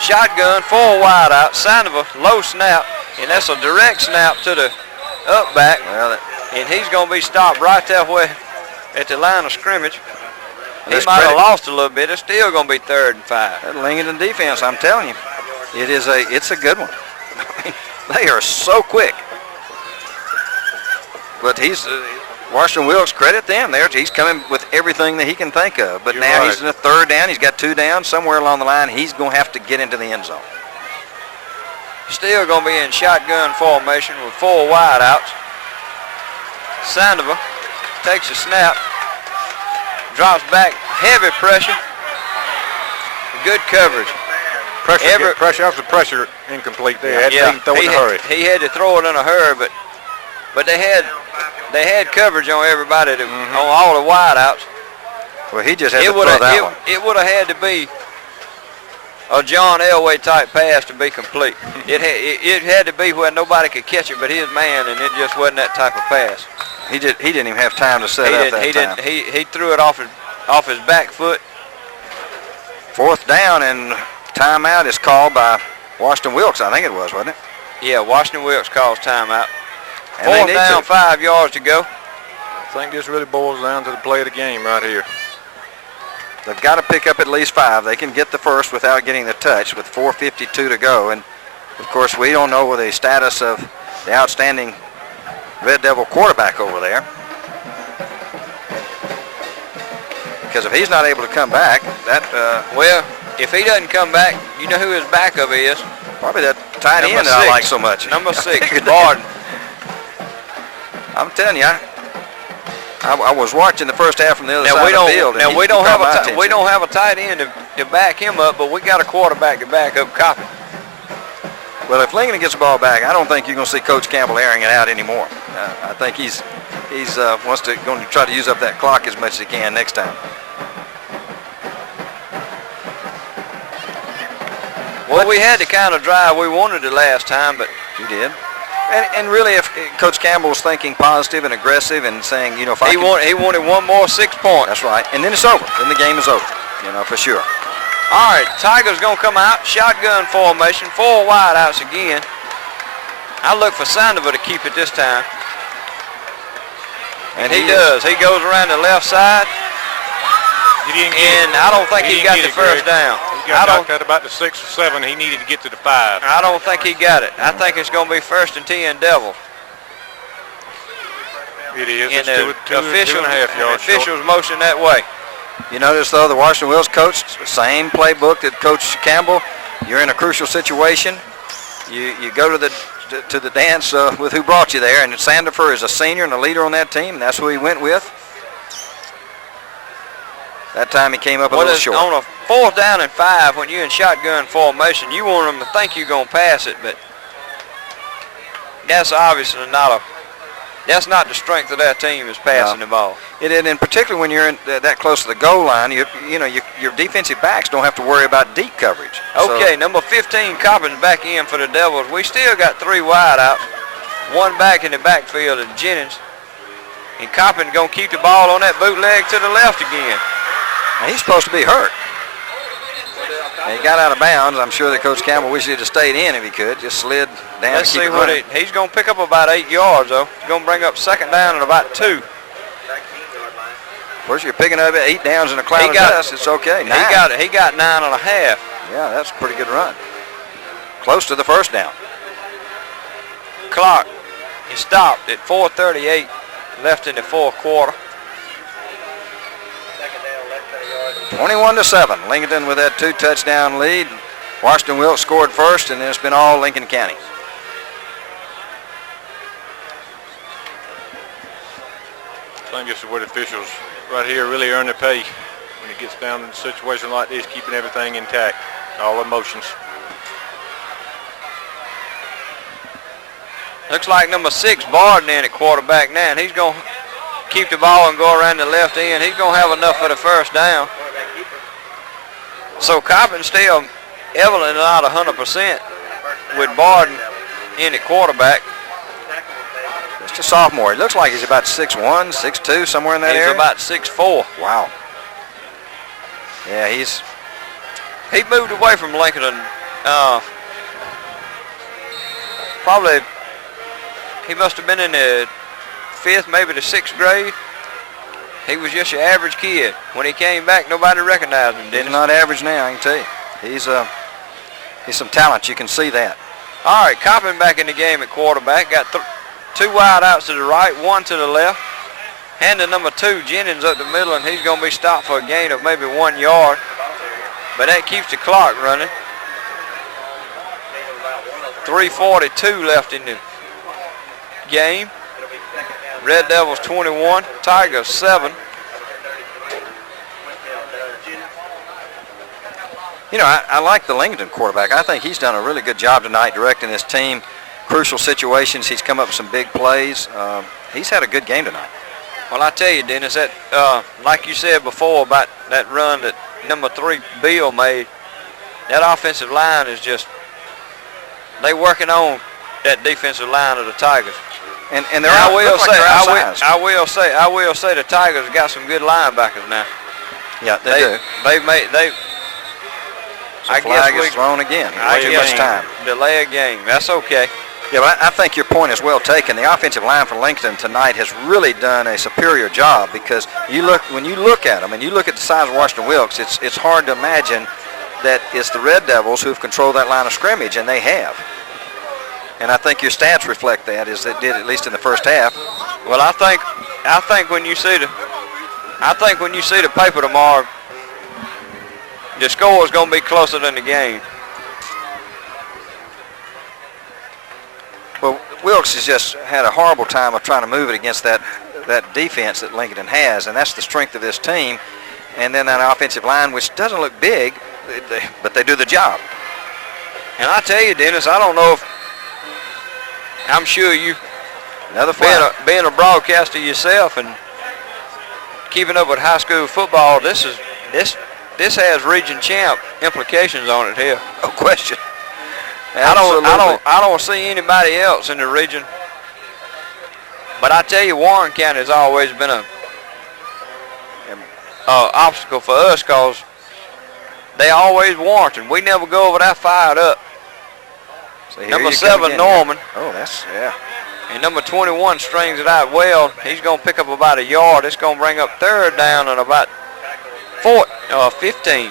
Shotgun, 4 wide out, sign of a low snap, and that's a direct snap to the up back. Well, and he's going to be stopped right there where at the line of scrimmage. He Let's might have credit- lost a little bit. It's still going to be 3rd and 5. that Lincoln defense, I'm telling you, it's a good one. I mean, they are so quick. But Washington-Wilkes, credit them. He's coming with everything that he can think of. But You're now right. he's in the 3rd down. He's got 2 down. Somewhere along the line, he's going to have to get into the end zone. still going to be in shotgun formation with 4 wideouts. Sandoval takes a snap, drops back, heavy pressure, good coverage. Pressure after pressure incomplete there. He had to throw it in a hurry. He had to throw it in a hurry, but they had coverage on everybody, on all the wideouts. Well, he just had to throw that one. It would have had to be a John Elway type pass to be complete. It had to be where nobody could catch it but his man, and it just wasn't that type of pass. He didn't even have time to set up that time. He threw it off his back foot. 4th down, and timeout is called by Washington-Wilkes, I think it was, wasn't it? Yeah, Washington-Wilkes calls timeout. And 4th down, 5 yards to go. I think this really boils down to the play of the game right here. They've got to pick up at least 5. They can get the first without getting the touch with 4:52 to go. And, of course, we don't know the status of the outstanding Red Devil quarterback over there. Because if he's not able to come back, well, if he doesn't come back, you know who his backup is? Probably that tight end that I like so much. Number 6, Barton. I'm telling you, I was watching the first half from the other side of the field. Now we don't have a tight end to back him up, but we got a quarterback to back up Coppin. Well, if Lincoln gets the ball back, I don't think you're going to see Coach Campbell airing it out anymore. I think he's going to try to use up that clock as much as he can next time. Well, we had the kind of drive we wanted the last time, but you did. And really, if Coach Campbell was thinking positive and aggressive and saying, you know, if he wanted one more 6 points. That's right. And then it's over. Then the game is over, you know, for sure. All right, Tigers going to come out, shotgun formation, 4 wideouts again. I look for Sandoval to keep it this time. And he does. He goes around the left side. And I don't think he got the first down. He got knocked out about the 6 or 7. He needed to get to the 5. I don't think he got it. I think it's going to be 1st and 10 Devils. It is. And it's the officials 2.5 yards short. motion that way. You notice, though, the Washington-Wilkes coach, same playbook that Coach Campbell. You're in a crucial situation. You go to the dance with who brought you there, and Sandifer is a senior and a leader on that team, and that's who he went with. That time he came up a little short. On a 4th down and 5, when you're in shotgun formation, you want them to think you're going to pass it, but that's obviously that's not the strength of that team is passing the ball. It is, and particularly when you're that close to the goal line, your defensive backs don't have to worry about deep coverage. Okay, number 15, Coppin's back in for the Devils. We still got 3 wideouts, 1 back in the backfield of Jennings. And Coppin's going to keep the ball on that bootleg to the left again. Now, he's supposed to be hurt. And he got out of bounds. I'm sure that Coach Campbell wished he'd have stayed in if he could. Just slid down. Let's see what he's going to pick up about 8 yards, though. He's going to bring up 2nd down at about 2. Of course, you're picking up 8 downs in a cloud of dust. It's okay. 9. He got 9.5. Yeah, that's a pretty good run. Close to the 1st down. Clock is stopped at 4:38 left in the 4th quarter. 21-7. Lincoln with that 2-touchdown lead. Washington-Wilkes scored first, and then it's been all Lincoln County. I think this is where the officials right here really earn their pay when it gets down to a situation like this, keeping everything intact, all emotions. Looks like number 6, Barden, in at quarterback now, and he's going to keep the ball and go around the left end. He's going to have enough for the 1st down. So Coppin still evidently not 100% with Barden in at quarterback. Just a sophomore. He looks like he's about 6'1", 6'2", somewhere in that area. He's about 6'4". Wow. Yeah, he moved away from Lincoln. Probably he must have been in the 5th, maybe the 6th grade. He was just your average kid. When he came back, nobody recognized him, did he? He's not average now, I can tell you. He's some talent. You can see that. All right, Coppin back in the game at quarterback. Got 2 wideouts to the right, 1 to the left. And the number 2, Jennings, up the middle, and he's going to be stopped for a gain of maybe 1 yard. But that keeps the clock running. 3:42 left in the game. Red Devils 21, Tigers 7. You know, I like the Lincoln quarterback. I think he's done a really good job tonight directing his team. Crucial situations, he's come up with some big plays. He's had a good game tonight. Well, I tell you, Dennis, that like you said before about that run that number 3 Bill made, that offensive line is just, they working on that defensive line of the Tigers. And they're out, I will say the Tigers have got some good linebackers now. Yeah, they do. I flag guess is thrown again. Too much time. Delay a game. That's okay. Yeah, but I think your point is well taken. The offensive line for Lincoln tonight has really done a superior job because when you look at them and you look at the size of Washington-Wilkes, it's hard to imagine that it's the Red Devils who've controlled that line of scrimmage, and they have. And I think your stats reflect that, as it did at least in the first half. Well, I think when you see the paper tomorrow, the score is going to be closer than the game. Well, Wilkes has just had a horrible time of trying to move it against that defense that Lincoln has, and that's the strength of this team. And then that offensive line, which doesn't look big, but they do the job. And I tell you, Dennis, I don't know if, I'm sure you, being a broadcaster yourself and keeping up with high school football, this has region champ implications on it here. No question. I don't see anybody else in the region. But I tell you, Warren County has always been a obstacle for us because they always Warrenton. We never go over that fired up. So number 7, Norman. Oh, yeah. And number 21 strings it out well. He's going to pick up about a yard. It's going to bring up 3rd down and about 15.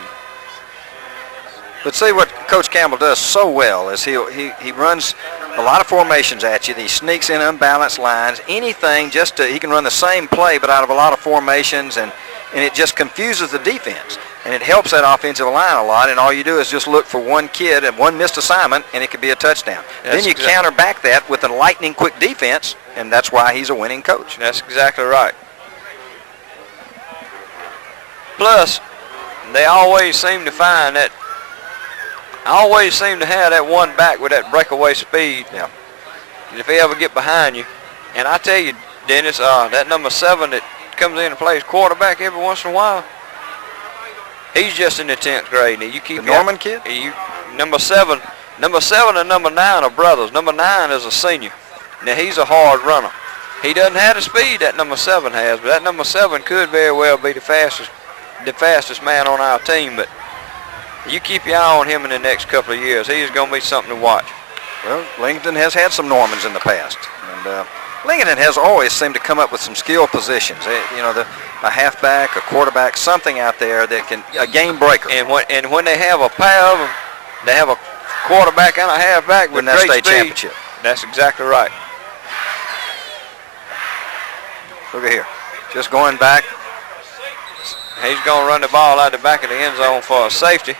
But see what Coach Campbell does so well is he runs a lot of formations at you. He sneaks in unbalanced lines, anything he can run the same play but out of a lot of formations, and it just confuses the defense. And it helps that offensive line a lot, and all you do is just look for one kid and one missed assignment, and it could be a touchdown. Then you counter back that with a lightning quick defense, and that's why he's a winning coach. That's exactly right. Plus, they always seem to find that, have that one back with that breakaway speed. Yeah. If they ever get behind you. And I tell you, Dennis, that number 7 that comes in and plays quarterback every once in a while, he's just in the 10th grade. Now you keep the Norman kid? Number 7 and number 9 are brothers. Number 9 is a senior. Now he's a hard runner. He doesn't have the speed that number 7 has, but that number 7 could very well be the fastest man on our team. But you keep your eye on him in the next couple of years. He is going to be something to watch. Well, Lincoln has had some Normans in the past, and Lincoln has always seemed to come up with some skill positions. A halfback, a quarterback, something out there that can a game breaker. And when they have a pair of them, they have a quarterback and a halfback with great state speed. Championship. That's exactly right. Look at here, just going back. He's going to run the ball out the back of the end zone for a safety.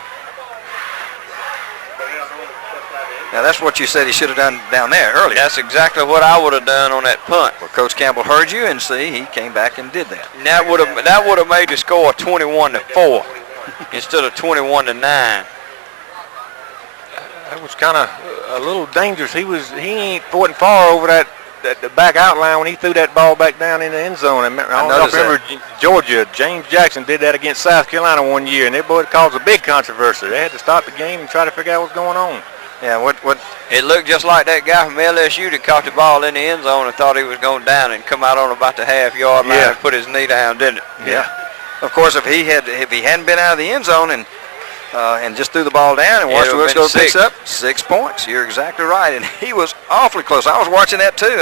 Now that's what you said he should have done down there earlier. That's exactly what I would have done on that punt. Well, Coach Campbell heard you, and he came back and did that. And that would have made the score 21-4 instead of 21-9. That was kind of a little dangerous. He ain't wasn't far over the back outline when he threw that ball back down in the end zone. And I don't know if you remember Georgia. James Jackson did that against South Carolina one year, and it caused a big controversy. They had to stop the game and try to figure out what's going on. Yeah, what? It looked just like that guy from LSU that caught the ball in the end zone and thought he was going down and come out on about the half-yard line and put his knee down, didn't it? Yeah. Of course, if he hadn't been out of the end zone and just threw the ball down and Washington-Wilkes picks up 6 points. You're exactly right, and he was awfully close. I was watching that too.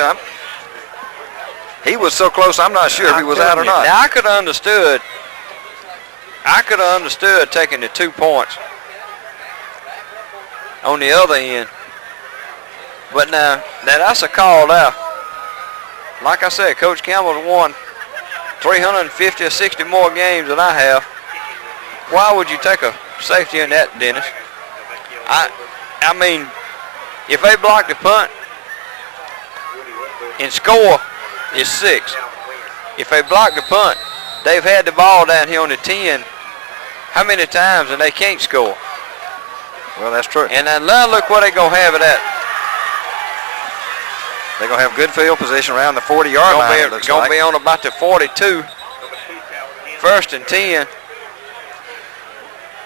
He was so close. I'm not sure if he was out or not. Now I could have understood taking the 2 points on the other end. But now that's a call out. Like I said, Coach Campbell's won 350 or 60 more games than I have. Why would you take a safety in that, Dennis? I mean, If they block the punt and score, it's 6. If they block the punt, they've had the ball down here on the 10 how many times and they can't score. Well, that's true. And now look where they're going to have it at. They're going to have good field position around the 40-yard line, it looks Going like. to be on about the 42. 1st and 10.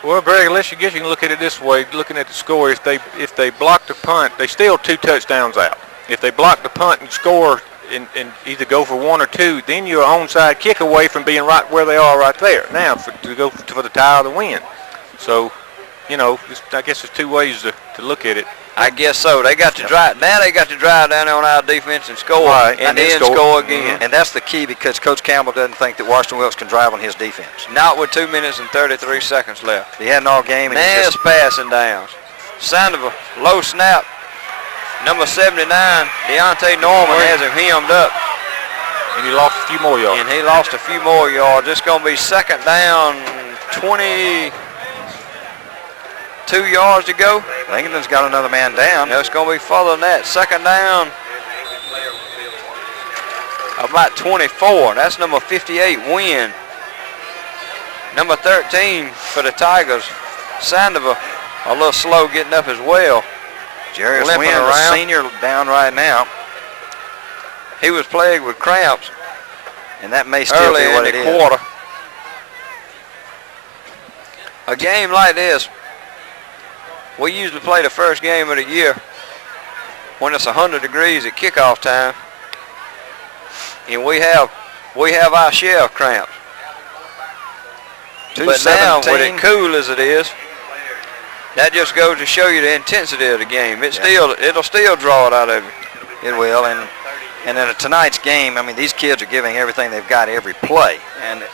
Well, Greg, unless you guess you can look at it this way, looking at the score, if they block the punt, they still 2 touchdowns out. If they block the punt and score and either go for 1 or 2, then you're onside kick away from being right where they are right there. Now, to go for the tie or the win. So, you know, I guess there's 2 ways to look at it. I guess so. They got to drive. Now they got to drive down there on our defense and score, Right, and then score again. And that's the key because Coach Campbell doesn't think that Washington-Wilkes can drive on his defense. Not with 2 minutes and 33 seconds left. He had an all game. And Now it's passing downs. Sandoval, low snap. Number 79, Deontay Norman has him hemmed up. And he lost a few more yards. And he lost a few more yards. It's going to be 2nd down, 22 yards to go. Lincoln's got another man down. No, it's going to be further than that. 2nd down, about 24. That's number 58, Wynn. Number 13 for the Tigers, Sandoval, a little slow getting up as well. Jarius Limping Wynn, the around. senior, down right now. He was plagued with cramps And that may still early be in what the it is. quarter. A game like this, we usually play the first game of the year when it's 100 degrees at kickoff time, and we have our share of cramps. But now, with it cool as it is, that just goes to show you the intensity of the game. It'll still draw it out of you. It will, and in tonight's game, I mean, these kids are giving everything they've got every play.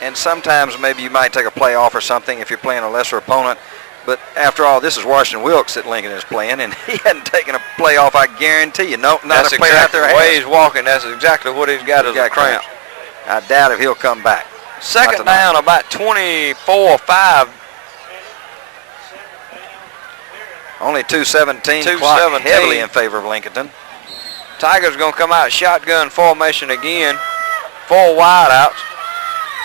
And sometimes maybe you might take a play off or something if you're playing a lesser opponent. But after all, this is Washington-Wilkes that Lincoln is playing, and he hadn't taken a play off, I guarantee you. No, not That's a player out exactly there the way has. he's walking. That's exactly what he's got as a cramp. I doubt if he'll come back. Second down, about 24-5. Only 2:17 clock, 2:17. heavily in favor of Lincoln. Tigers going to come out shotgun formation again. 4 wideouts.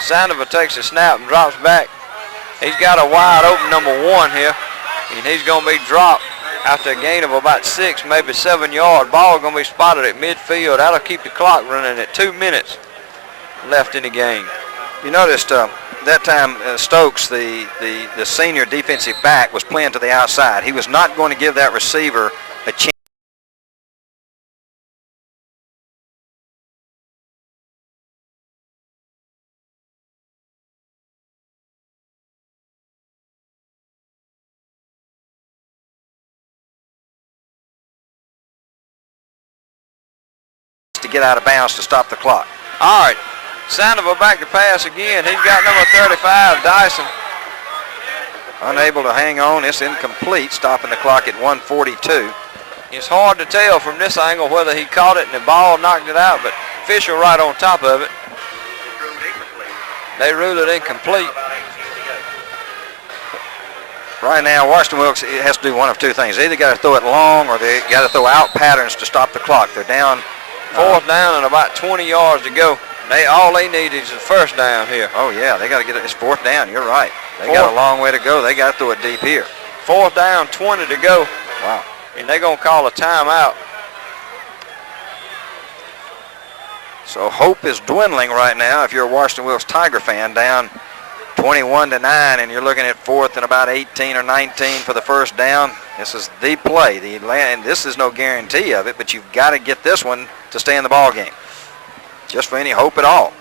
Sandoval takes a snap and drops back. He's got a wide open number 1 here, and he's going to be dropped after a gain of about 6, maybe 7 yards. Ball going to be spotted at midfield. That'll keep the clock running at 2 minutes left in the game. You noticed that time Stokes, the senior defensive back, was playing to the outside. He was not going to give that receiver a chance to get out of bounds to stop the clock. All right. Sandoval back to pass again. He's got number 35, Dyson. Unable to hang on. It's incomplete, stopping the clock at 1:42. It's hard to tell from this angle whether he caught it and the ball knocked it out, but official right on top of it. They ruled it incomplete. Right now, Washington-Wilkes has to do one of 2 things. They either got to throw it long or they got to throw out patterns to stop the clock. They're down. 4th down and about 20 yards to go. All they need is the 1st down here. Oh, yeah, they got to get it. It's 4th down. You're right. They got a long way to go. They got to throw it deep here. 4th down, 20 to go. Wow. And they're going to call a timeout. So hope is dwindling right now if you're a Washington-Wilkes Tiger fan, down 21-9, and you're looking at 4th and about 18 or 19 for the 1st down. This is the play. And this is no guarantee of it, but you've got to get this one to stay in the ball game, just for any hope at all.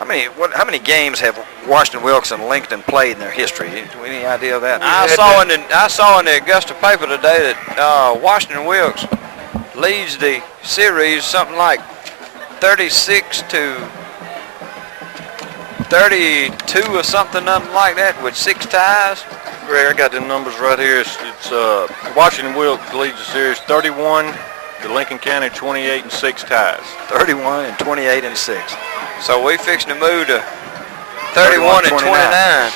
How many games have Washington-Wilkes and Lincoln played in their history? Any idea of that? I saw in the Augusta paper today that Washington-Wilkes leads the series something like 36 to 32 or something like that, with 6 ties. Greg, I got the numbers right here. It's Washington-Wilkes leads the series 31 to Lincoln County 28 and 6 ties. 31 and 28 and 6. So we fixing to move to 31 and 29.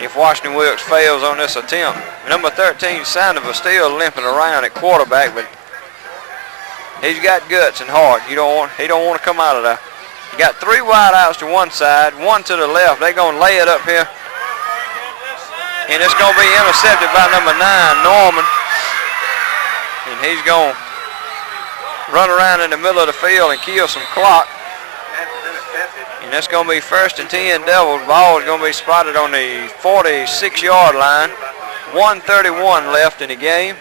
if Washington-Wilkes fails on this attempt. Number 13, Sandoval, still limping around at quarterback, but he's got guts and heart. He don't want to come out of there. You got 3 wideouts to one side, 1 to the left. They're going to lay it up here. And it's going to be intercepted by number 9, Norman. And he's going to run around in the middle of the field and kill some clock. And that's going to be 1st and 10 Devils. Ball is going to be spotted on the 46-yard line. 1:31 left in the game.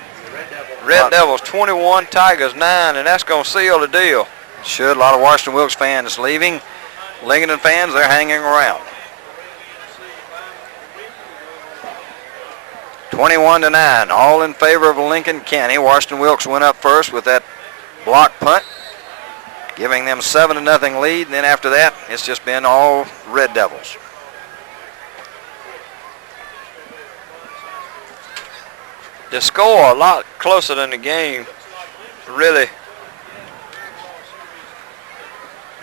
Red Devils 21, Tigers 9, and that's going to seal the deal. Should. A lot of Washington-Wilkes fans leaving. Lincoln fans, they're hanging around. 21-9, all in favor of Lincoln County. Washington-Wilkes went up first with that block punt, giving them 7-0 lead. And then after that, it's just been all Red Devils. The score a lot closer than the game really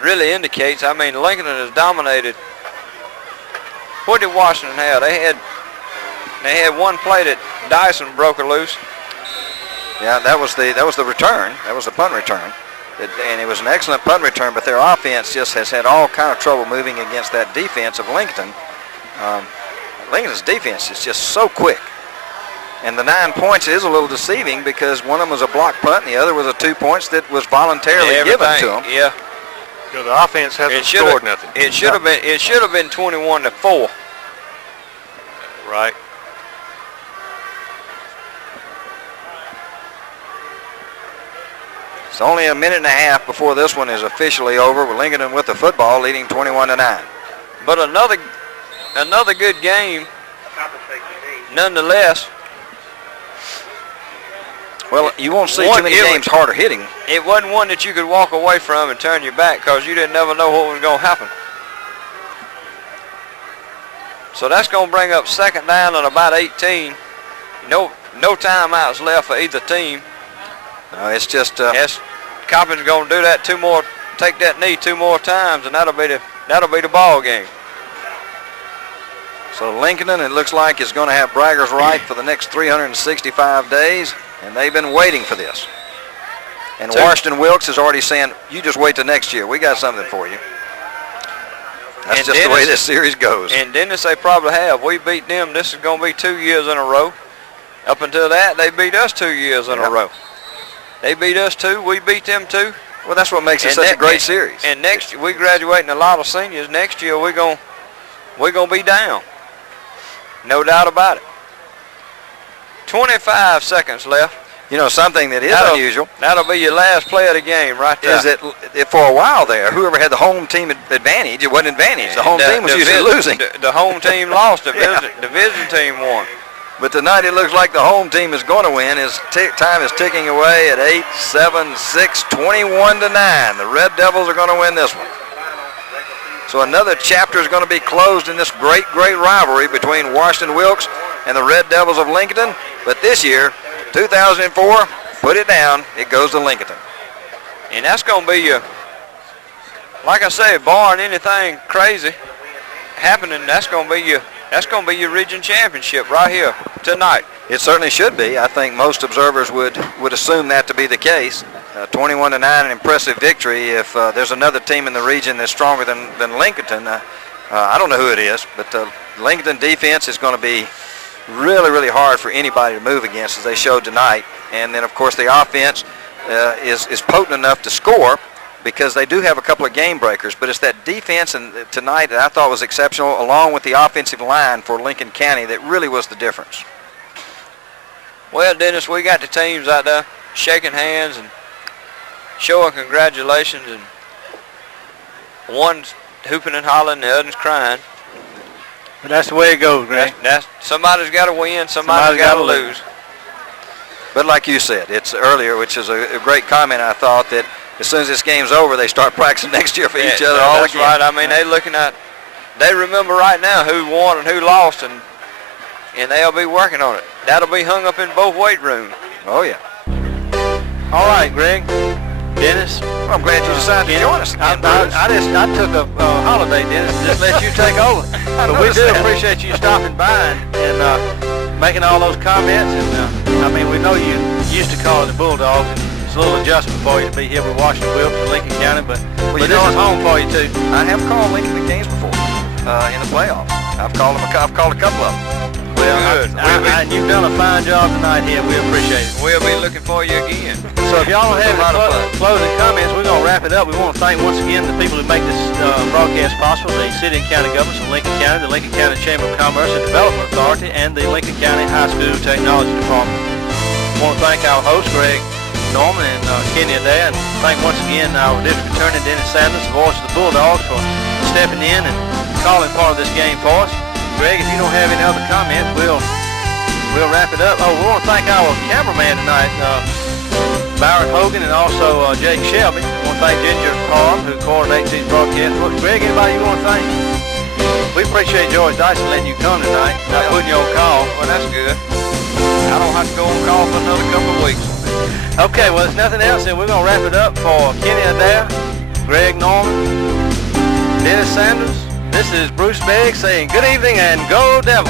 indicates. I mean, Lincoln has dominated. What did Washington have? They had one play that Dyson broke her loose. Yeah, that was the return. That was the punt return. And it was an excellent punt return, but their offense just has had all kind of trouble moving against that defense of Lincoln. Lincoln's defense is just so quick. And the 9 points is a little deceiving because one of them was a block punt and the other was a 2 points that was voluntarily given to them. Yeah. So the offense hasn't scored nothing. It should have been 21-4. Right. It's only a minute and a half before this one is officially over with Lincoln with the football leading 21-9. But another good game nonetheless. Well, you won't see too many games harder hitting. It wasn't one that you could walk away from and turn your back because you didn't never know what was going to happen. So that's going to bring up 2nd down and about 18. No timeouts left for either team. It's just Yes, Coppin's going to do that take that knee 2 more times, and that'll be the ball game. So Lincoln, it looks like, is going to have braggers right for the next 365 days, and they've been waiting for this. And Washington-Wilkes is already saying, you just wait till next year. We got something for you. That's just the way this series goes. And Dennis, they probably have. We beat them. This is going to be 2 years in a row. Up until that, they beat us 2 years in a row. They beat us 2. We beat them 2. Well, that's what makes it such a great series. And next year, we graduating a lot of seniors. Next year, we're gonna be down. No doubt about it. 25 seconds left. You know, something that is unusual. That'll be your last play of the game right there. Is that for a while there, whoever had the home team advantage, it wasn't advantage. The home team was usually losing. The home team lost. The visiting team won. But tonight it looks like the home team is going to win. His time is ticking away at 8, 7, 6, 21-9. The Red Devils are going to win this one. So another chapter is going to be closed in this great, great rivalry between Washington-Wilkes and the Red Devils of Lincoln. But this year, 2004, put it down, it goes to Lincoln. And that's going to be your, like I say, barring anything crazy happening, that's going to be your region championship right here tonight. It certainly should be. I think most observers would assume that to be the case. 21-9, an impressive victory. If there's another team in the region that's stronger than Lincoln, I don't know who it is, but Lincoln defense is going to be really, really hard for anybody to move against, as they showed tonight. And then, of course, the offense is potent enough to score because they do have a couple of game breakers. But it's that defense tonight that I thought was exceptional, along with the offensive line for Lincoln County, that really was the difference. Well, Dennis, we got the teams out there shaking hands and showing congratulations, and one's hooping and hollering, the other's crying. But that's the way it goes, Greg. Somebody's got to win, somebody's got to lose. But like you said, it's earlier, which is a great comment, I thought, that as soon as this game's over, they start practicing next year for each other all that's again. Right. I mean, they remember right now who won and who lost, and they'll be working on it. That'll be hung up in both weight rooms. Oh, yeah. All right, Greg. Dennis. Well, I'm glad you decided to join us. I took a holiday, Dennis, and just let you take over. But we do appreciate you stopping by and making all those comments. And I mean, we know you used to call it the Bulldogs. It's a little adjustment for you to be here with Washington-Wilkes and Lincoln County, but this is home for you too. I have called Lincoln the games before in the playoffs. I've called a couple of them. Well, and you've done a fine job tonight here. We appreciate it. We'll be looking for you again. So if y'all don't have any closing comments, we're going to wrap it up. We want to thank once again the people who make this broadcast possible, the city and county governments of Lincoln County, the Lincoln County Chamber of Commerce and Development Authority, and the Lincoln County High School Technology Department. I want to thank our host, Greg Norman, and Kenny Adair, and thank once again our district attorney, Dennis Sanders, the voice of the Bulldogs, for stepping in and calling part of this game for us. Greg, if you don't have any other comments, we'll wrap it up. Oh, we want to thank our cameraman tonight, Byron Hogan, and also Jake Shelby. I want to thank Ginger Parham, who coordinates these broadcasts. Greg, anybody you want to thank? We appreciate George Dyson letting you come tonight, not putting you on call. Well, that's good. I don't have to go on call for another couple of weeks. Okay, well, there's nothing else, and we're going to wrap it up for Kenny Adair, Greg Norman, Dennis Sanders. This is Bruce Begg saying good evening and go Devils.